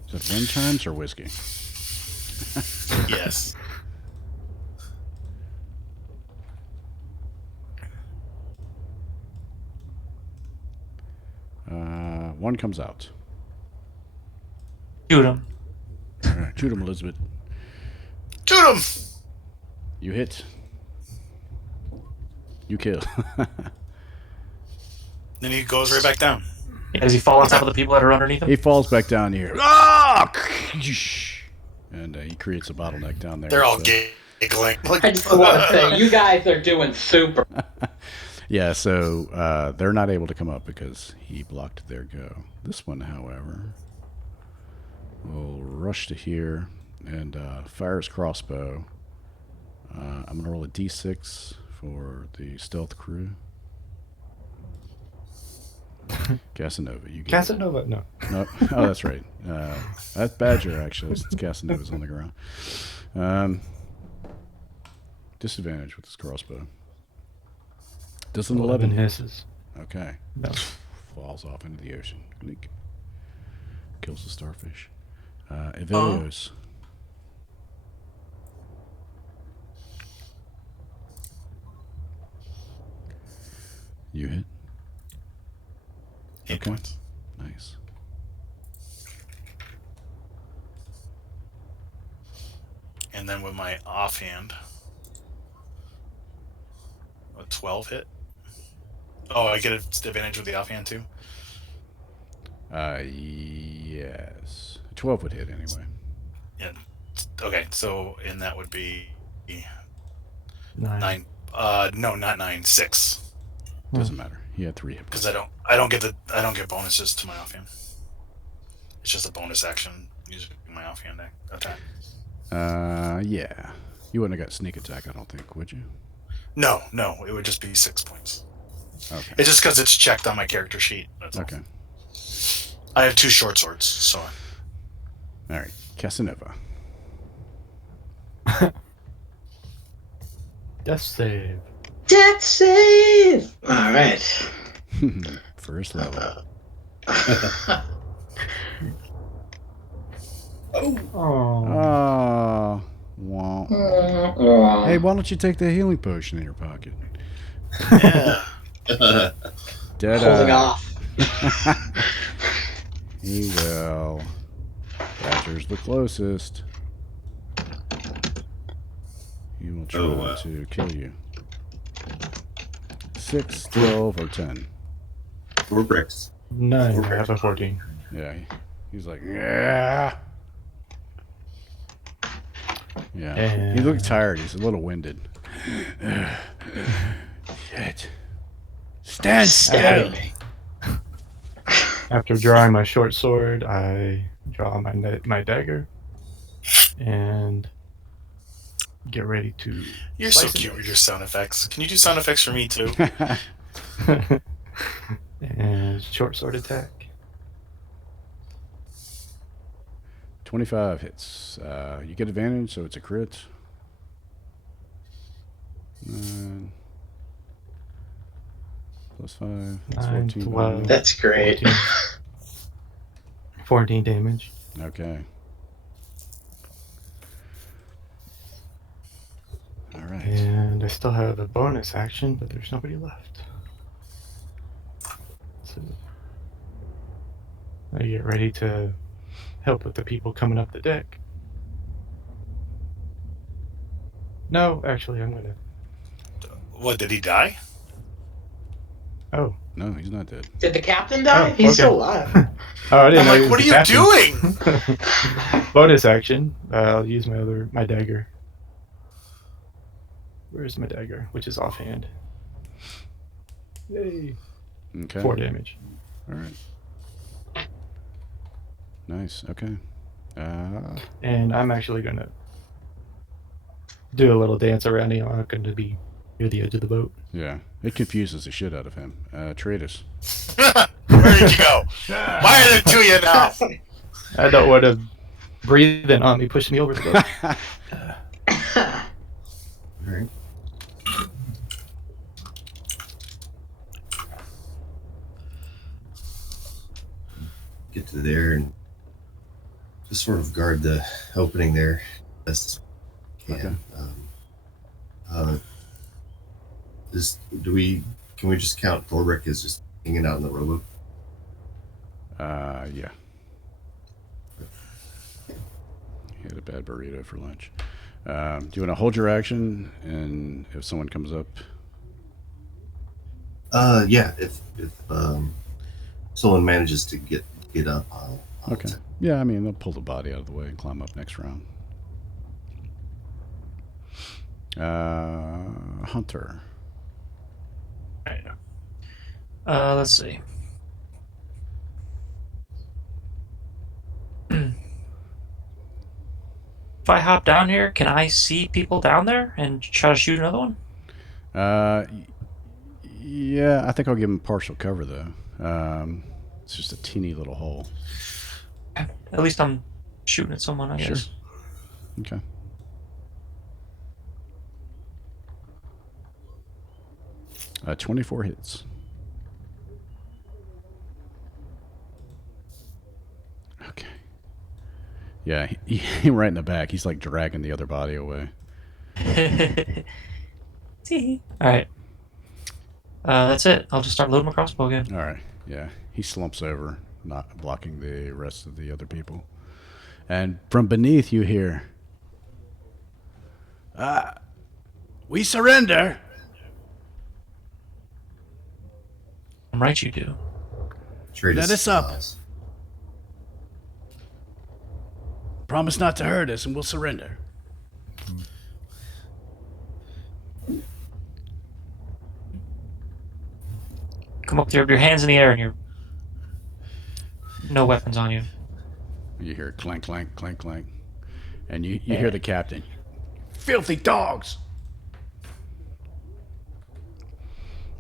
Is it wind chimes or whiskey? Yes. One comes out. Shoot him. All right, shoot him, Elizabeth. Shoot him! You hit. You kill. Then he goes right back down. Yeah, does he fall on top of the people that are underneath him? He falls back down here. Ah! And he creates a bottleneck down there. They're all so- giggling. Like, I just want to say, you guys are doing super. Yeah, so they're not able to come up because he blocked their go. This one, however, will rush to here and fire his crossbow. I'm going to roll a d6 for the stealth crew. Casanova, you get Casanova? No. No. Oh, that's right. That's Badger, actually, since Casanova's on the ground. Disadvantage with his crossbow. Does an 11 hit? misses. Okay. No. Falls off into the ocean. Gleek. Kills the starfish. Evelios. You hit? 8 points. Nice. And then with my offhand, a 12 hit. Oh, I get an advantage with the offhand too? Yes. 12 would hit anyway. Yeah. Okay, so, and that would be 9. 9. No, not 9. 6. Doesn't matter. He had 3 hit points. Because I don't get bonuses to my offhand. It's just a bonus action using my offhand attack. Yeah. You wouldn't have got sneak attack, I don't think, would you? No, it would just be 6 points. Okay. It's just because it's checked on my character sheet. That's all. Okay. I have 2 short swords, so. All right. Casanova. Death save. Death save. All right. First level. Oh. Oh. Wow. Hey, why don't you take the healing potion in your pocket? Yeah. Dead Holding eye. off. Here you go. Badger's the closest. He will try to kill you. 6, 12, or 10. 4 bricks. 9. I have a 14. Yeah. He's like, yeah. Yeah. He looked tired. He's a little winded. Shit. Stand still. After drawing my short sword, I draw my dagger and get ready to. You're so cute with your sound effects. Can you do sound effects for me too? And short sword attack. 25 hits. You get advantage, so it's a crit. 9 plus 5. That's 9, 14. 12. That's great. 14 damage. Okay. All right. And I still have a bonus action, but there's nobody left. So I get ready to help with the people coming up the deck. No, actually, I'm gonna. What, did he die? Oh. No, he's not dead. Did the captain die? Oh, He's okay. still alive. Oh, I didn't I'm know like, he what are was you the doing? captain. Bonus action. I'll use my dagger. Where's my dagger? Which is offhand. Yay. Okay. 4 damage. All right. Nice. Okay. And I'm actually gonna do a little dance around him. I'm gonna be near the edge of the boat. Yeah. It confuses the shit out of him. Tratus. Where did you go? Why are there 2 of you now? I don't want to breathe in on me, push me over the boat. All right. Get to there and just sort of guard the opening there best as can. Can we just count Thorbrick as just hanging out in the rowboat? Yeah. He had a bad burrito for lunch. Do you want to hold your action, and if someone comes up? Yeah. If someone manages to get up, I'll Okay. Yeah, I mean, they'll pull the body out of the way and climb up next round. Hunter. Let's see. If I hop down here, can I see people down there and try to shoot another one? Yeah, I think I'll give him partial cover though. It's just a teeny little hole. At least I'm shooting at someone, I guess. Okay. Uh, 24 hits. Okay. Yeah, he right in the back. He's like dragging the other body away. Alright. That's it. I'll just start loading my crossbow again. All right. Yeah, he slumps over, not blocking the rest of the other people. And from beneath you hear, we surrender. I'm right, you do. Tratus Let us up. smiles. Promise not to hurt us, and we'll surrender. come up there with your hands in the air and you're no weapons on you. You hear clank, clank, clank, clank. And you hear the captain. Filthy dogs!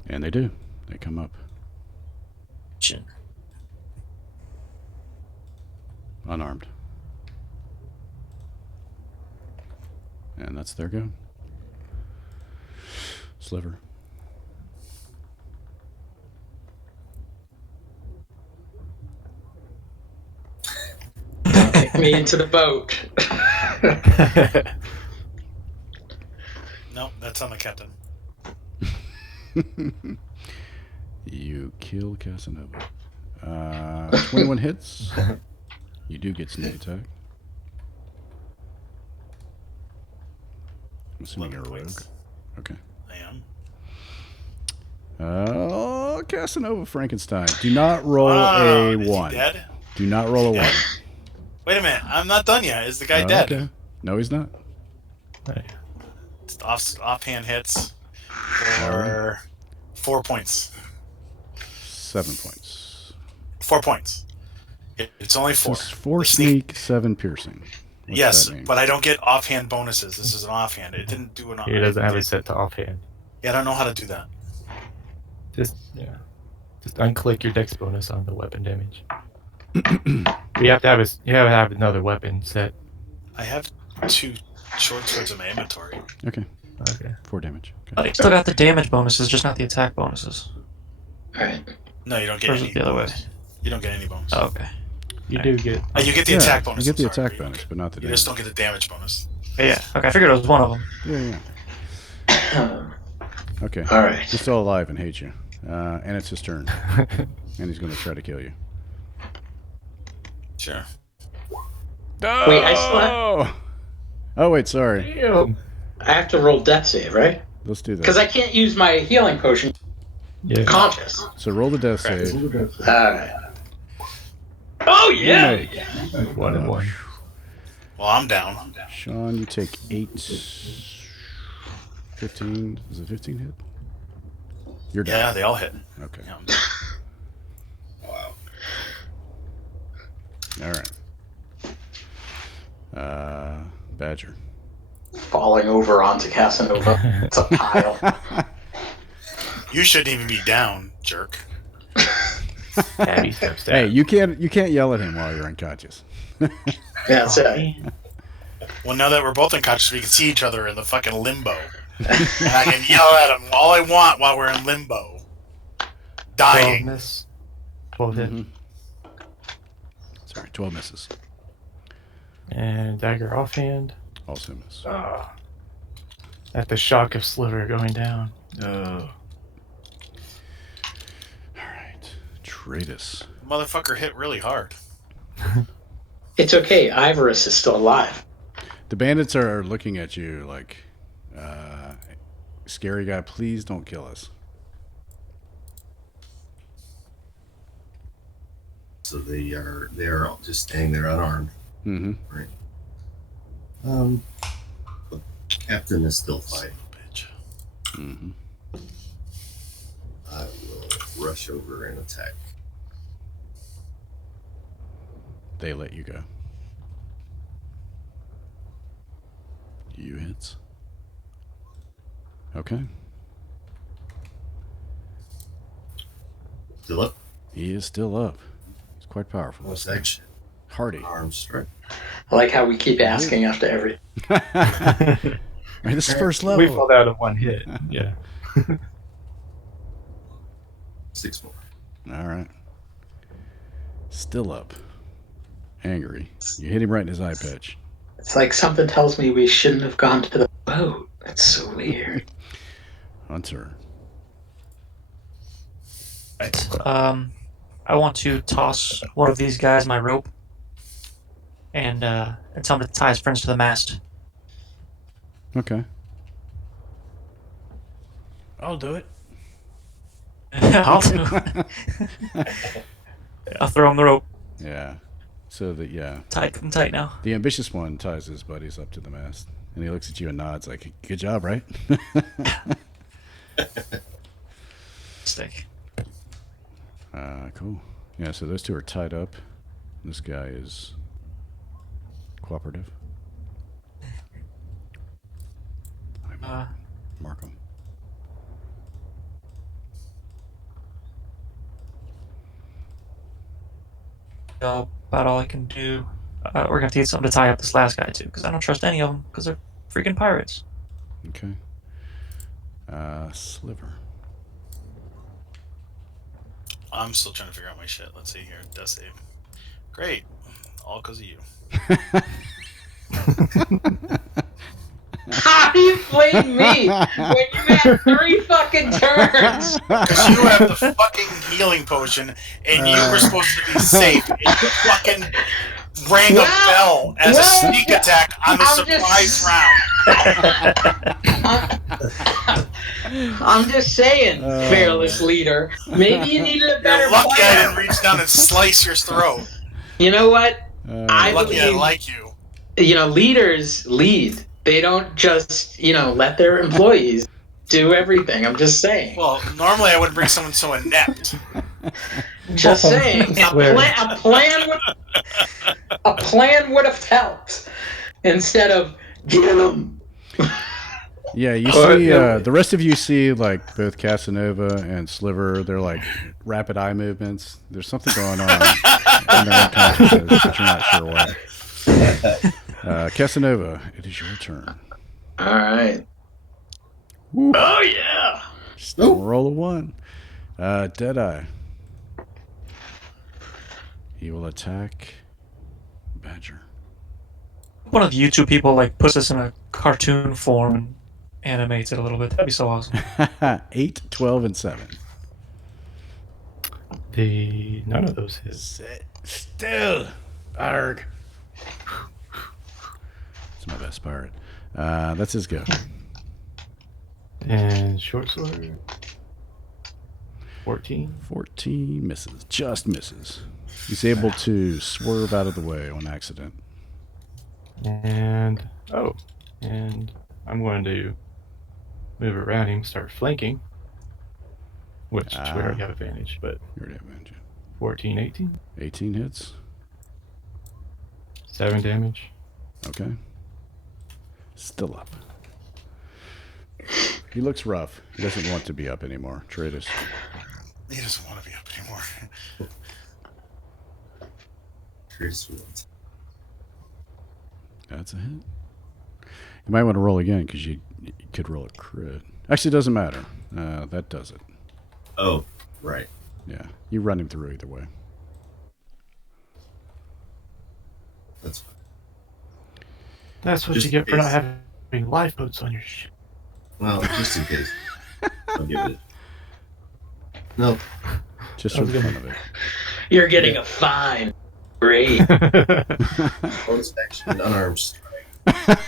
And they do. They come up. Unarmed. And that's their go. Sliver. Take me into the boat. No, that's on the captain. You kill Casanova. 21 hits. You do get sneak attack. I'm assuming you're a rogue. Points. Okay. I am. Casanova Frankenstein. Do not roll Oh, a is he 1. dead? Do not roll a 1. Dead? Wait a minute. I'm not done yet. Is the guy dead? Okay. No, he's not. Just offhand hits for 4 points. 7 points. 4 points. It's only 4. It's 4 The sneak, 7 piercing. What's yes, that mean? but I don't get offhand bonuses. This is an offhand. It didn't do an offhand. He doesn't have it set to offhand. Yeah, I don't know how to do that. Just unclick your dex bonus on the weapon damage. You have to have another weapon set. I have 2 short swords in my inventory. Okay. Okay. 4 damage. Okay. But you still got the damage bonuses, just not the attack bonuses. Alright. No, you don't get Or is any. it the other way? You don't get any bonus. Oh, okay. You do get. You get the Yeah, attack bonus. You get the I'm sorry. attack bonus, but not the You just damage. don't get the damage bonus. Yeah. Okay. I figured it was one of them. Yeah. Okay. All right. He's still alive and hates you. And it's his turn. And he's going to try to kill you. Sure. Wait, I still have, Oh, wait, sorry. Damn. I have to roll death save, right? Let's do Because that. I can't use my healing potion Yeah. conscious. So roll the death save. Alright. Oh, yeah! You make. 1 and 1. Well, I'm down. Sean, you take 8. 15. Is it 15 hit? You're Yeah, down. they all hit. Okay. Yeah, I'm down. Wow. All right. Badger. Falling over onto Casanova. It's a pile. You shouldn't even be down, jerk. Abby steps down. Hey, you can't yell at him while you're unconscious. That's it. Well, now that we're both unconscious, we can see each other in the fucking limbo. And I can yell at him all I want while we're in limbo. 12 Dying. miss. 12 hit. Mhm. Sorry, 12 misses. And dagger offhand. Also miss. At the shock of Sliver going down. All right. Tratus. Motherfucker hit really hard. It's okay. Avernus is still alive. The bandits are looking at you like, scary guy, please don't kill us. So they are just standing there unarmed. Mm-hmm. Right. The captain is still fighting. Bitch. Mm-hmm. I will rush over and attack. They let you go. You hits. Okay. Still up. He is still up. It's quite powerful. What's action? Hardy. Arm strike. I like how we keep asking after every. Right, this is first level. We fell out of 1 hit. Yeah. 6 more. All right. Still up. Angry. You hit him right in his eye patch. It's like something tells me we shouldn't have gone to the boat. That's so weird. Hunter. I want to toss one of these guys my rope and tell him to tie his friends to the mast. Okay. I'll do it. I'll do it. I'll throw him the rope. Yeah. So that, yeah. Tight them tight now. The ambitious one ties his buddies up to the mast. And he looks at you and nods like, good job, right? Stick. Cool. Yeah, so those two are tied up. This guy is cooperative. Mark him. About all I can do. We're gonna have to get something to tie up this last guy too, because I don't trust any of them, because they're freaking pirates. Okay. Sliver. I'm still trying to figure out my shit. Let's see here. Death save. Great. All because of you. How do you blame me when you had 3 fucking turns? Because you have the fucking healing potion, and you were supposed to be safe, and you fucking rang a bell as a sneak attack on the surprise round. I'm just saying, fearless leader. Maybe you needed a better You're lucky I plan. didn't reach down and slice your throat. You know what? I Lucky I believe, like you. Leaders lead. They don't just, let their employees do everything. I'm just saying. Well, normally I wouldn't bring someone so inept. Just saying. A plan would have helped instead of get them. Yeah, you see, the rest of you see, like, both Casanova and Sliver, they're like rapid eye movements. There's something going on in their unconsciousness, but you're not sure what. Casanova, it is your turn. All right. Woo. Oh, yeah. Still roll a 1. Deadeye. He will attack Badger. One of the YouTube people like puts this in a cartoon form and animates it a little bit. That'd be so awesome. 8, 12, and 7. None of those hit. Sit still, Arg. It's my best pirate. That's his go. And short sword. 14. 14 misses. Just misses. He's able to swerve out of the way on accident. And I'm going to move around him, start flanking. Which we already have advantage, but You already have advantage. 14, 18. 18 hits. 7 damage. Okay. Still up. He looks rough. He doesn't want to be up anymore. Tratus. He doesn't want to be up anymore. That's a hit. You might want to roll again because you could roll a crit. Actually, it doesn't matter. That does it. Oh, right. Yeah. You run him through either way. That's fine. That's what Just you get for in not case. having lifeboats on your ship. Well, just in case. I'll give it. Nope. Just for the fun of it. You're getting a fine. Great. Bonus action, unarmed strike.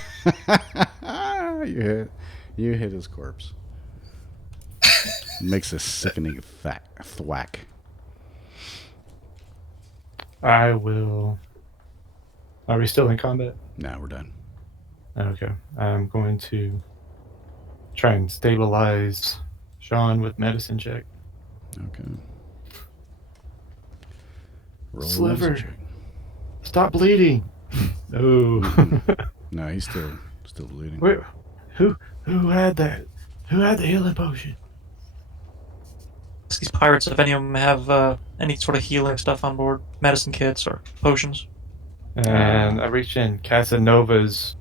You hit his corpse. Makes a sickening thwack. I will. Are we still in combat? Now we're done. Okay. I'm going to try and stabilize Sean with medicine check. Okay. Roll a Sliver. medicine check. Stop bleeding. No. No, he's still bleeding. Wait, who had that? Who had the healing potion? These pirates, if any of them have any sort of healing stuff on board, medicine kits or potions. And I reached in Casanova's.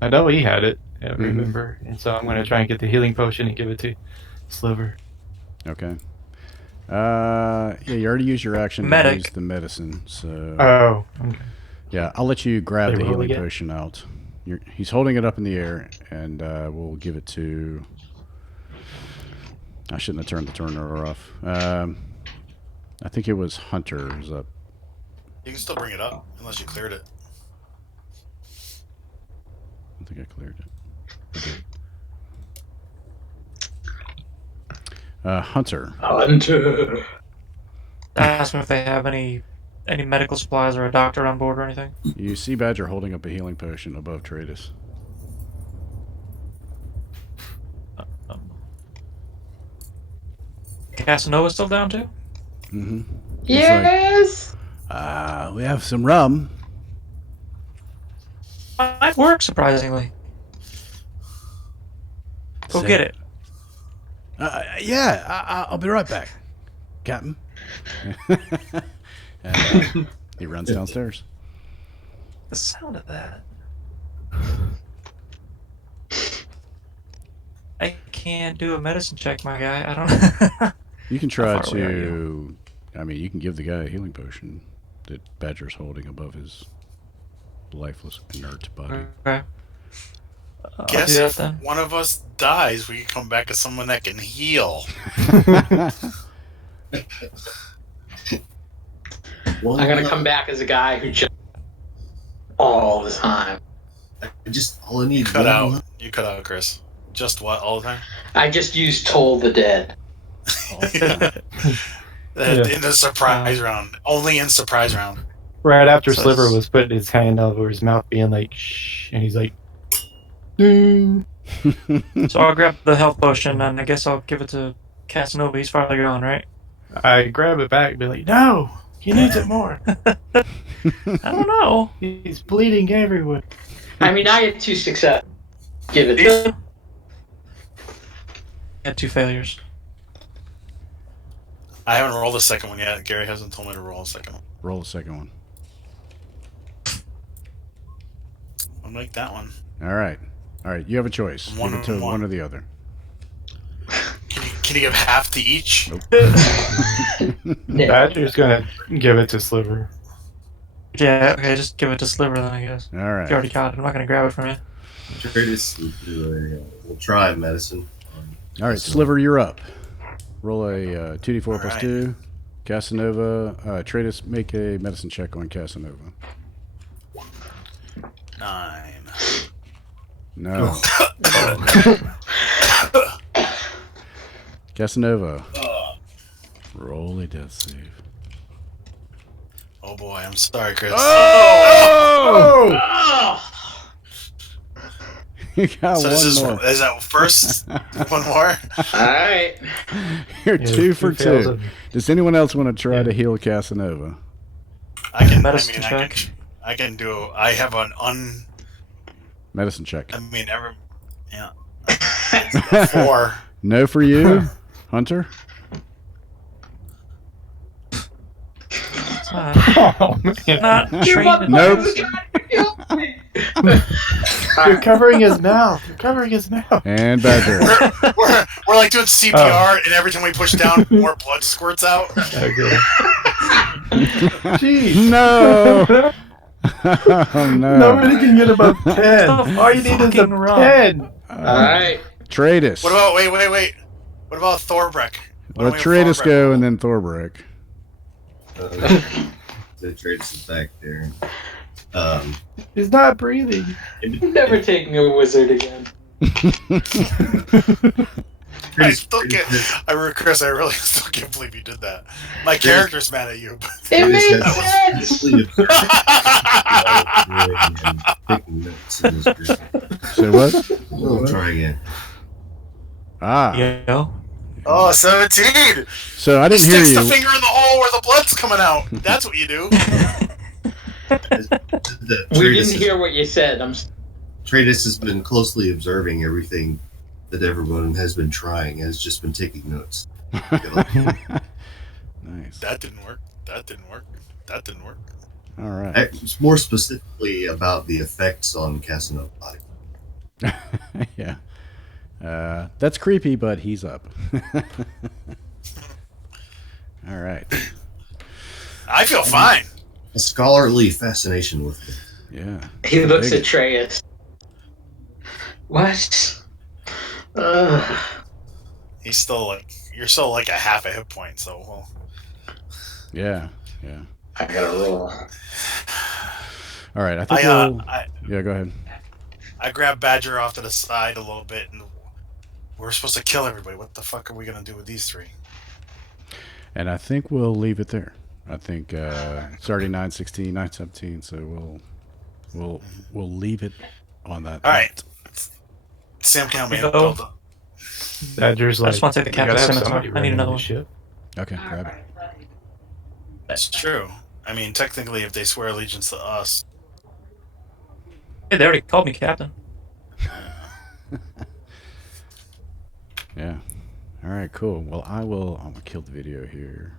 I know he had it. I remember, and so I'm going to try and get the healing potion and give it to Sliver. Okay. Yeah, you already used your action to use the medicine, so Oh. Okay. yeah, I'll let you grab They the roll healing again? potion out. He's holding it up in the air, and we'll give it to. I shouldn't have turned the turner off. I think it was Hunter who's up. You can still bring it up, unless you cleared it. I think I cleared it. I did. Hunter. Hunter. Ask them if they have any medical supplies or a doctor on board or anything. You see Badger holding up a healing potion above Tratus. Casanova still down too? Mm-hmm. Yes. We have some rum. Might work, surprisingly. Go get it. Yeah, I'll be right back, Captain. And he runs downstairs. The sound of that. I can't do a medicine check, my guy. I don't. You can try How far away are to. I mean, you can give the guy a healing potion that Badger's holding above his lifeless, inert body. Okay. I'll Guess do that if then. one of us dies, we can come back as someone that can heal. Well, I'm gonna come back as a guy who just all the time. All I need. You cut one out. love. You cut out, Chris. Just what all the time? I just used Toll the Dead. In the surprise round. Only in surprise round. Right after So Sliver it's- was putting his hand over his mouth, being like, shh, and he's like, ding. So I'll grab the health potion, and I guess I'll give it to Casanova. He's farther gone, right? I grab it back and be like, no, he needs it more. I don't know. He's bleeding everywhere. I mean, I had 2 success. Give it to him. Had 2 failures. I haven't rolled the second one yet. Gary hasn't told me to roll the second one. Roll the second one. I'll make that one. All right. You have a choice. One Give it to and one. one or the other. Can you give half to each? Yeah. Badger's gonna give it to Sliver. Yeah, okay, just give it to Sliver then, I guess. All You right. already got it. I'm not gonna grab it from you. Tradus will do we'll try medicine. All right, Sliver, you're up. Roll a 2d4 All plus right. 2. Casanova, Tradus, make a medicine check on Casanova. 9. No. Casanova, roll a death save. Oh boy, I'm sorry, Chris. Oh! Oh! You got So this one more. is that first one more? Alright. You're Yeah, 2 for fails 2. it. Does anyone else want to try to heal Casanova? I can. Medicine I check. can. I can do. I have an Medicine check. Yeah. 4. No for you, Hunter? It's not, Oh, man. not trained in Nope. medicine. You're covering his mouth. You're covering his mouth. And Badger. We're like doing CPR, and every time we push down, more blood squirts out. Okay. Jeez. No! Oh, no. Nobody can get above 10. the All you need is a fucking rum? 10. Alright. Tradus. What about? Wait. What about Thorbrick? Let Tradus go and then Thorbrick. The Tradus is back there. He's not breathing. I'm never taking a wizard again. I still can't. Chris, I really still can't believe you did that. My character's mad at you. It made sense! So what? We'll try again. Ah. Yo. Oh, 17! So I didn't hear Sticks you. the finger in the hole where the blood's coming out. That's what you do. We didn't hear what you said. Tradus has been closely observing everything that everyone has been trying, has just been taking notes. Nice. That didn't work. That didn't work. That didn't work. All right. It's more specifically about the effects on Casanova's body. Yeah. That's creepy, but he's up. All right. I feel fine. A scholarly fascination with it. Yeah. He looks Dig at Treyas. What? Ugh. He's still like, you're still like a half a hit point, so well. Yeah. Yeah. I gotta roll. All right. I think yeah, go ahead. I grabbed Badger off to the side a little bit, and we're supposed to kill everybody. What the fuck are we gonna do with these 3? And I think we'll leave it there. I think it's already 9:16, 9:17, so we'll leave it on that. All right. Sam can help me Go. build up. Badger's I like, just want to take the "You gotta captain's have scimitar. somebody I need running another the one. ship." Okay, grab it. That's true. I mean, technically, if they swear allegiance to us, Hey, they already called me captain. Yeah. All right, cool. Well, I'm going to kill the video here.